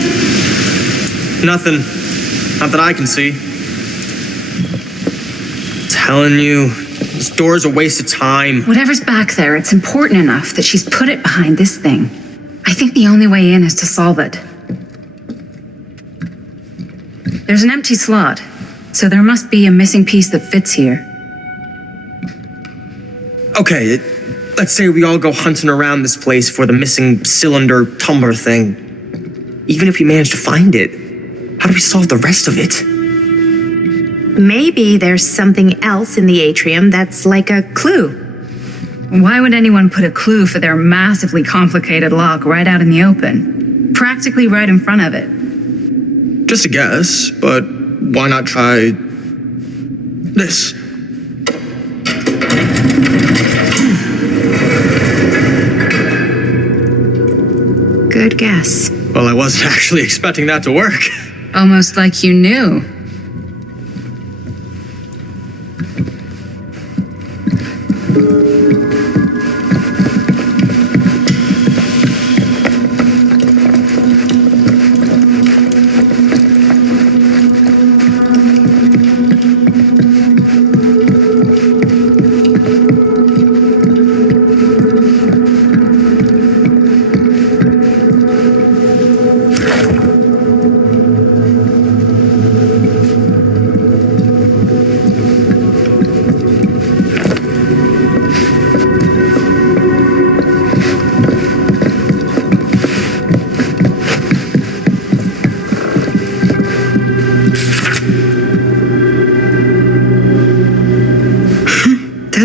Nothing. Not that I can see. Telling you, this door's a waste of time. Whatever's back there, it's important enough that she's put it behind this thing. I think the only way in is to solve it. There's an empty slot, so there must be a missing piece that fits here. Okay, let's say we all go hunting around this place for the missing cylinder tumbler thing. Even if we manage to find it, how do we solve the rest of it? Maybe there's something else in the atrium that's like a clue. Why would anyone put a clue for their massively complicated lock right out in the open? Practically right in front of it. Just a guess, but why not try this? Good guess. Well, I wasn't actually expecting that to work. Almost like you knew.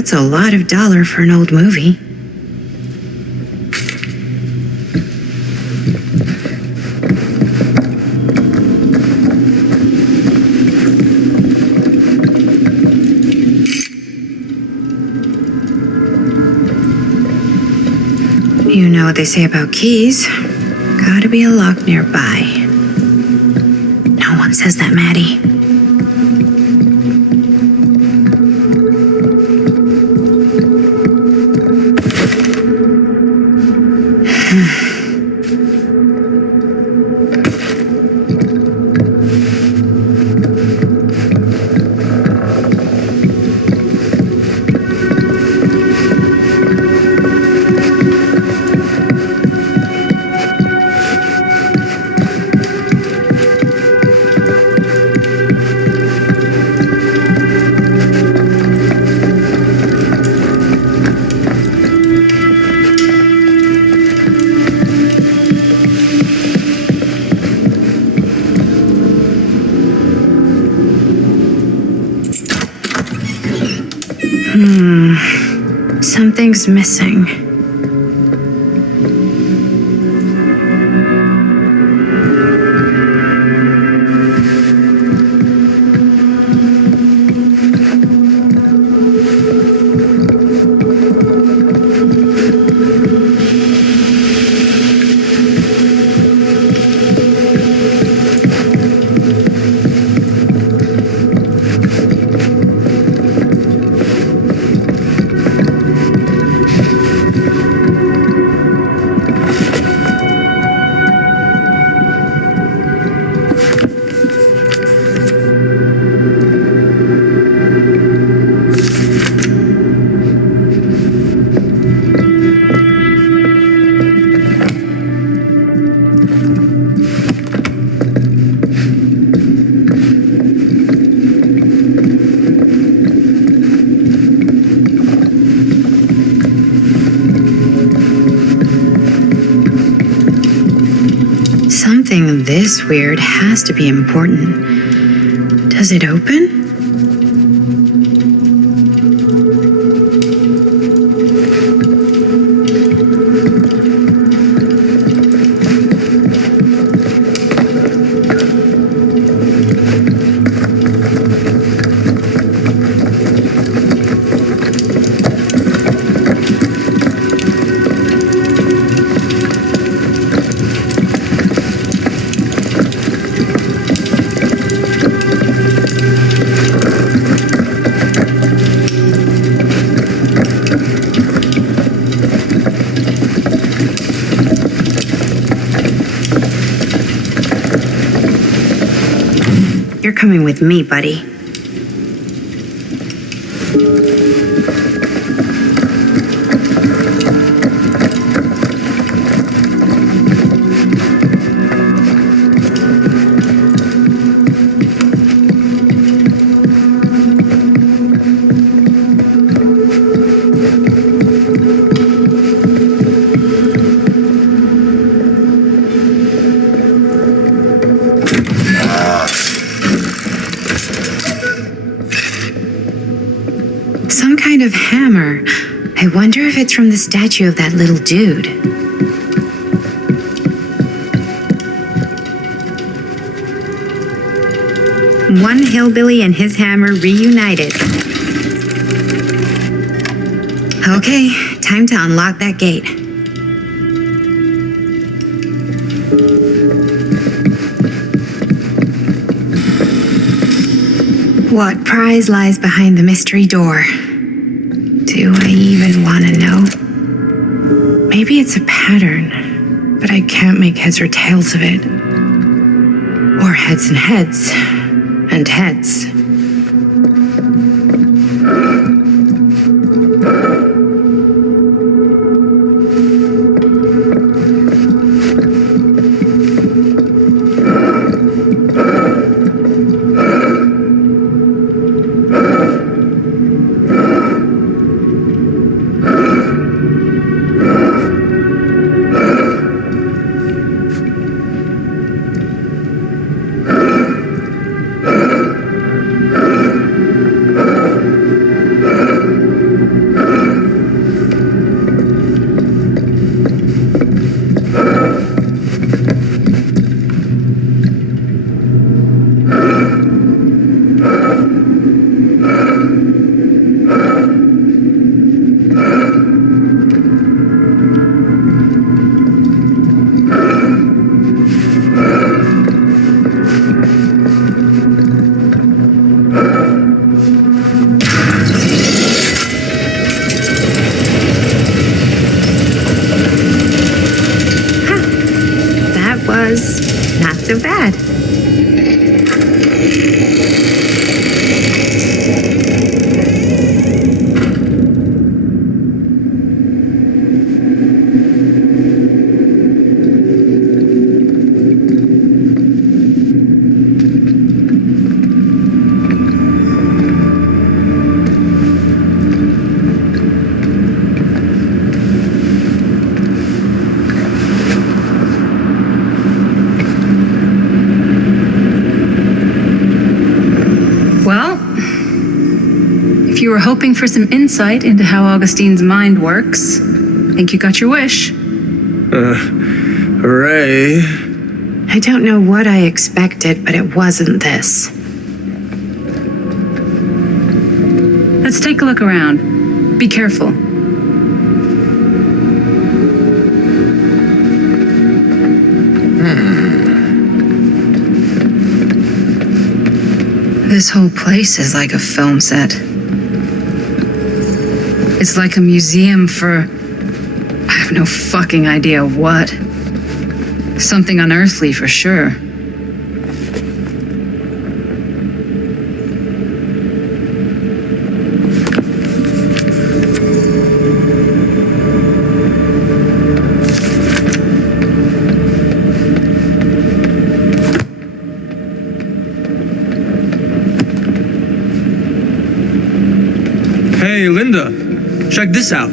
That's a lot of dollar for an old movie. You know what they say about keys. Gotta be a lock nearby. No one says that, Maddie. Something's missing. Something this weird has to be important. Does it open? You're coming with me, buddy. Some kind of hammer. I wonder if it's from the statue of that little dude. One hillbilly and his hammer reunited. Okay, time to unlock that gate. What prize lies behind the mystery door? Do I even want to know? Maybe it's a pattern, but I can't make heads or tails of it. Or heads and heads, and heads. Well, if you were hoping for some insight into how Augustine's mind works, I think you got your wish. Hooray. I don't know what I expected, but it wasn't this. Let's take a look around. Be careful. This whole place is like a film set. It's like a museum for... I have no fucking idea what. Something unearthly for sure. Hey, Linda, check this out.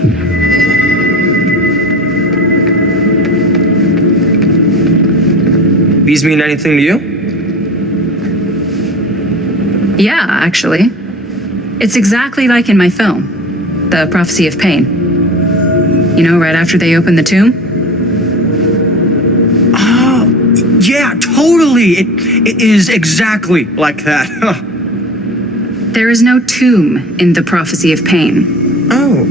These mean anything to you? Yeah, actually. It's exactly like in my film, The Prophecy of Pain. You know, right after they open the tomb? Oh, yeah, totally. It is exactly like that. There is no tomb in The Prophecy of Pain. Oh,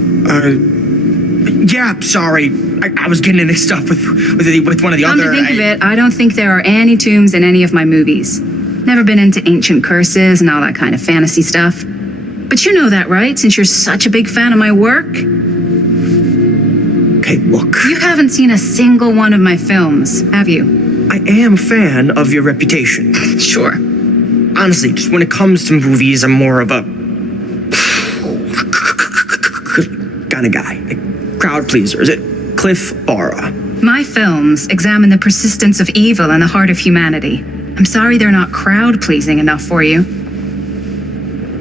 yeah, sorry. I was getting mixed up with one of the Come other... to think of it, I don't think there are any tombs in any of my movies. Never been into ancient curses and all that kind of fantasy stuff. But you know that, right? Since you're such a big fan of my work? Okay, look. You haven't seen a single one of my films, have you? I am a fan of your reputation. Sure. Honestly, just when it comes to movies, I'm more of a... kind of guy. Like, crowd pleaser. Is it Cliff Barra? My films examine the persistence of evil in the heart of humanity. I'm sorry they're not crowd-pleasing enough for you.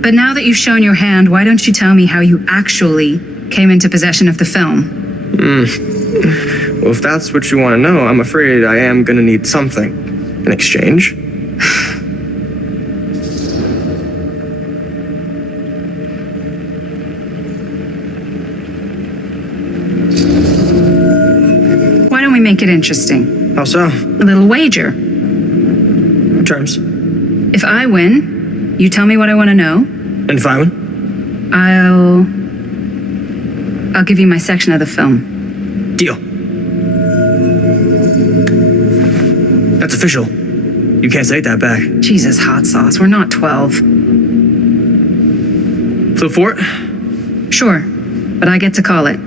But now that you've shown your hand, why don't you tell me how you actually came into possession of the film? Well, if that's what you want to know, I'm afraid I am going to need something in exchange. Why don't we make it interesting? How so? A little wager. Terms. If I win, you tell me what I want to know. And if I win? I'll give you my section of the film. Deal. That's official. You can't take that back. Jesus, hot sauce. We're not 12. Flip for it? Sure, but I get to call it.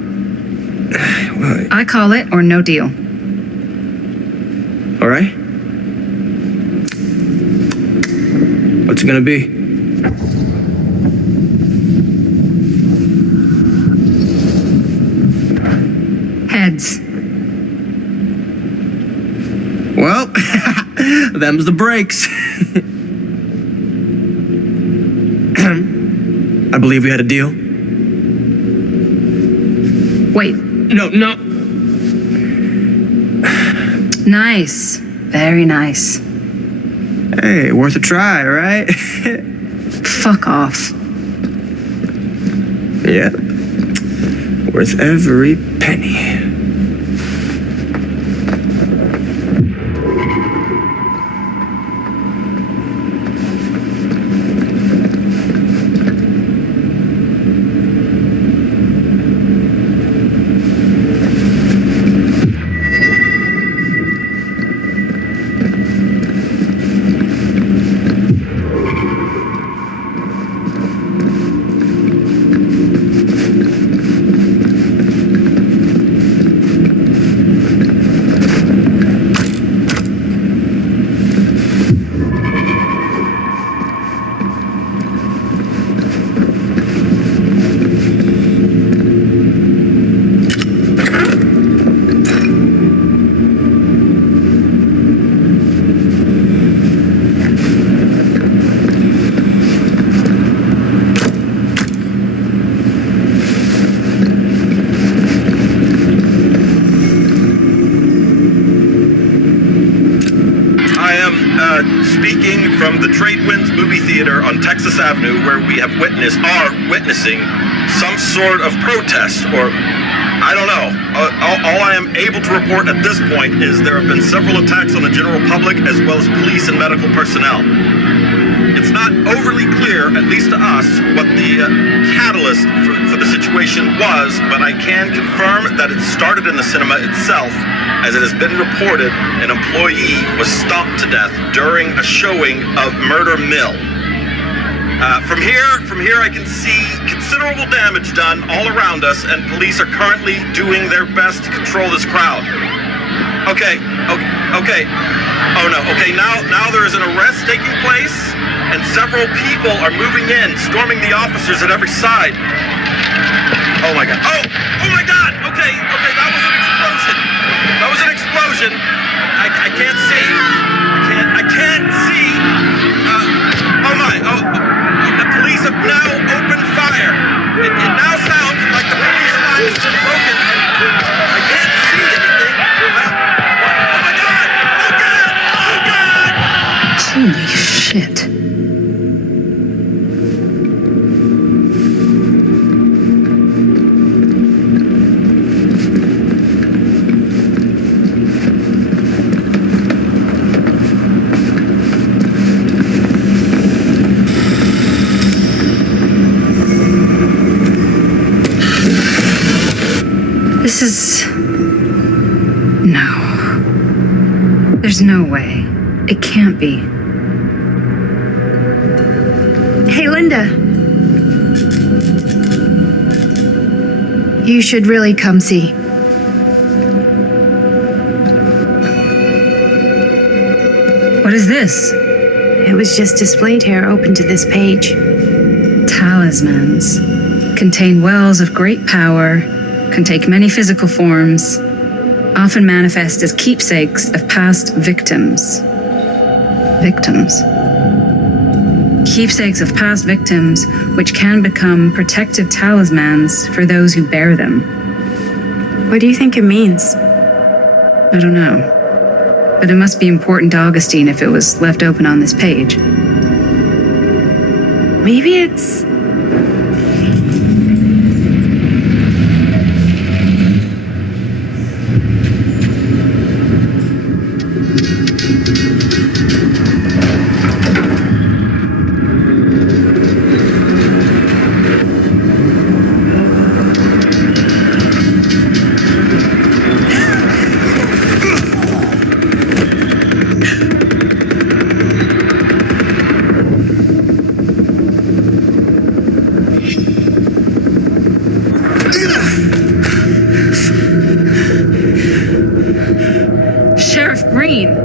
Well, I call it or no deal. all right. What's it gonna be? Heads. Well, them's the breaks. I believe we had a deal. Wait. No. Nice. Very nice. Hey, worth a try, right? Fuck off. Yeah. Worth every penny. from the Trade Winds movie theater on Texas Avenue, where we are witnessing some sort of protest, or I don't know. All I am able to report at this point is there have been several attacks on the general public as well as police and medical personnel. It's not overly clear, at least to us, what the catalyst for the situation was, but I can confirm that it started in the cinema itself, as it has been reported an employee was stomped to death during a showing of Murder Mill. From here I can see considerable damage done all around us, and police are currently doing their best to control this crowd. Okay. Oh no, okay, now there is an arrest taking place, and several people are moving in, storming the officers at every side. Oh my god. Oh my god! Okay, that was an explosion. I can't see. I can't see. The police have now opened fire. It now sounds like the police line has been broken, and I can't see anything. Oh my god! Oh god! Holy shit. This is... No. There's no way. It can't be. Hey, Linda. You should really come see. What is this? It was just displayed here, open to this page. Talismans. Contain wells of great power, can take many physical forms, often manifest as keepsakes of past victims. Victims. Keepsakes of past victims, which can become protective talismans for those who bear them. What do you think it means? I don't know. But it must be important to Augustine if it was left open on this page. Maybe it's... Sheriff Green!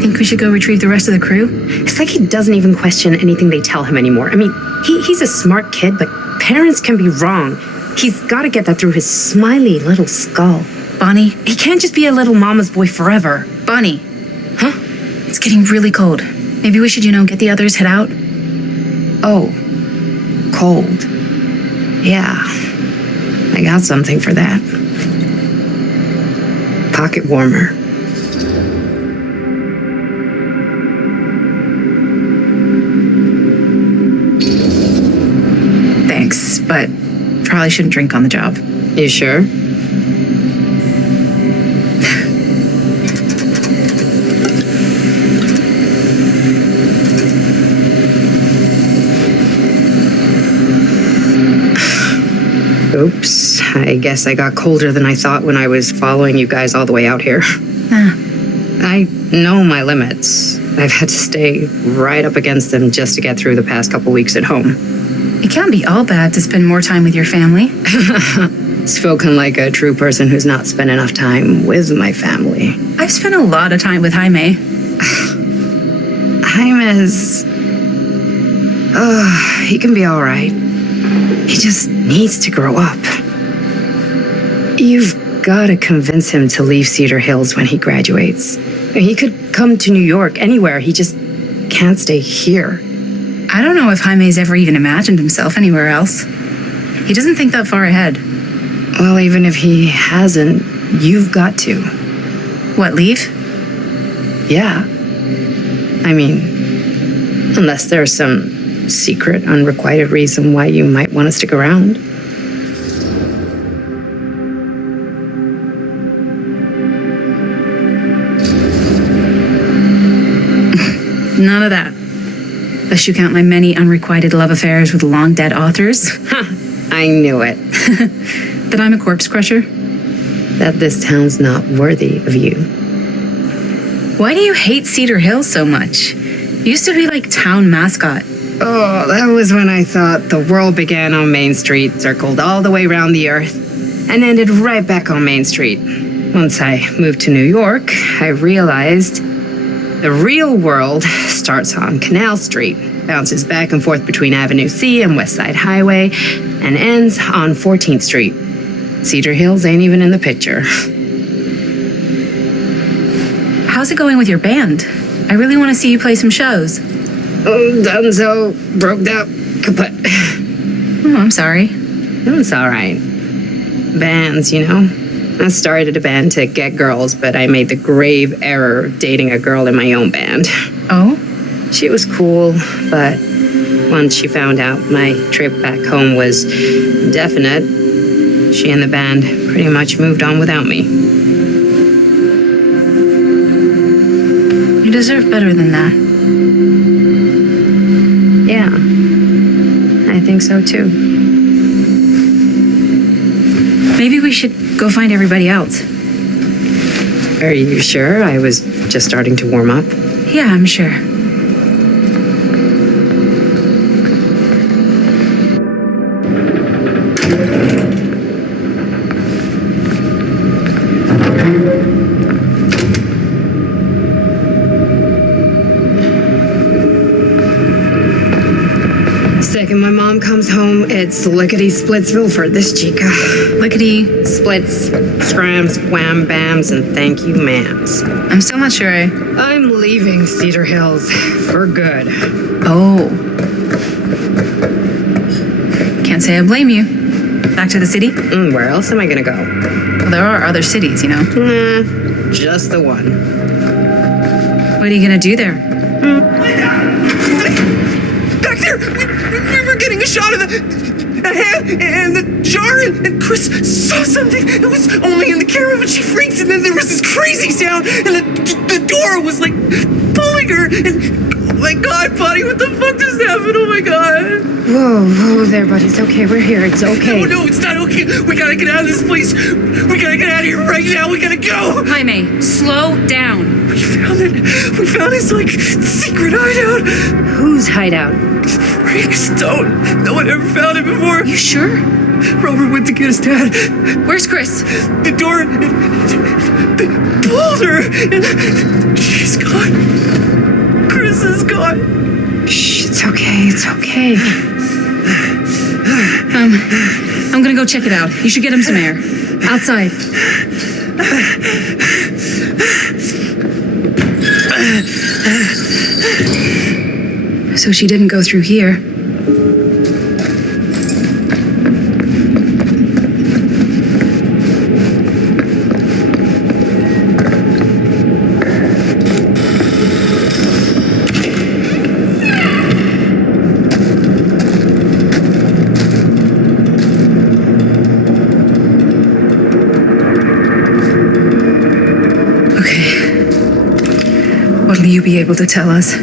Think we should go retrieve the rest of the crew? It's like he doesn't even question anything they tell him anymore. I mean, he's a smart kid, but parents can be wrong. He's got to get that through his smiley little skull. Bonnie? He can't just be a little mama's boy forever. Bonnie? Huh? It's getting really cold. Maybe we should, get the others, head out? Oh. Cold. Yeah. I got something for that. Pocket warmer. Thanks, but probably shouldn't drink on the job. You sure? Oops, I guess I got colder than I thought when I was following you guys all the way out here. I know my limits. I've had to stay right up against them just to get through the past couple weeks at home. It can't be all bad to spend more time with your family. Spoken like a true person who's not spent enough time with my family. I've spent a lot of time with Jaime. Jaime's... he can be all right. He just needs to grow up. You've gotta convince him to leave Cedar Hills when he graduates. He could come to New York, anywhere. He just can't stay here. I don't know if Jaime's ever even imagined himself anywhere else. He doesn't think that far ahead. Well, even if he hasn't, you've got to. What, leave? Yeah. I mean, unless there's some secret, unrequited reason why you might want to stick around. None of that. Unless you count my many unrequited love affairs with long-dead authors. I knew it. That I'm a corpse crusher. That this town's not worthy of you. Why do you hate Cedar Hills so much? You used to be like town mascot. Oh, that was when I thought the world began on Main Street, circled all the way around the earth, and ended right back on Main Street. Once I moved to New York, I realized the real world starts on Canal Street, bounces back and forth between Avenue C and West Side Highway, and ends on 14th Street. Cedar Hills ain't even in the picture. How's it going with your band? I really want to see you play some shows. Oh, donezo, broke up, kaput. Oh, I'm sorry. It's all right. Bands, you know. I started a band to get girls, but I made the grave error of dating a girl in my own band. Oh? She was cool, but once she found out my trip back home was indefinite, she and the band pretty much moved on without me. You deserve better than that. Yeah, I think so too. Maybe we should go find everybody else. Are you sure? I was just starting to warm up. Yeah, I'm sure. Second my mom comes home, it's lickety-splitsville for this chica. Lickety. Splits, scrams, wham bams, and thank you ma'ams. I'm still not sure. I'm leaving Cedar Hills for good. Oh. Can't say I blame you. Back to the city? Where else am I gonna go? Well, there are other cities, you know. Nah, just the one. What are you gonna do there? Back there! We were getting a shot of the hand and the jar, and Chris saw something. It was only in the camera, but she freaks, and then there was this crazy sound, and the door was like pulling her, and oh my god, buddy, what the fuck just happened? Oh my god. Whoa there, buddy. It's okay. We're here. It's okay. No, it's not okay. We gotta get out of this place. We gotta get out of here right now. We gotta go. Jaime, slow down. We found it. We found this, like, secret hideout. Whose hideout? Freaks don't. No one ever found it before. You sure? Robert went to get his dad. Where's Chris? The door. They pulled her, and she's gone. Chris is gone. Shh, it's okay. It's okay. I'm gonna go check it out. You should get him some air. Outside. So she didn't go through here. What'll you be able to tell us?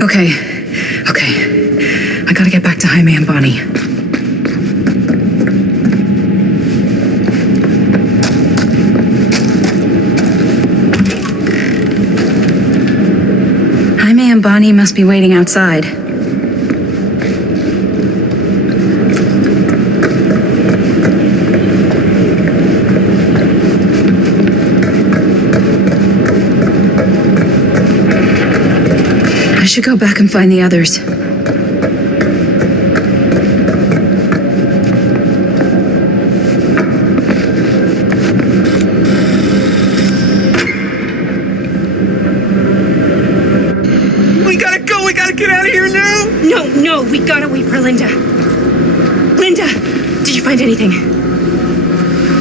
Okay. I gotta get back to Jaime and Bonnie. Jaime and Bonnie must be waiting outside. should go back and find the others. We gotta go. We gotta get out of here now. No, we gotta wait for Linda. Linda, did you find anything?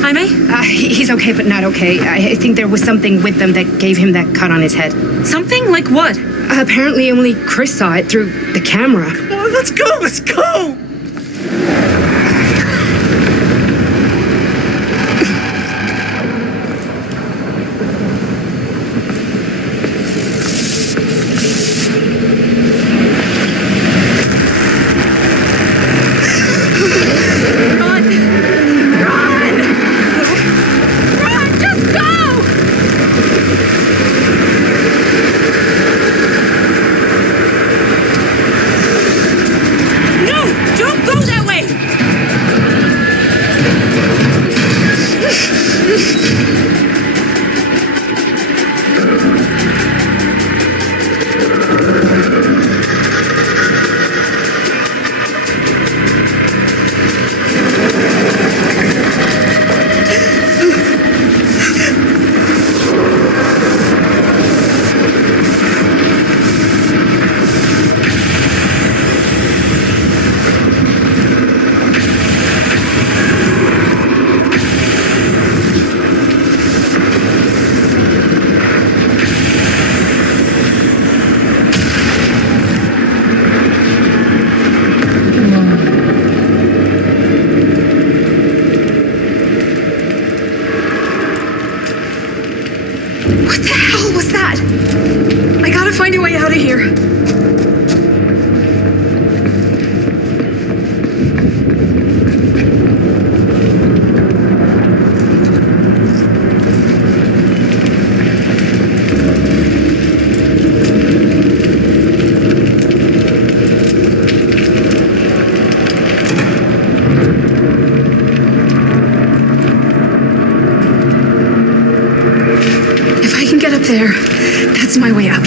Jaime? He's okay, but not okay. I think there was something with them that gave him that cut on his head. Something? Like what? Apparently only Chris saw it through the camera. Well, let's go. Let's go. What the hell was that? I gotta find a way out of here. If I can get up there, that's my way out.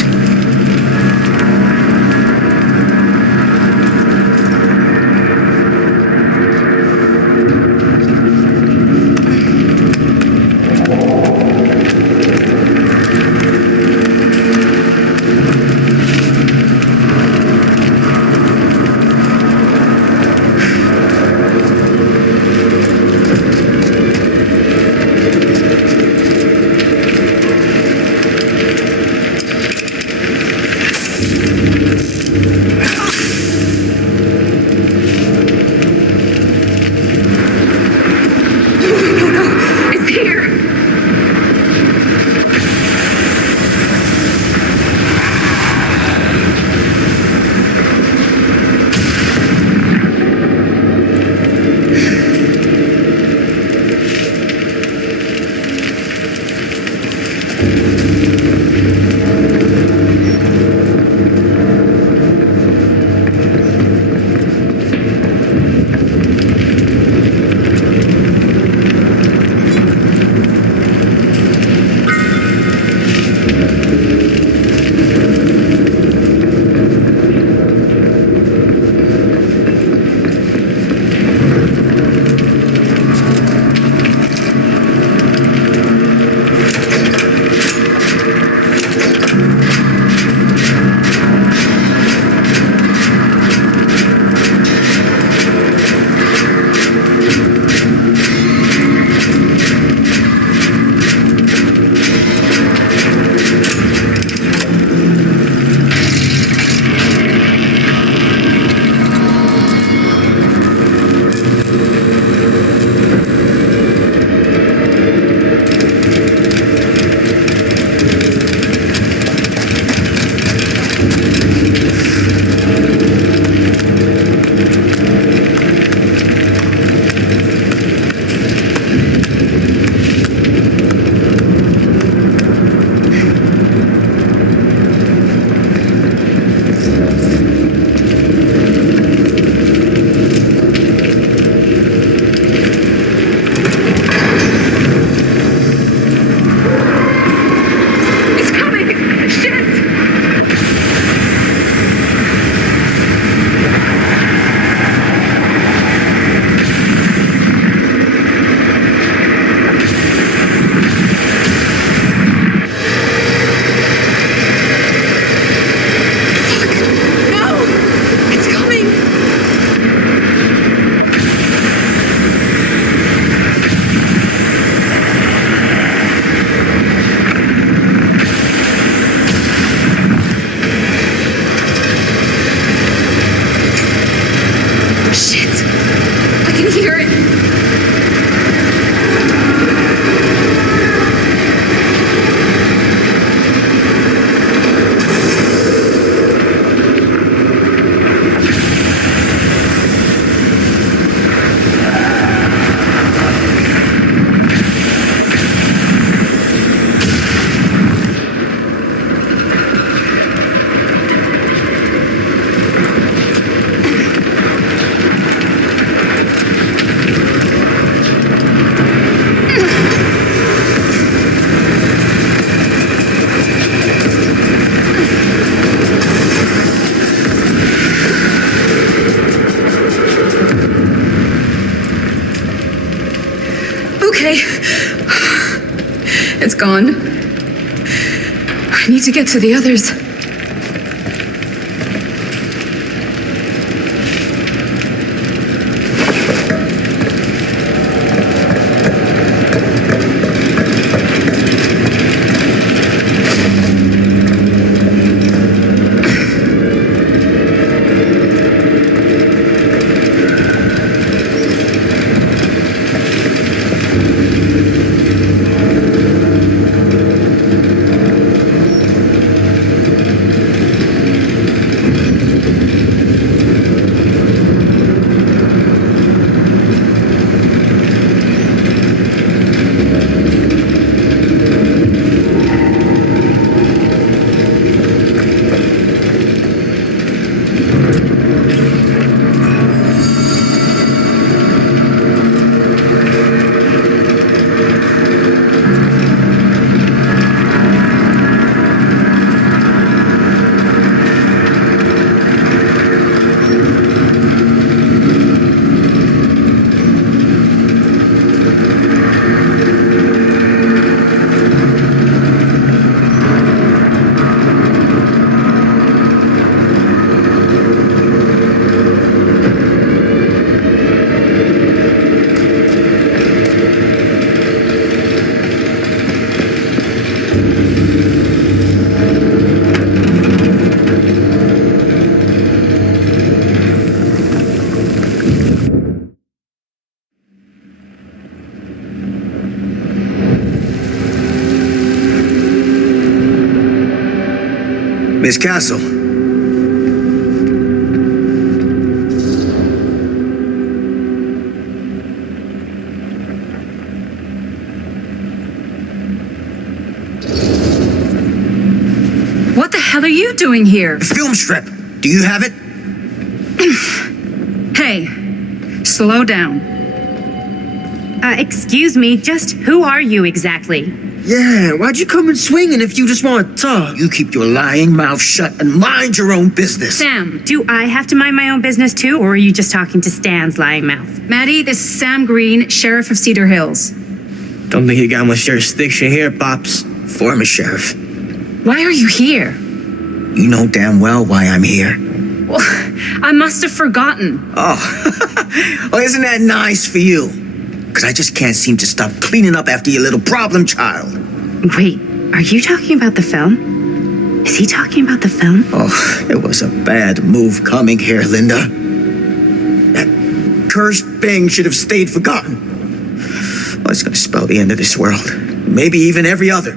hear it. Okay. It's gone. I need to get to the others. Miss Castle. What the hell are you doing here? The film strip. Do you have it? Hey, slow down. Excuse me, just who are you exactly? Yeah, why'd you come in swinging if you just want to talk? You keep your lying mouth shut and mind your own business. Sam. Do I have to mind my own business too, or are you just talking to Stan's lying mouth? Maddie, this is Sam Green, Sheriff of Cedar Hills. Don't think you got much jurisdiction here, Pops. Former sheriff. Why are you here? You know damn well why I'm here. Well, I must have forgotten. Oh, well, isn't that nice for you? Because I just can't seem to stop cleaning up after your little problem child. Wait, are you talking about the film? Is he talking about the film? Oh, it was a bad move coming here, Linda. That cursed thing should have stayed forgotten. Well, it's going to spell the end of this world. Maybe even every other.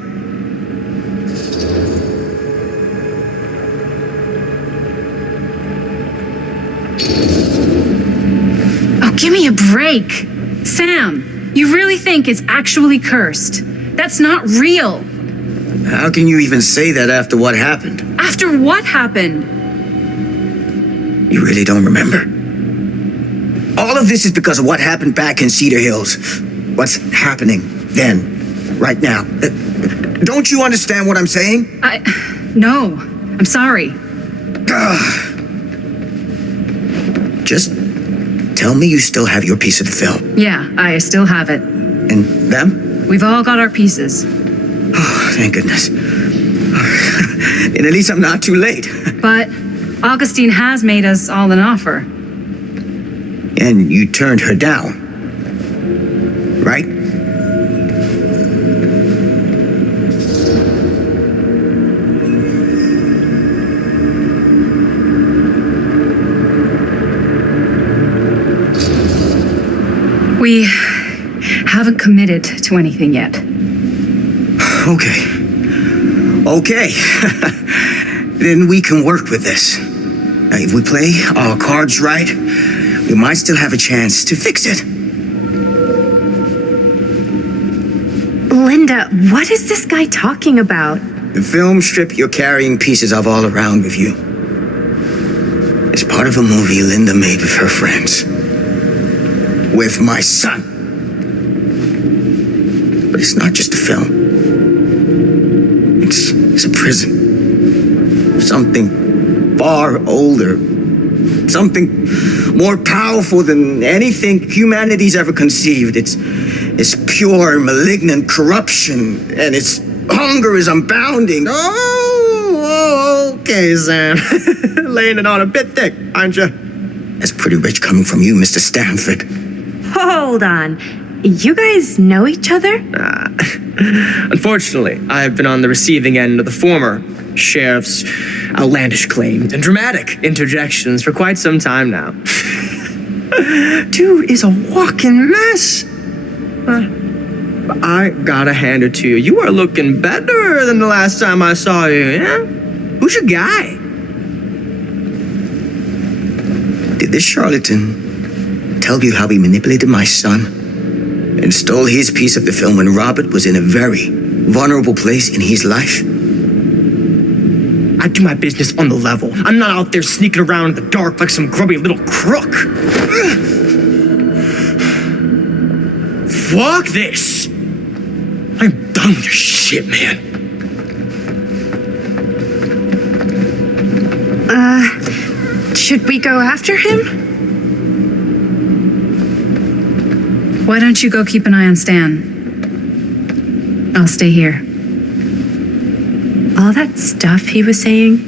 Oh, give me a break. Sam, you really think it's actually cursed? That's not real. How can you even say that after what happened? After what happened? You really don't remember? All of this is because of what happened back in Cedar Hills. What's happening then, right now. Don't you understand what I'm saying? No, I'm sorry. Just tell me you still have your piece of the film. Yeah, I still have it. And them? We've all got our pieces. Oh, thank goodness. And at least I'm not too late. But Augustine has made us all an offer. And you turned her down, right? We haven't committed to anything yet. Okay. Then we can work with this. Now, if we play our cards right, we might still have a chance to fix it. Linda, what is this guy talking about? The film strip you're carrying pieces of all around with you. It's part of a movie Linda made with her friends. With my son. But it's not just a film. It's a prison. Something far older. Something more powerful than anything humanity's ever conceived. It's pure, malignant corruption, and its hunger is unbounding. Oh, okay, Sam. Laying it on a bit thick, aren't you? That's pretty rich coming from you, Mr. Stanford. Hold on. You guys know each other? Unfortunately, I've been on the receiving end of the former sheriff's outlandish claims and dramatic interjections for quite some time now. Dude is a walking mess. I gotta hand it to you. You are looking better than the last time I saw you, yeah? Who's your guy? Did this charlatan tell you how he manipulated my son and stole his piece of the film when Robert was in a very vulnerable place in his life? I do my business on the level. I'm not out there sneaking around in the dark like some grubby little crook. Fuck this. I'm done with your shit, man. Should we go after him? Why don't you go keep an eye on Stan? I'll stay here. All that stuff he was saying,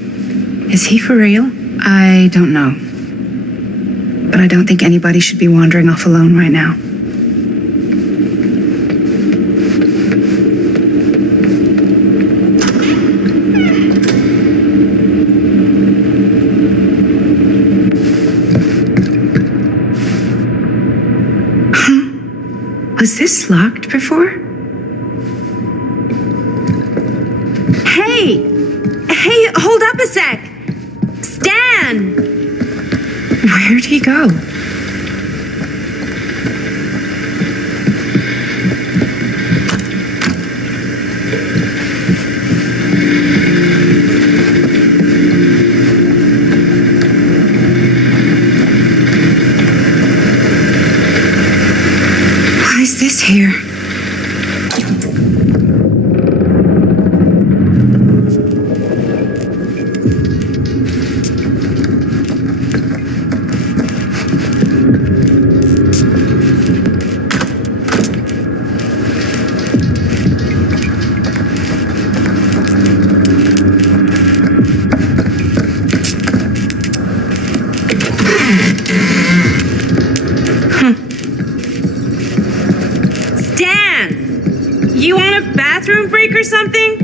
is he for real? I don't know. But I don't think anybody should be wandering off alone right now. Was this locked before? Hey! Hey, hold up a sec! Stan! Where'd he go? Why is this here? Stan! You want a bathroom break or something?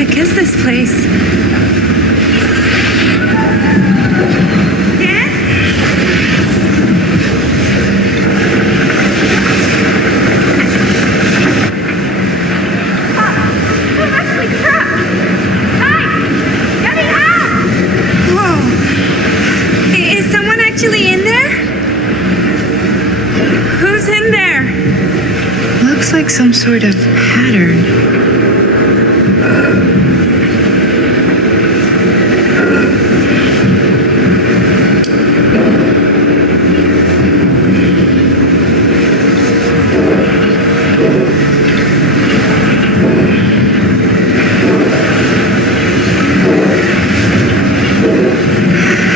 What is this place? Dad? Holy crap! Guys! Get me out! Whoa! Is someone actually in there? Who's in there? Look Looks like some sort of pattern.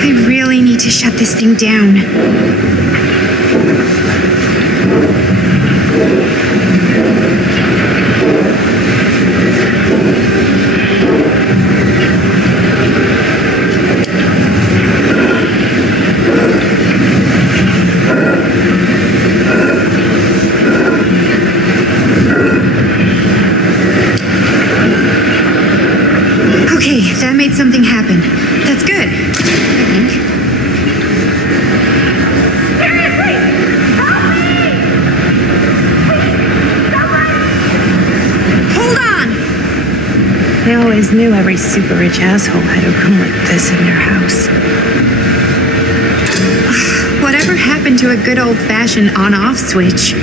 I really need to shut this thing down. Okay, that made something happen. That's good, I think. Hold on! I always knew every super rich asshole had a room like this in their house. Whatever happened to a good old-fashioned on-off switch?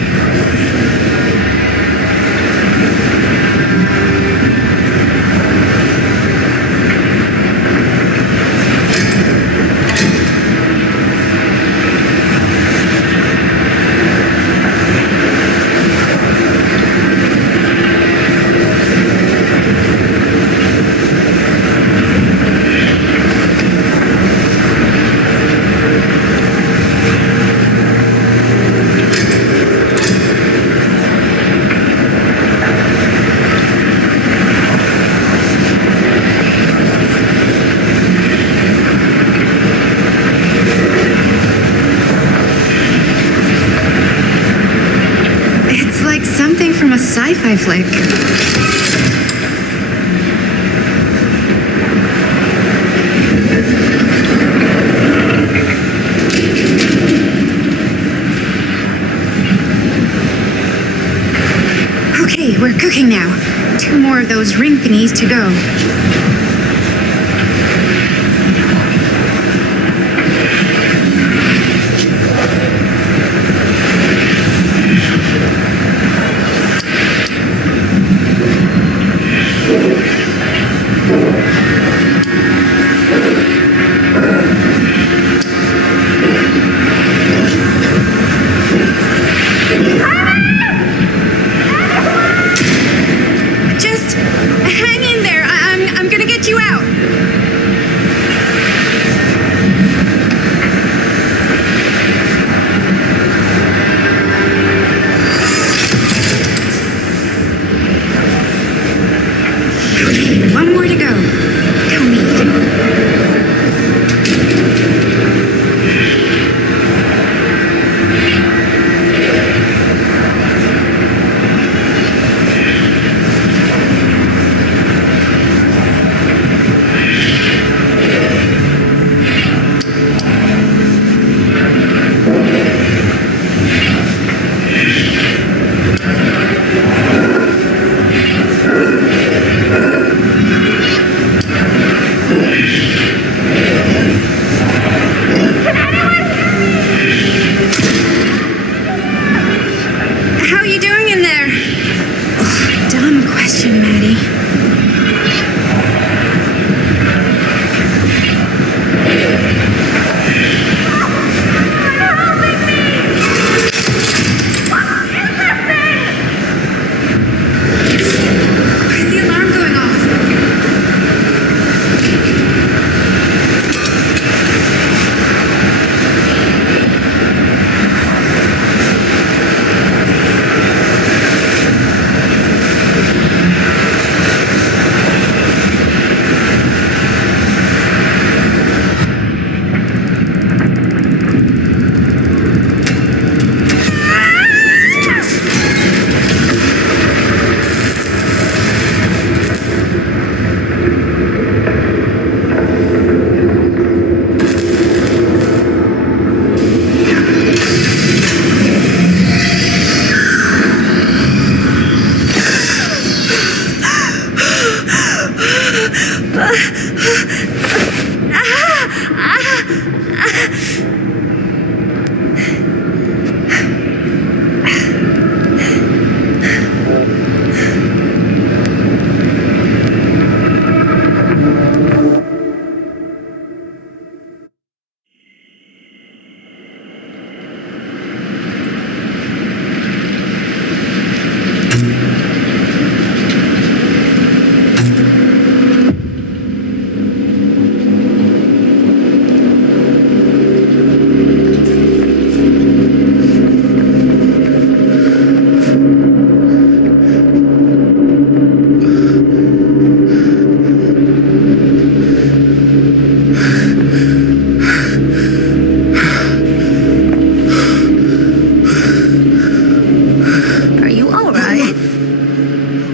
It's like something from a sci-fi flick. Okay, we're cooking now. 2 more of those ring thingies to go. Just hang in there. I'm gonna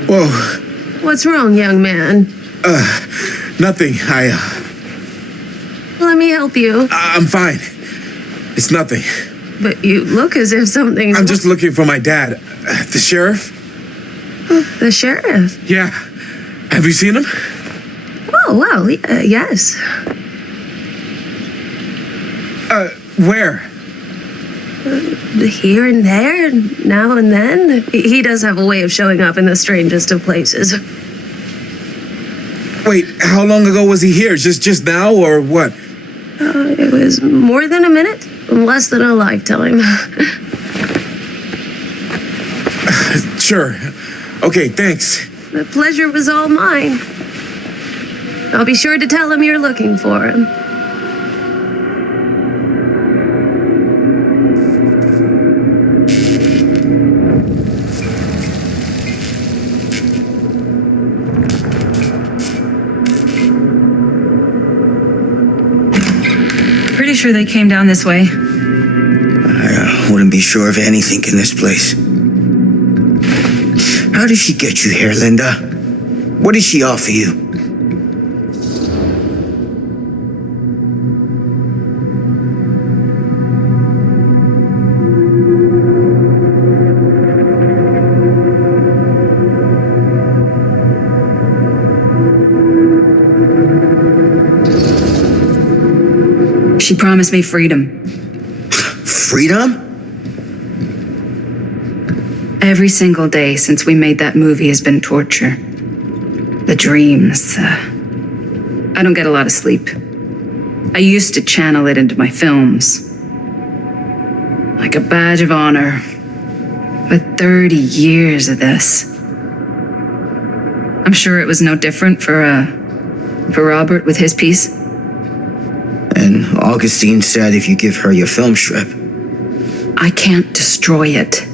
Whoa. What's wrong, young man? Nothing. Let me help you. I'm fine. It's nothing. But you look as if something's... I'm just looking for my dad. The sheriff? The sheriff? Yeah. Have you seen him? Oh, well, yes. Where? Here and there, now and then. He does have a way of showing up in the strangest of places. Wait, how long ago was he here? Just now, or what? It was more than a minute, less than a lifetime. Sure. Okay, thanks. The pleasure was all mine. I'll be sure to tell him you're looking for him. Pretty sure they came down this way. I wouldn't be sure of anything in this place. How did she get you here, Linda? What did she offer you? She promised me freedom. Freedom? Every single day since we made that movie has been torture. The dreams. I don't get a lot of sleep. I used to channel it into my films. Like a badge of honor. But 30 years of this. I'm sure it was no different for Robert with his piece. And Augustine said if you give her your film strip. I can't destroy it.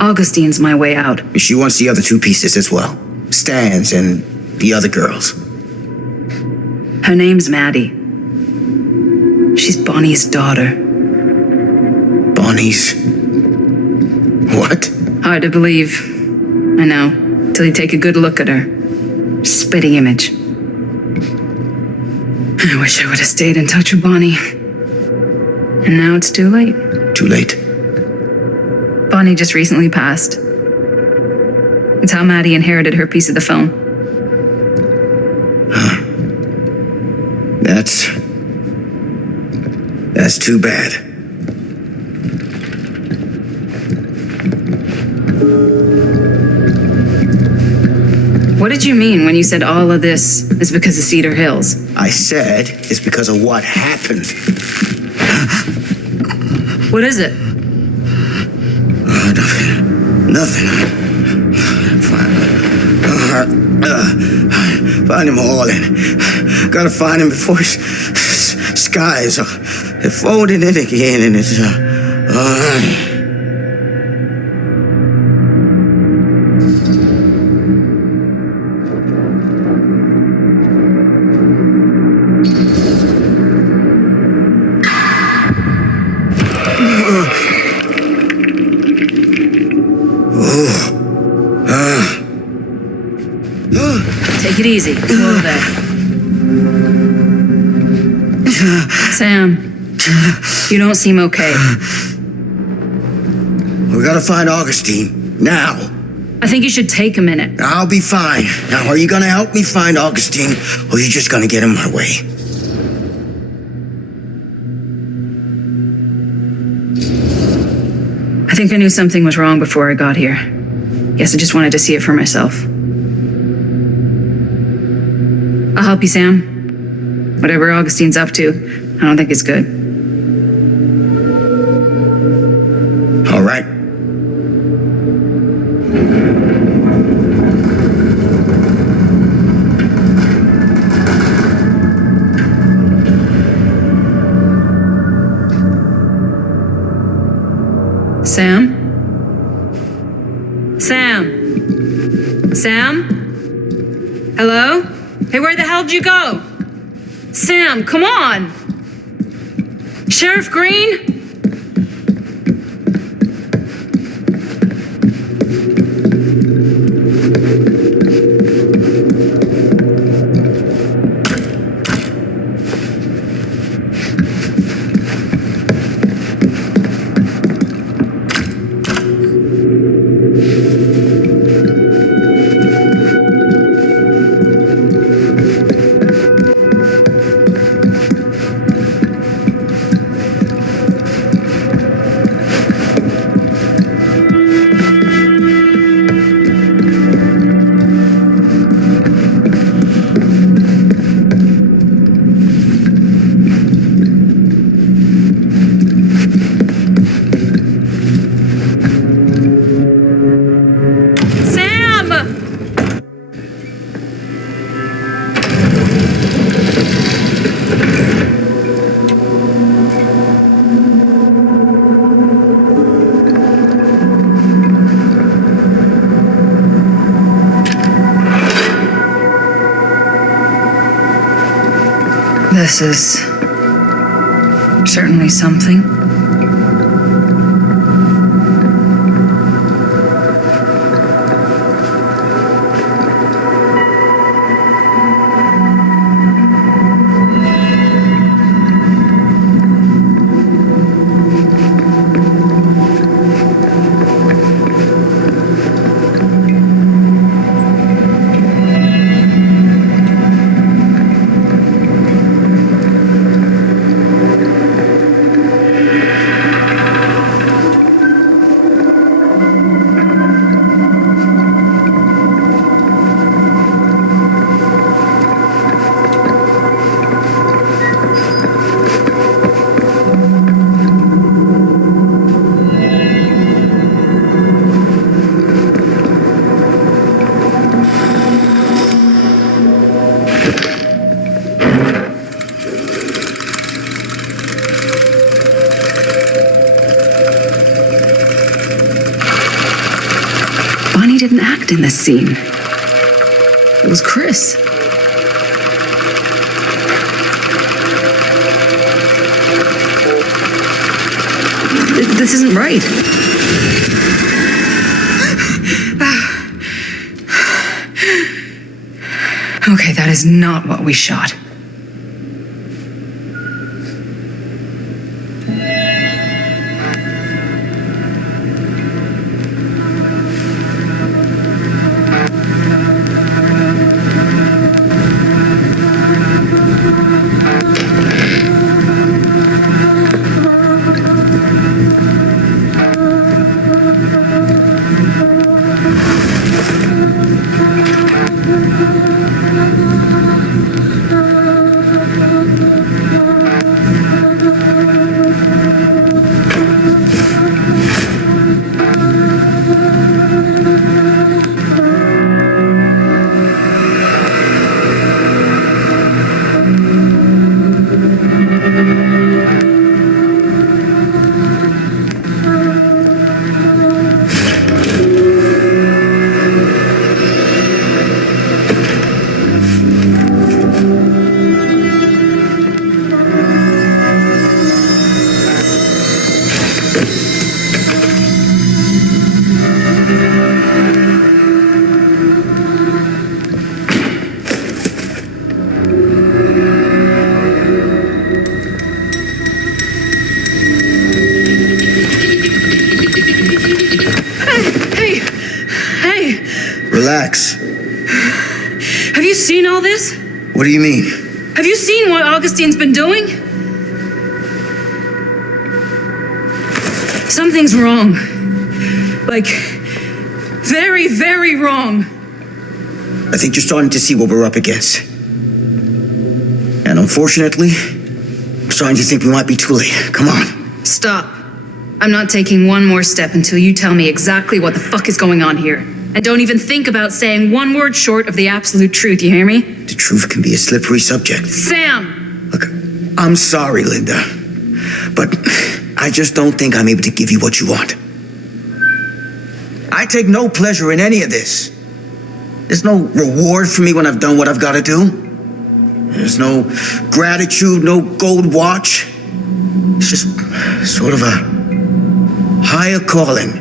Augustine's my way out. She wants the other two pieces as well. Stan's and the other girls. Her name's Maddie. She's Bonnie's daughter. Bonnie's... what? Hard to believe. I know. Till you take a good look at her. Spitting image. I wish I would have stayed in touch with Bonnie. And now it's too late. Too late. Bonnie just recently passed. It's how Maddie inherited her piece of the film. Huh. That's too bad. What did you mean when you said all of this is because of Cedar Hills? I said it's because of what happened. What is it? Nothing. Find him all in. Gotta find him before his skies are folding in again, and it's Take it easy. Slow there. Sam, you don't seem okay. We gotta find Augustine. Now. I think you should take a minute. I'll be fine. Now, are you gonna help me find Augustine, or are you just gonna get in my way? I think I knew something was wrong before I got here. Guess I just wanted to see it for myself. I'll help you, Sam. Whatever Augustine's up to, I don't think it's good. All right. Sam? Sam? Sam? Hello? Hey, where the hell did you go? Sam, come on! Sheriff Green? This is certainly something. Didn't act in this scene. It was Chris. This isn't right. Okay, that is not what we shot. Relax. Have you seen all this? What do you mean? Have you seen what Augustine's been doing? Something's wrong. Like, very, very wrong. I think you're starting to see what we're up against. And unfortunately, I'm starting to think we might be too late. Come on. Stop. I'm not taking one more step until you tell me exactly what the fuck is going on here. And don't even think about saying one word short of the absolute truth, you hear me? The truth can be a slippery subject. Sam! Look, I'm sorry, Linda. But I just don't think I'm able to give you what you want. take no pleasure in any of this. There's no reward for me when I've done what I've got to do. There's no gratitude, no gold watch. It's just sort of a higher calling.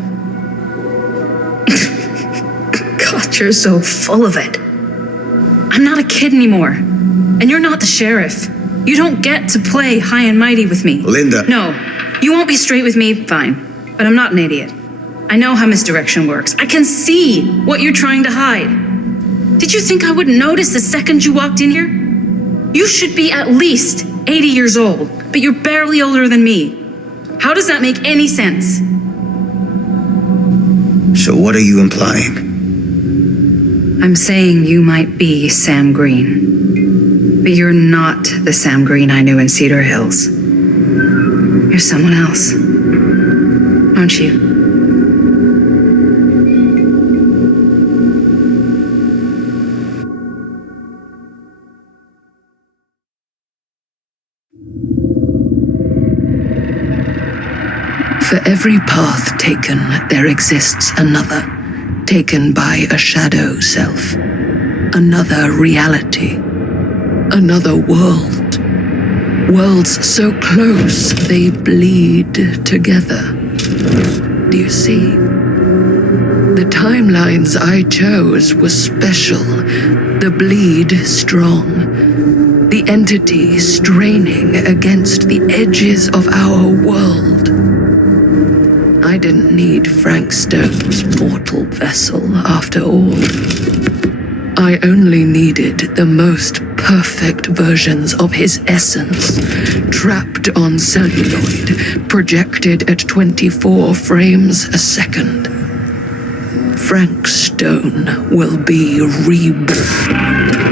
God, you're so full of it. I'm not a kid anymore. And you're not the sheriff. You don't get to play high and mighty with me. Linda. No, you won't be straight with me, fine. But I'm not an idiot. I know how misdirection works. I can see what you're trying to hide. Did you think I wouldn't notice the second you walked in here? You should be at least 80 years old, but you're barely older than me. How does that make any sense? So what are you implying? I'm saying you might be Sam Green, but you're not the Sam Green I knew in Cedar Hills. You're someone else, aren't you? For every path taken, there exists another, taken by a shadow self, another reality, another world. Worlds so close they bleed together. Do you see? The timelines I chose were special, the bleed strong, the entity straining against the edges of our world. I didn't need Frank Stone's mortal vessel, after all. I only needed the most perfect versions of his essence, trapped on celluloid, projected at 24 frames a second. Frank Stone will be reborn.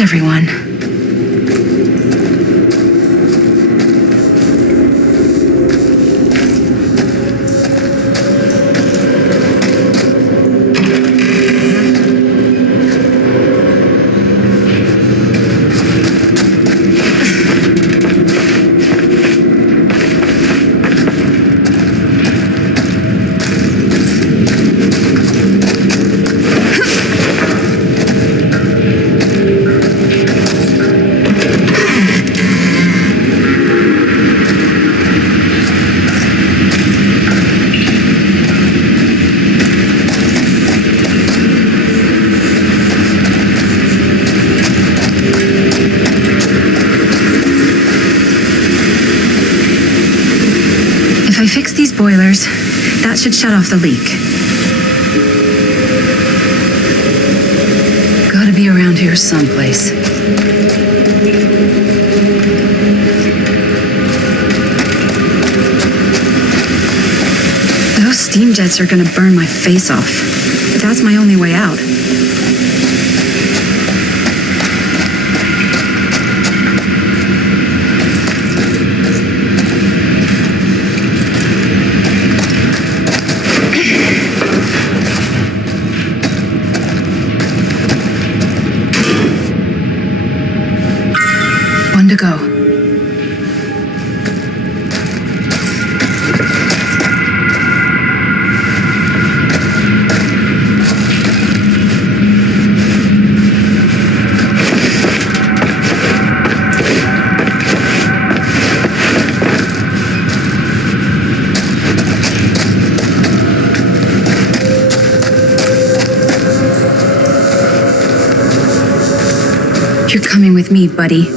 Everyone. If I fix these boilers, that should shut off the leak. Gotta be around here someplace. Those steam jets are gonna burn my face off, but that's my only way out. To go. You're coming with me, buddy.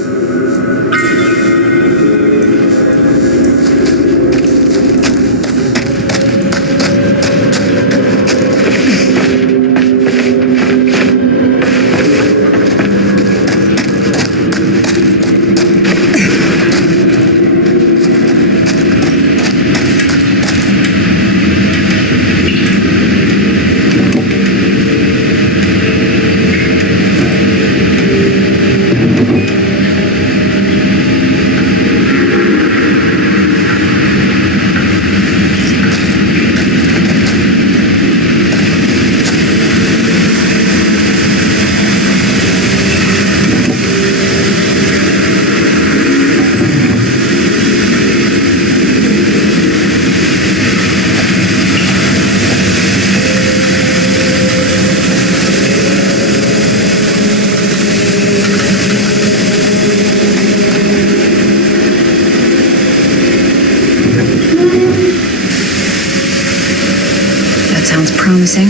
promising.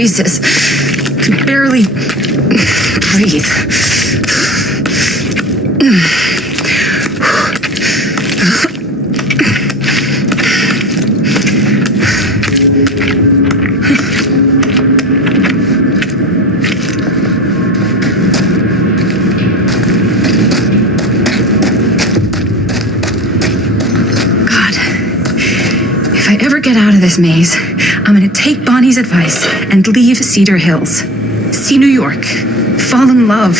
Jesus, I can barely breathe. God, if I ever get out of this maze, I'm gonna take Bonnie's advice and leave Cedar Hills. See New York. Fall in love.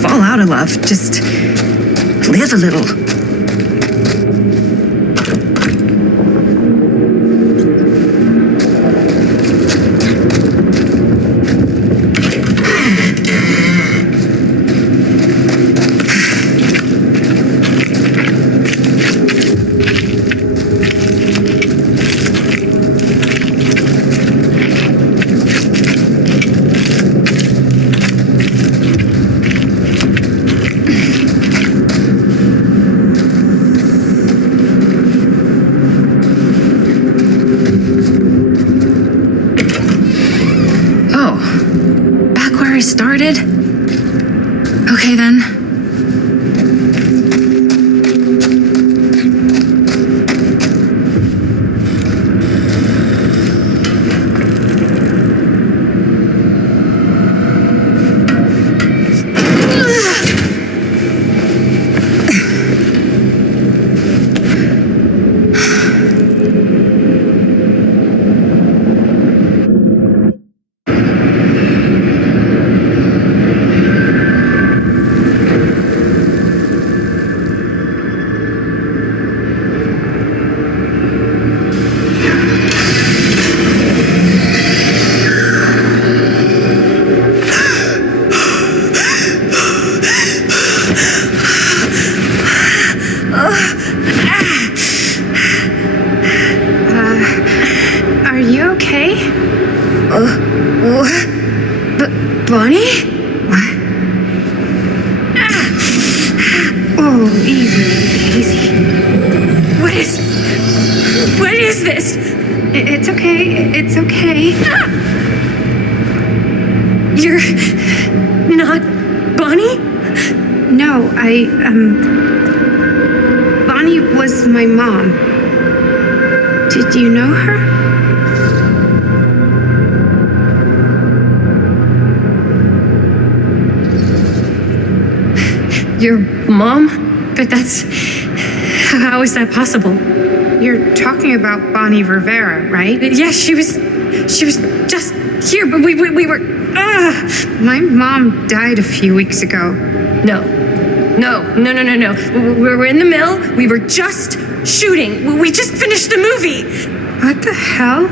Fall out of love. Just live a little. Started? Okay then. Are you okay? Bonnie? Oh, easy. What is this? It's okay. You're not Bonnie? No, Bonnie was my mom. Did you know her? Your mom? But that's... How is that possible? You're talking about Bonnie Rivera, right? Yes, she was just here, but we were... My mom died a few weeks ago. No. We were in the mill. We were just shooting. We just finished the movie. What the hell?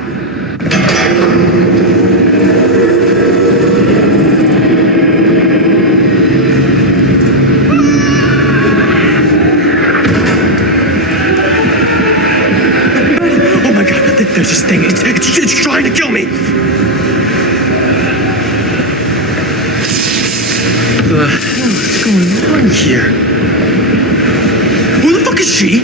Oh my God, there's this thing. It's trying to kill me. What the hell is going on here? Who the fuck is she?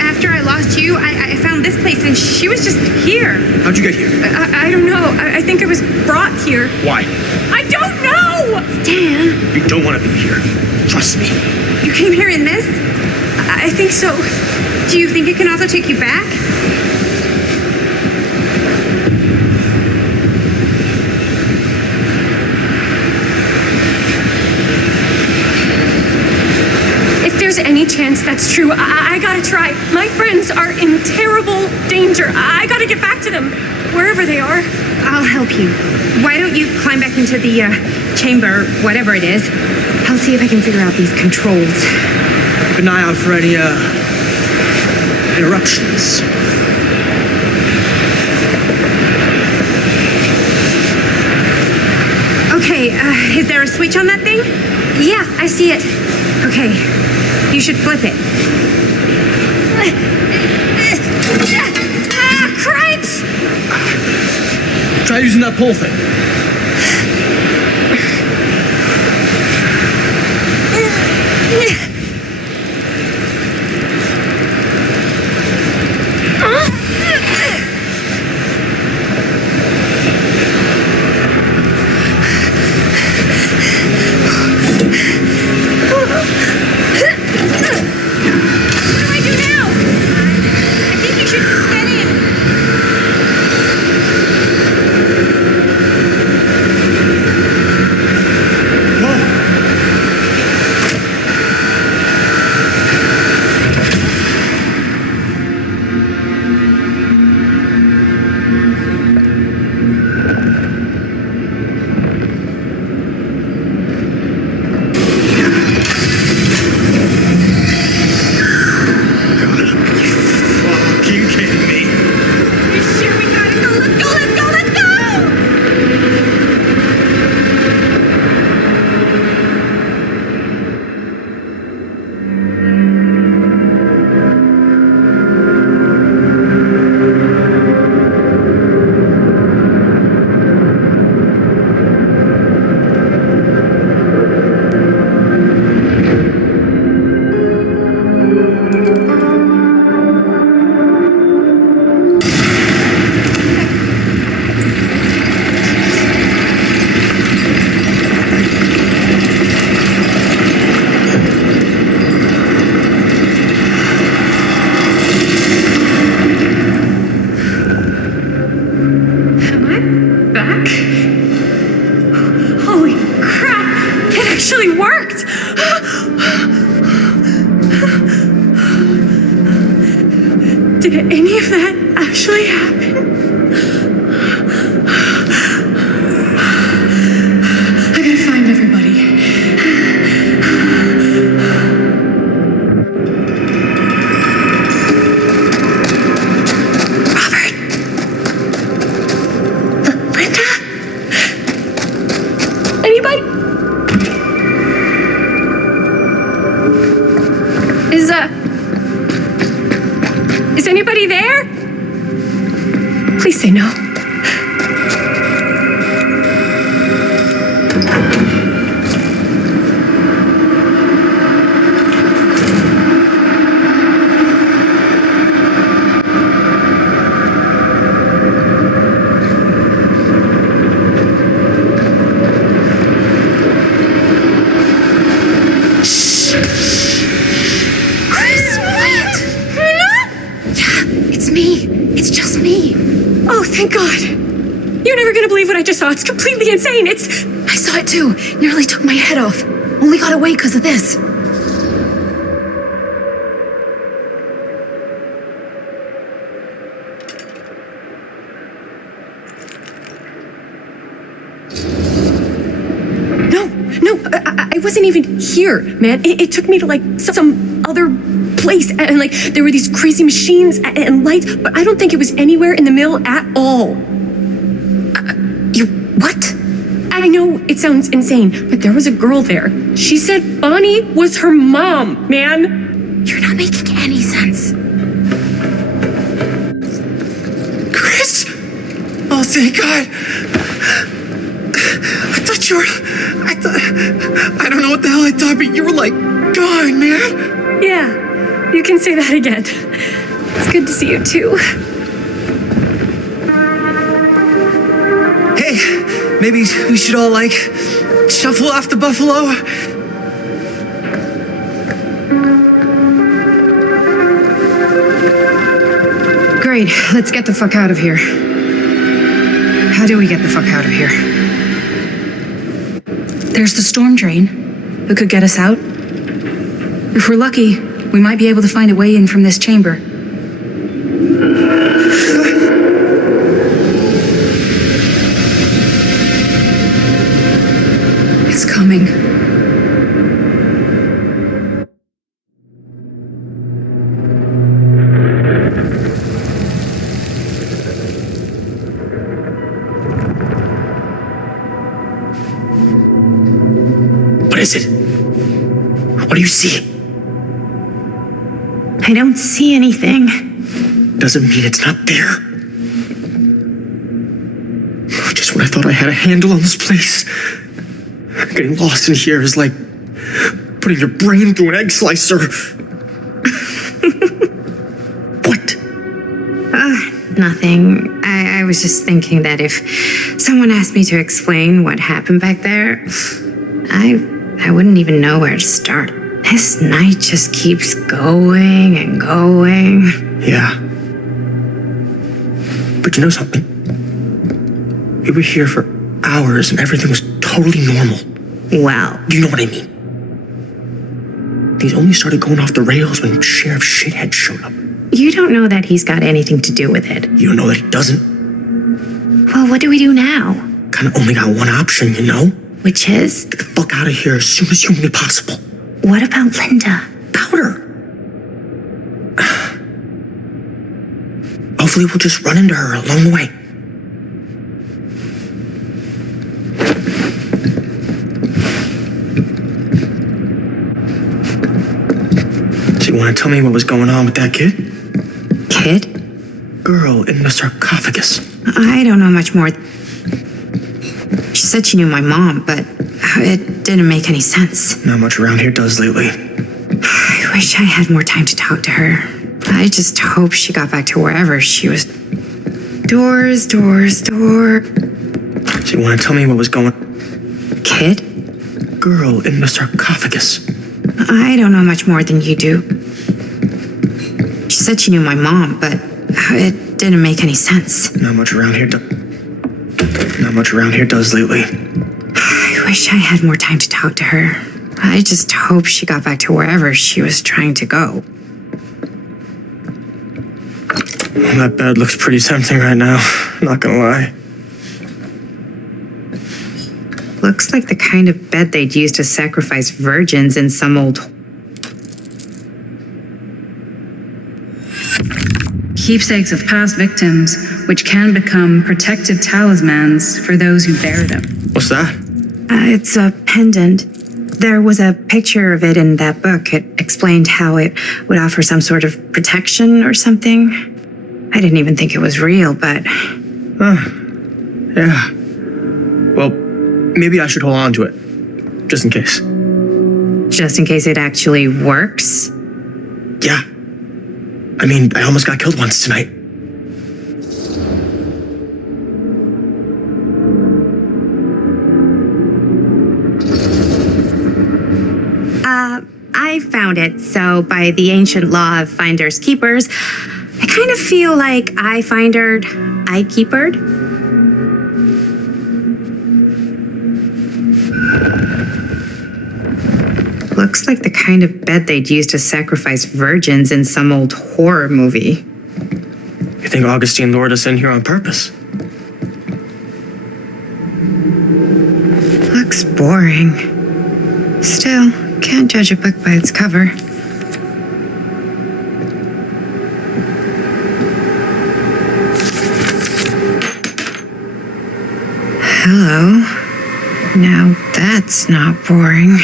After I lost lost you. I found this place and she was just here. How'd you get here? I don't know. I think I was brought here. Why? I don't know! Stan! You don't want to be here. Trust me. You came here in this? I think so. Do you think it can also take you back? If there's any chance that's true, I gotta try. My friends are in terrible danger. I gotta get back to them, wherever they are. I'll help you. Why don't you climb back into the chamber, whatever it is? I'll see if I can figure out these controls. Keep an eye out for any, interruptions. Okay, is there a switch on that thing? Yeah, I see it. Okay, you should flip it. Cripes! Try using that pole thing. Did any of that actually happen? I gotta find everybody. Robert? Linda? Anybody? Is anybody there? Please say no. Thank God. You're never gonna believe what I just saw. It's completely insane. I saw it too. Nearly took my head off. Only got away because of this. No, I wasn't even here, man. It took me to like some other place, and like there were these crazy machines and lights, but I don't think it was anywhere in the mill at all. What? I know it sounds insane, but there was a girl there. She said Bonnie was her mom, man. You're not making any sense. Chris! Oh, thank God. I thought you were... I don't know what the hell I thought, but you were like gone, man. Yeah, you can say that again. It's good to see you too. Hey, maybe we should all, like, shuffle off the buffalo? Great, let's get the fuck out of here. How do we get the fuck out of here? There's the storm drain that could get us out. If we're lucky, we might be able to find a way in from this chamber. It's coming. What is it? What do you see? I don't see anything. Doesn't mean it's not there. Just when I thought I had a handle on this place. Getting lost in here is like putting your brain through an egg slicer. What? Nothing. I was just thinking that if someone asked me to explain what happened back there, I wouldn't even know where to start. This night just keeps going and going. Yeah. But you know something? We were here for hours and everything was totally normal. Well, you know what I mean. These only started going off the rails when Sheriff Shithead showed up. You don't know that he's got anything to do with it. You know that he doesn't. Well, what do we do now? Kind of only got one option, you know? Which is? Get the fuck out of here as soon as humanly possible. What about Linda? Powder. Hopefully we'll just run into her along the way. So you want to tell me what was going on with that kid? Kid? Girl in the sarcophagus. I don't know much more. She said she knew my mom, but it didn't make any sense. Not much around here does lately. I wish I had more time to talk to her. I just hope she got back to wherever she was. Doors, doors, door. So you want to tell me what was going on? Kid? Girl in the sarcophagus. I don't know much more than you do. She said she knew my mom, but it didn't make any sense. Not much around here does lately. I wish I had more time to talk to her. I just hope she got back to wherever she was trying to go. Well, that bed looks pretty tempting right now. Not gonna lie. Looks like the kind of bed they'd use to sacrifice virgins in some old... Keepsakes of past victims, which can become protective talismans for those who bear them. What's that? It's a pendant. There was a picture of it in that book. It explained how it would offer some sort of protection or something. I didn't even think it was real, but... Yeah. Well, maybe I should hold on to it. Just in case. Just in case it actually works? Yeah. I mean, I almost got killed once tonight. I found it. So by the ancient law of finders keepers, I kind of feel like I findered, I keepered. Looks like the kind of bed they'd use to sacrifice virgins in some old horror movie. You think Augustine lured us in here on purpose? Looks boring. Still, can't judge a book by its cover. Hello. Now that's not boring.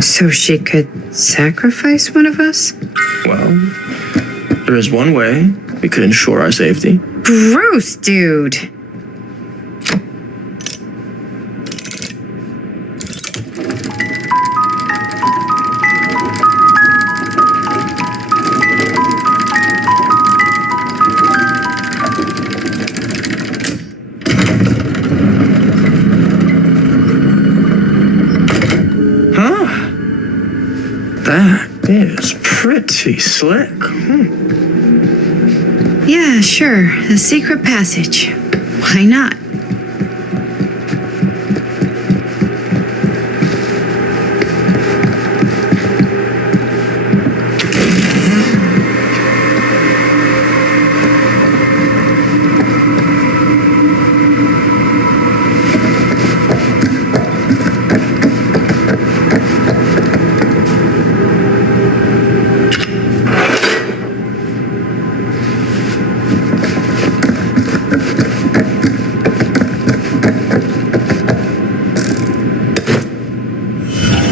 So she could sacrifice one of us? Well, there is one way we could ensure our safety. Bruce, dude. That is pretty slick. Yeah, sure. A secret passage. Why not?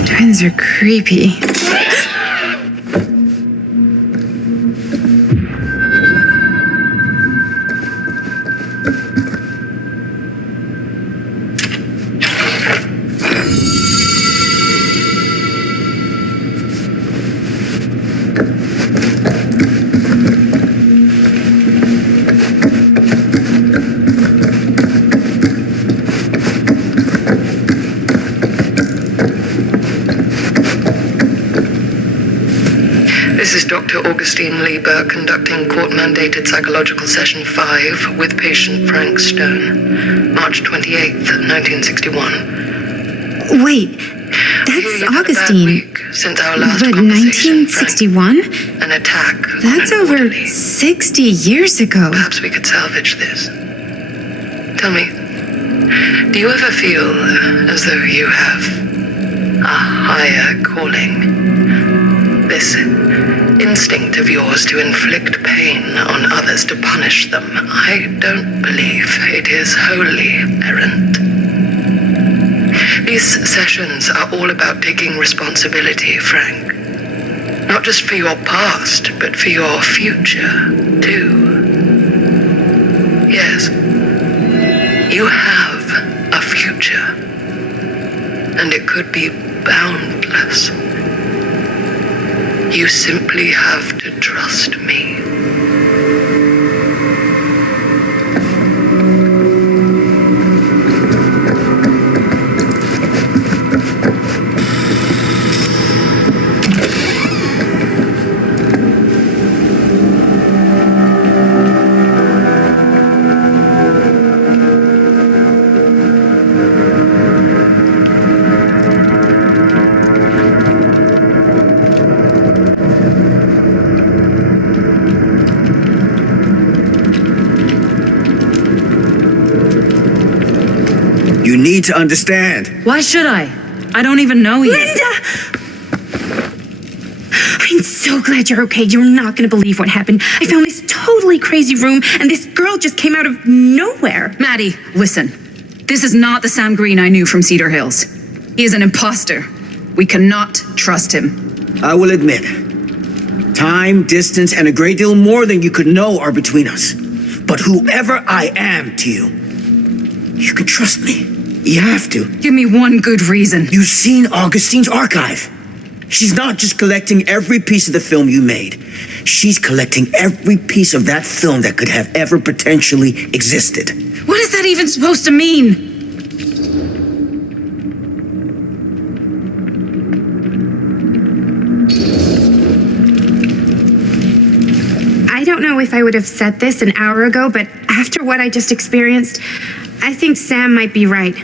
Twins are creepy. This is Dr. Augustine Lieber conducting court-mandated psychological session 5 with patient Frank Stone, March 28th, 1961. Wait, that's Augustine. Since our last But conversation, 1961? Frank, an attack. That's over 60 years ago. Perhaps we could salvage this. Tell me, do you ever feel as though you have a higher calling? This instinct of yours to inflict pain on others, to punish them, I don't believe it is wholly errant. These sessions are all about taking responsibility, Frank. Not just for your past, but for your future, too. Yes, you have a future, and it could be boundless. You simply have to trust me. You need to understand. Why should I? I don't even know you. Linda! I'm so glad you're okay. You're not going to believe what happened. I found this totally crazy room, and this girl just came out of nowhere. Maddie, listen. This is not the Sam Green I knew from Cedar Hills. He is an imposter. We cannot trust him. I will admit, time, distance, and a great deal more than you could know are between us. But whoever I am to you, you can trust me. You have to. Give me one good reason. You've seen Augustine's archive. She's not just collecting every piece of the film you made. She's collecting every piece of that film that could have ever potentially existed. What is that even supposed to mean? I don't know if I would have said this an hour ago, but after what I just experienced, I think Sam might be right.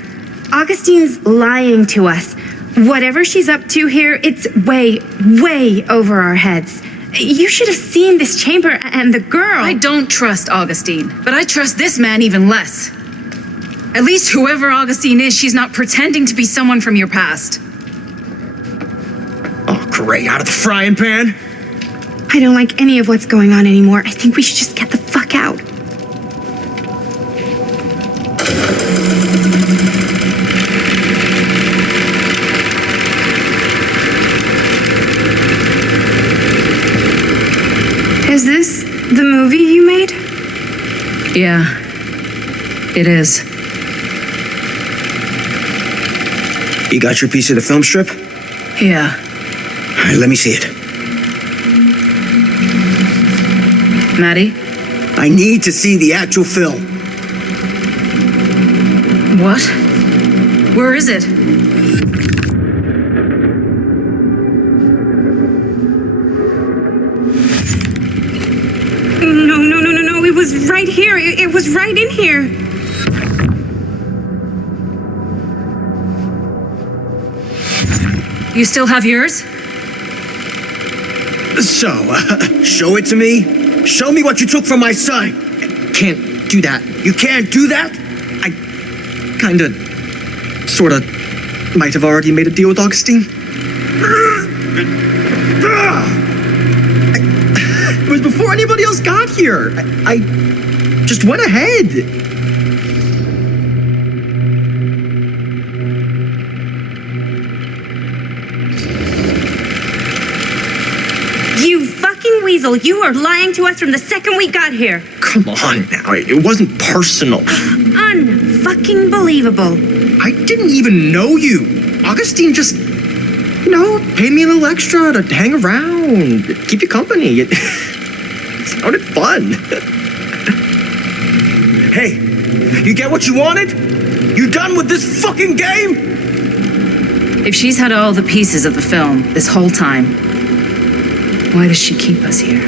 Augustine's lying to us. Whatever she's up to here, it's way, way over our heads. You should have seen this chamber and the girl. I don't trust Augustine, but I trust this man even less. At least whoever Augustine is, she's not pretending to be someone from your past. Oh, great. Out of the frying pan? I don't like any of what's going on anymore. I think we should just get the fuck out. Is this the movie you made? Yeah, it is. You got your piece of the film strip? Yeah. All right, let me see it. Maddie? I need to see the actual film. What? Where is it? right in here. You still have yours? So, show it to me. Show me what you took from my son. Can't do that. You can't do that? I kinda, sorta, might have already made a deal with Augustine. It was before anybody else got here. I just went ahead. You fucking weasel. You are lying to us from the second we got here. Come on now, it wasn't personal. Unfucking believable. I didn't even know you. Augustine just, paid me a little extra to hang around, keep you company. It sounded fun. Hey, you get what you wanted? You done with this fucking game? If she's had all the pieces of the film this whole time, why does she keep us here?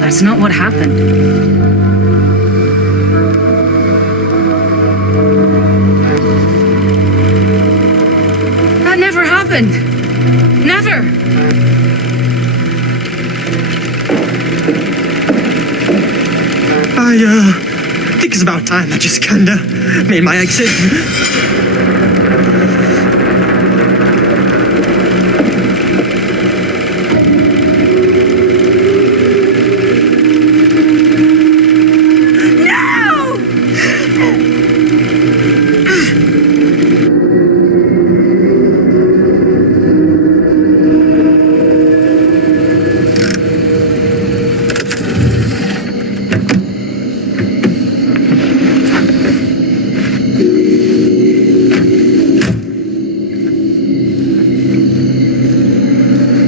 That's not what happened. That never happened. Never. I think it's about time I just kinda made my exit.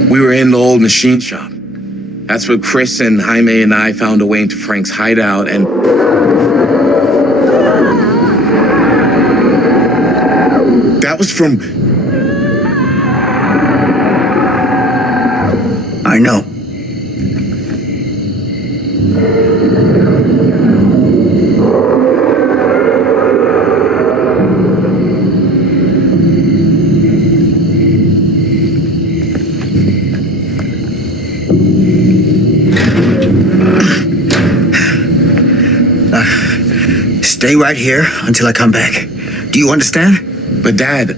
We were in the old machine shop. That's where Chris and Jaime and I found a way into Frank's hideout, and that was from... I know. Stay right here until I come back. Do you understand? But Dad...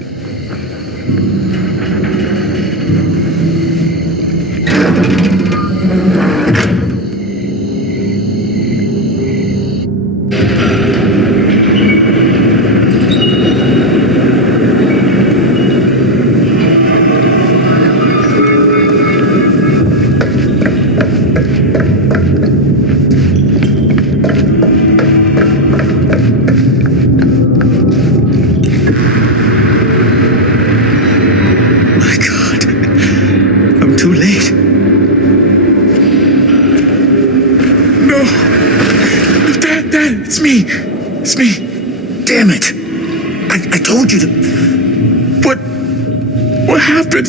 Damn it! I told you to. What happened?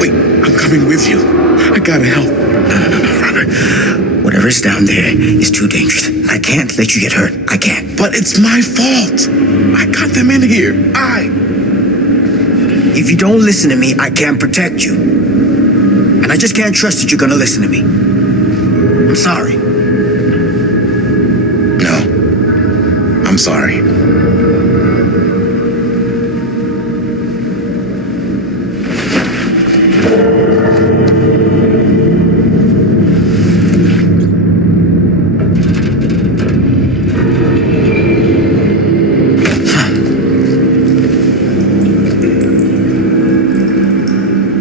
Wait, I'm coming with you. I gotta help. No, Robert. Whatever's down there is too dangerous. I can't let you get hurt. I can't. But it's my fault. I got them in here. If you don't listen to me, I can't protect you. And I just can't trust that you're gonna listen to me. I'm sorry. No. I'm sorry.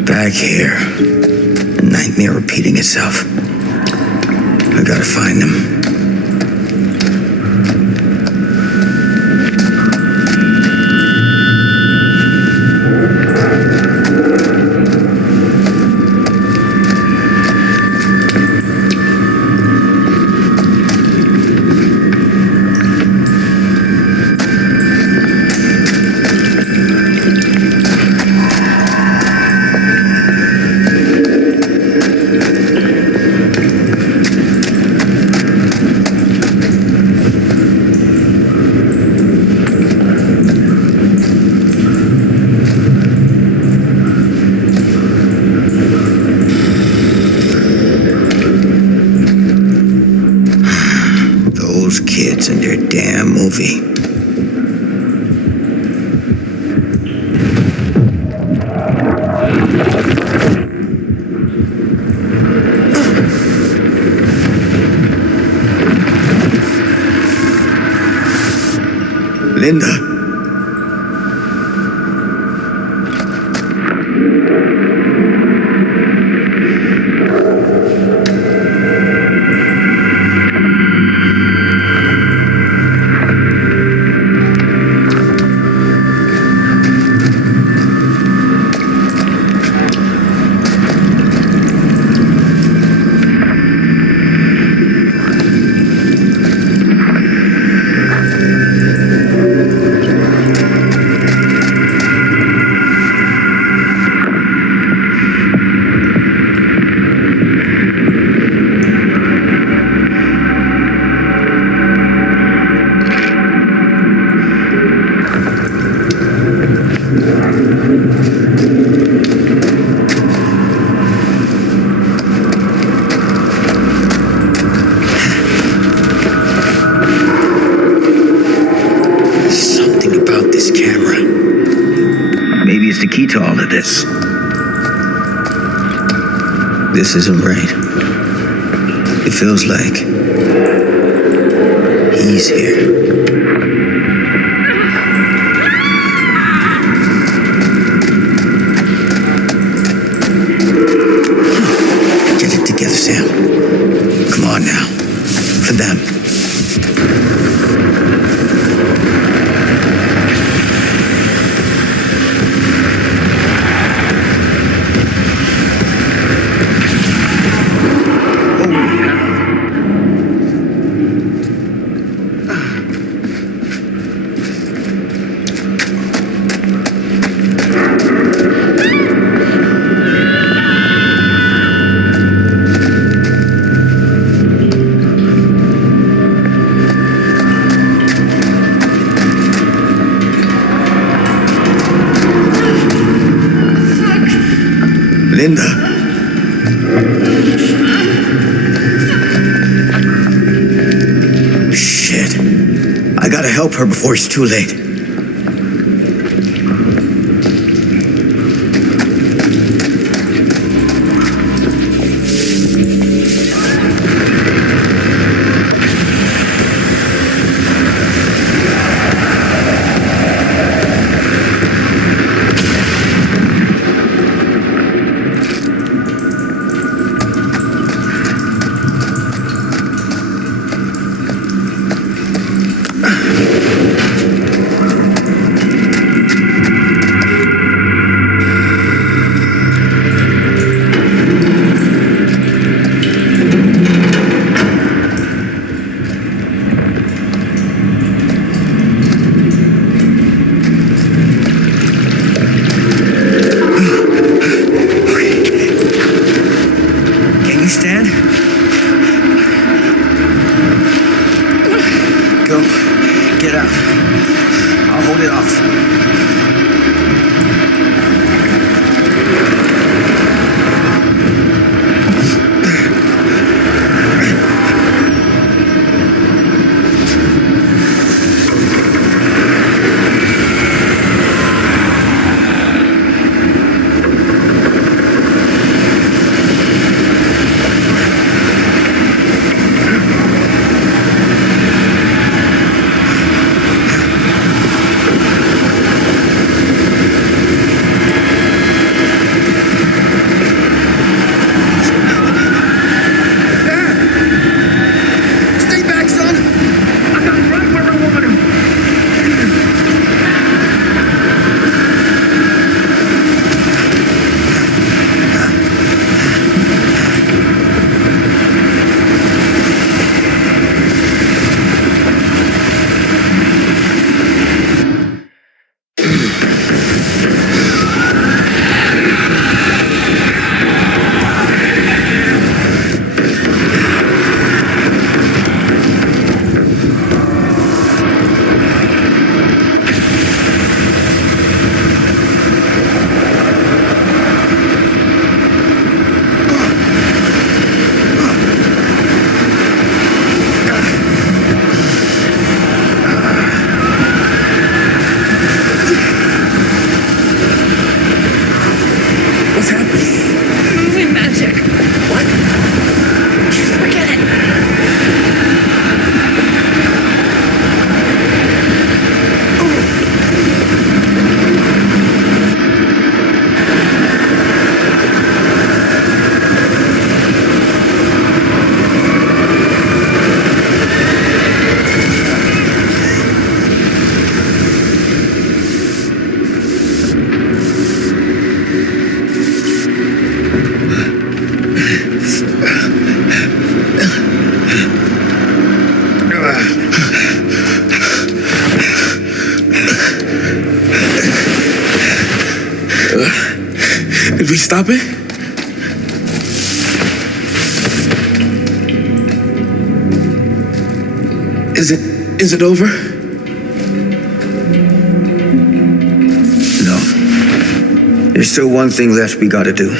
Back here. A nightmare repeating itself. I gotta find them. Those kids and their damn movie. Linda. Something about this camera. Maybe it's the key to all of this. This isn't right. It feels like he's here. Get it together, Sam. Come on now. For them. Linda. Shit. I gotta help her before it's too late. it off. Stay back, son! I got him right where I want him! What's happening? Moving magic. What? Forget it. Did we stop it? Is it over? No. There's still one thing left we gotta do.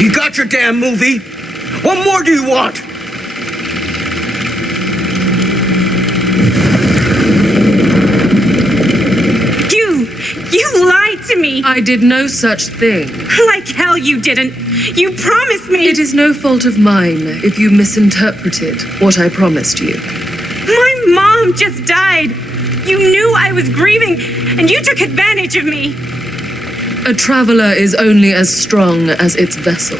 You got your damn movie. What more do you want? You lied to me. I did no such thing. Like hell you didn't. You promised me. It is no fault of mine if you misinterpreted what I promised you. My mom just died. You knew I was grieving, and you took advantage of me. A traveler is only as strong as its vessel.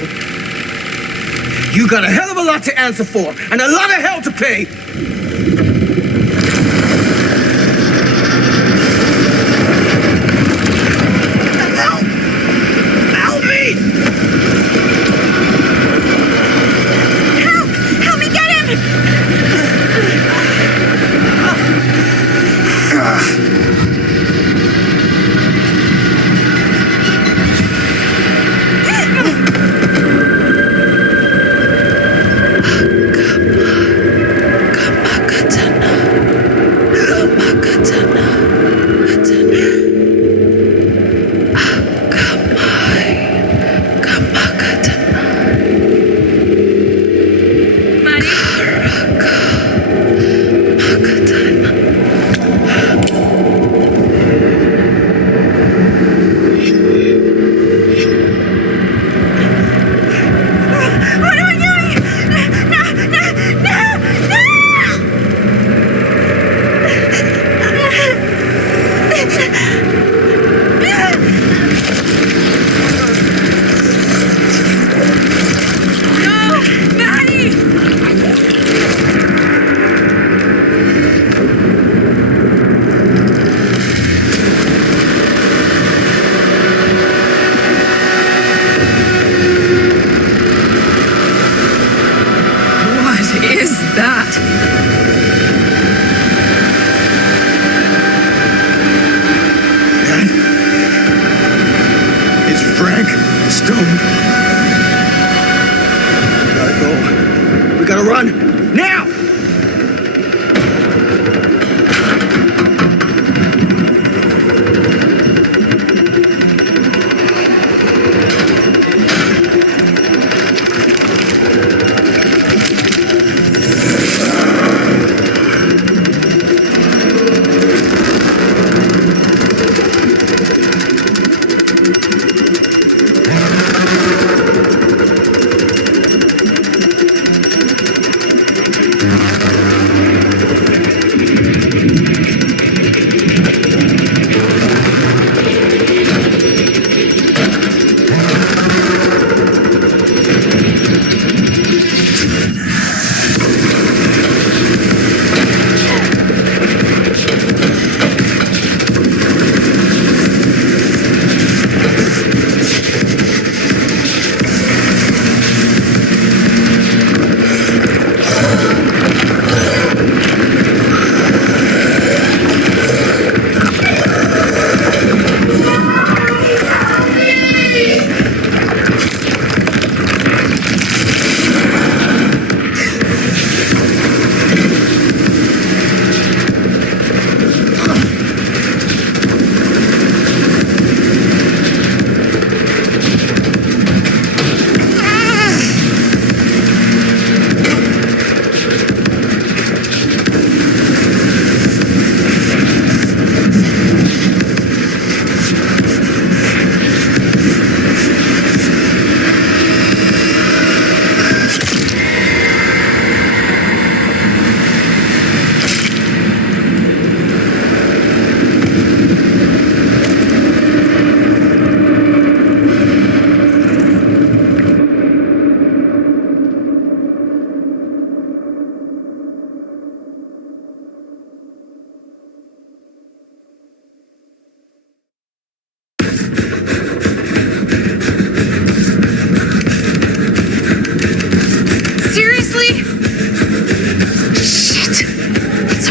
You got a hell of a lot to answer for, and a lot of hell to pay. Help me! Help me get him!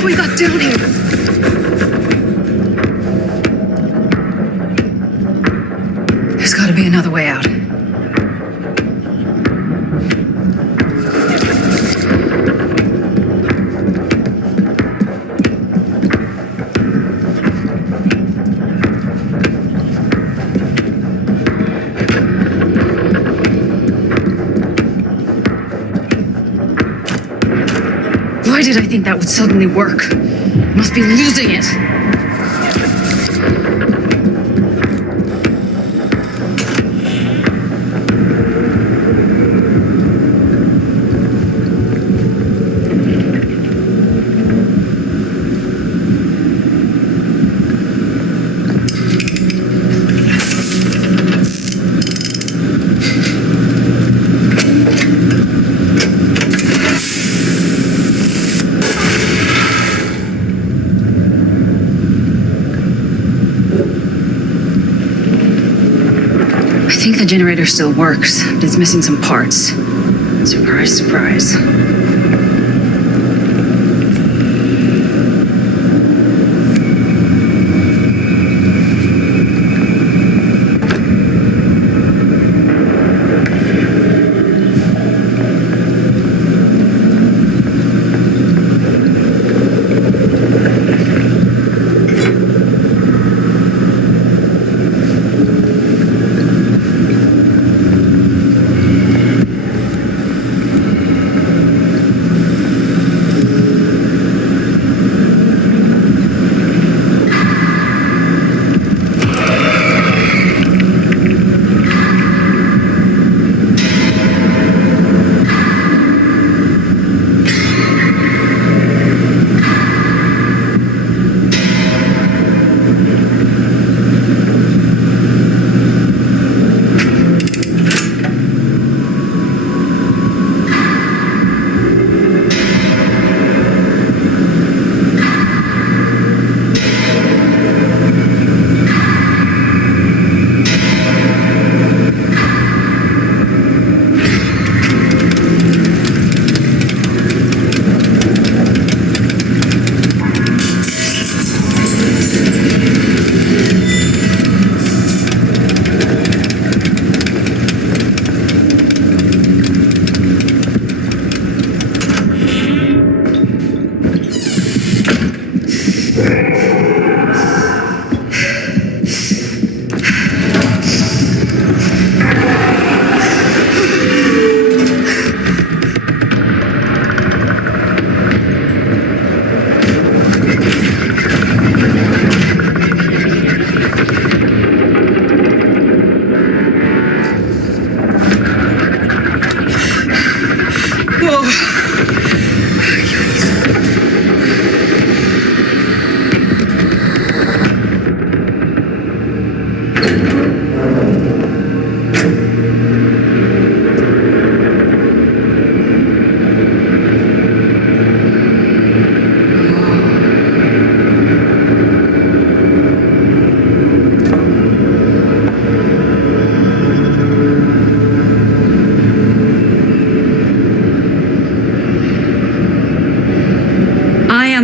How we got down here? There's got to be another way out. Why did I think that would suddenly work? Must be losing it. I think the generator still works, but it's missing some parts. Surprise, surprise.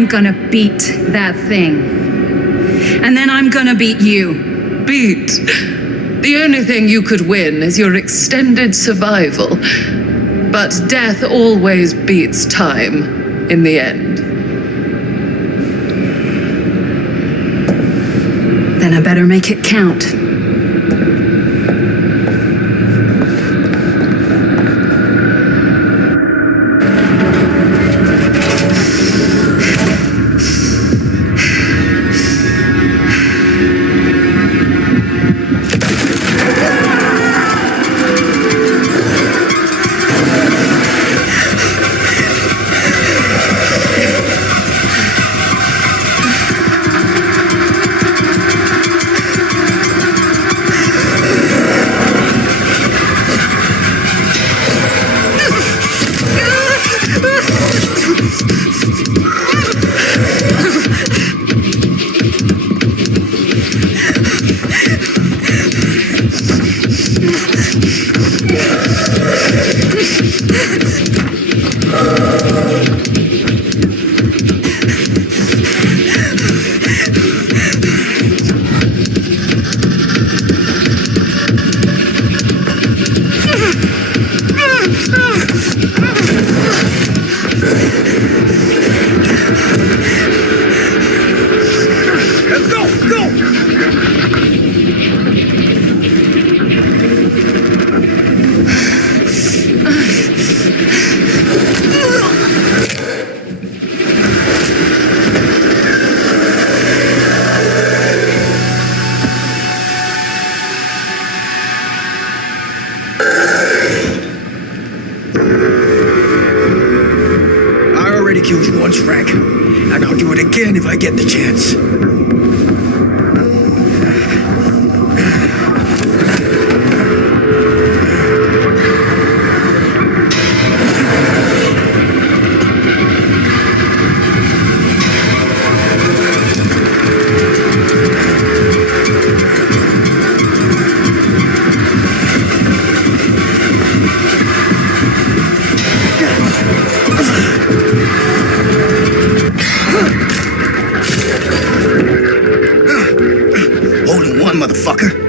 Gonna beat that thing. And then I'm gonna beat you. Beat? The only thing you could win is your extended survival. But death always beats time in the end. Then I better make it count. again if I get the chance. Holding one, motherfucker.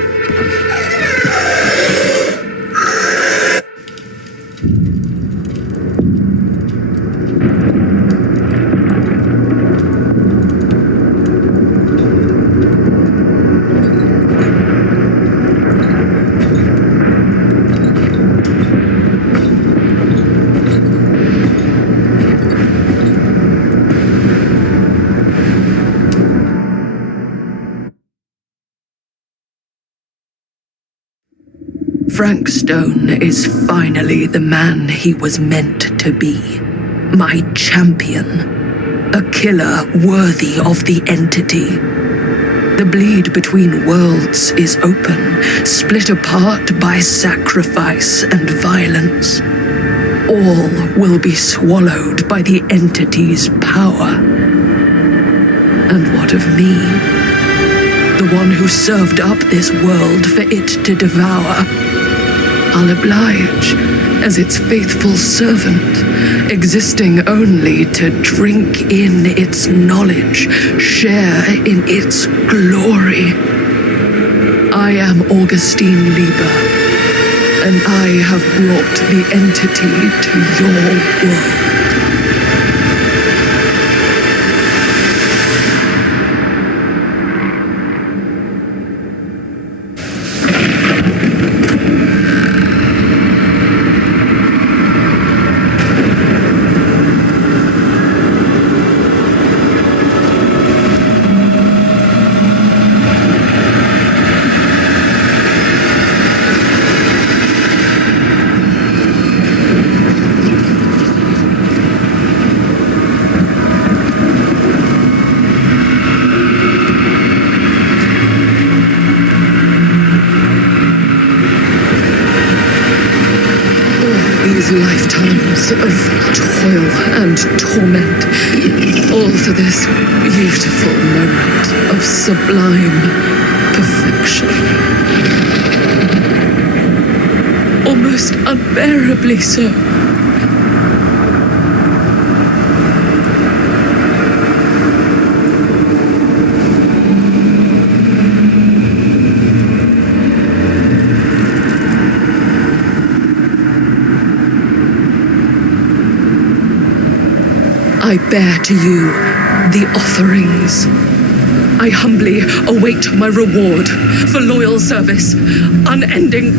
Frank Stone is finally the man he was meant to be. My champion. A killer worthy of the entity. The bleed between worlds is open, split apart by sacrifice and violence. All will be swallowed by the entity's power. And what of me? The one who served up this world for it to devour. I'll oblige as its faithful servant, existing only to drink in its knowledge, share in its glory. I am Augustine Lieber, and I have brought the entity to your world. Lifetimes of toil and torment, all for this beautiful moment of sublime perfection. Almost unbearably so. I bear to you the offerings. I humbly await my reward for loyal service, unending.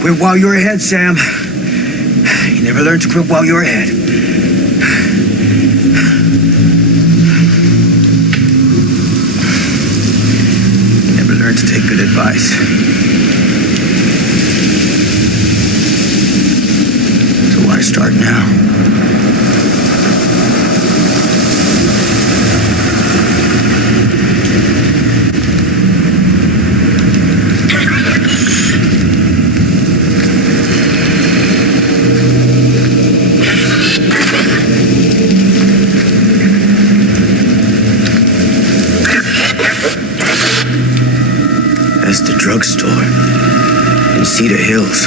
Quit while you're ahead, Sam. You never learned to quit while you're ahead. good advice. So why start now? That's the drugstore in Cedar Hills.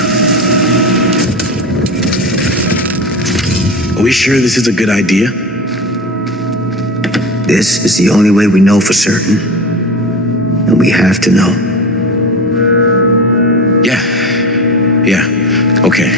Are we sure this is a good idea? This is the only way we know for certain. And we have to know. Yeah, okay.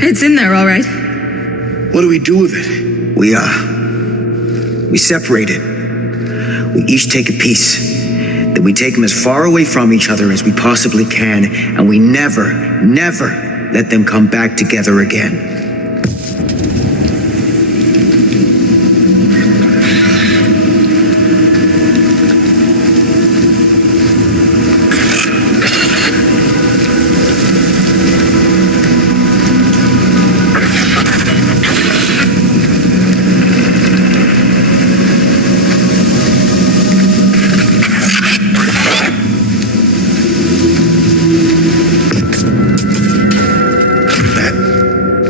It's in there, all right. What do we do with it? We separate it. We each take a piece. Then we take them as far away from each other as we possibly can, and we never let them come back together again.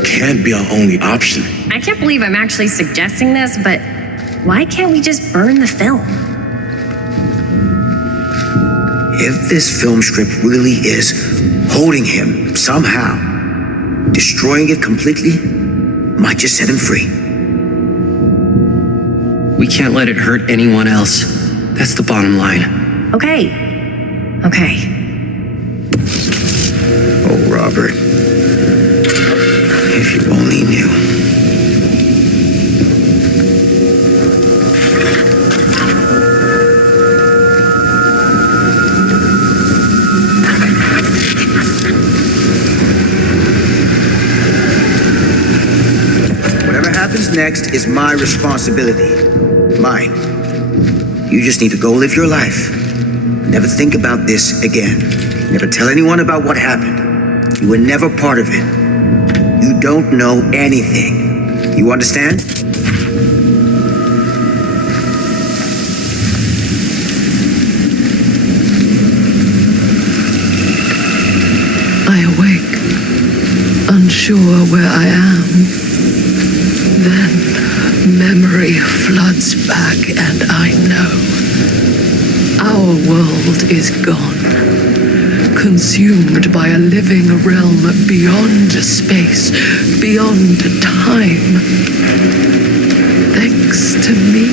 Can't be our only option. I can't believe I'm actually suggesting this, but why can't we just burn the film? If this film strip really is holding him somehow, destroying it completely might just set him free. We can't let it hurt anyone else. That's the bottom line. Okay. Oh, Robert. If you only knew. Whatever happens next is my responsibility. Mine. You just need to go live your life. Never think about this again. Never tell anyone about what happened. You were never part of it. You don't know anything. You understand? I awake, unsure where I am. Then memory floods back, and I know our world is gone, consumed by a living realm beyond space, beyond time. Thanks to me.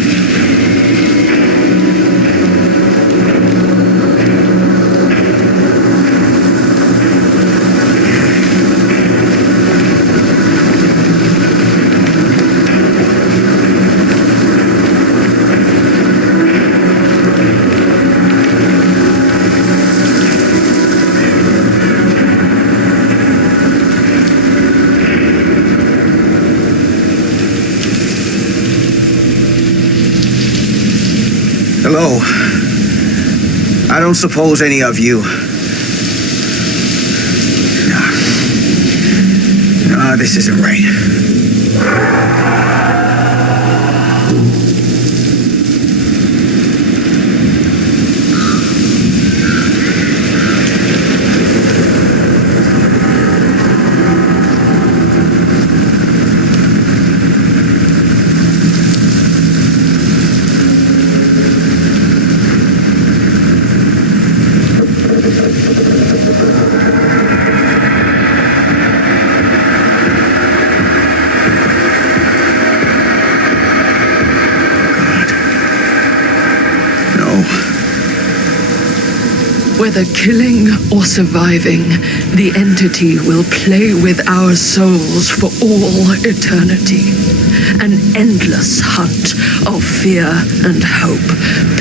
Hello. I don't suppose any of you. No, this isn't right. Whether killing or surviving, the entity will play with our souls for all eternity. An endless hunt of fear and hope,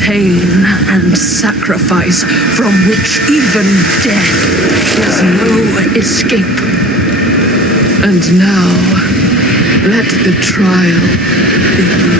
pain and sacrifice, from which even death is no escape. And now, let the trial begin.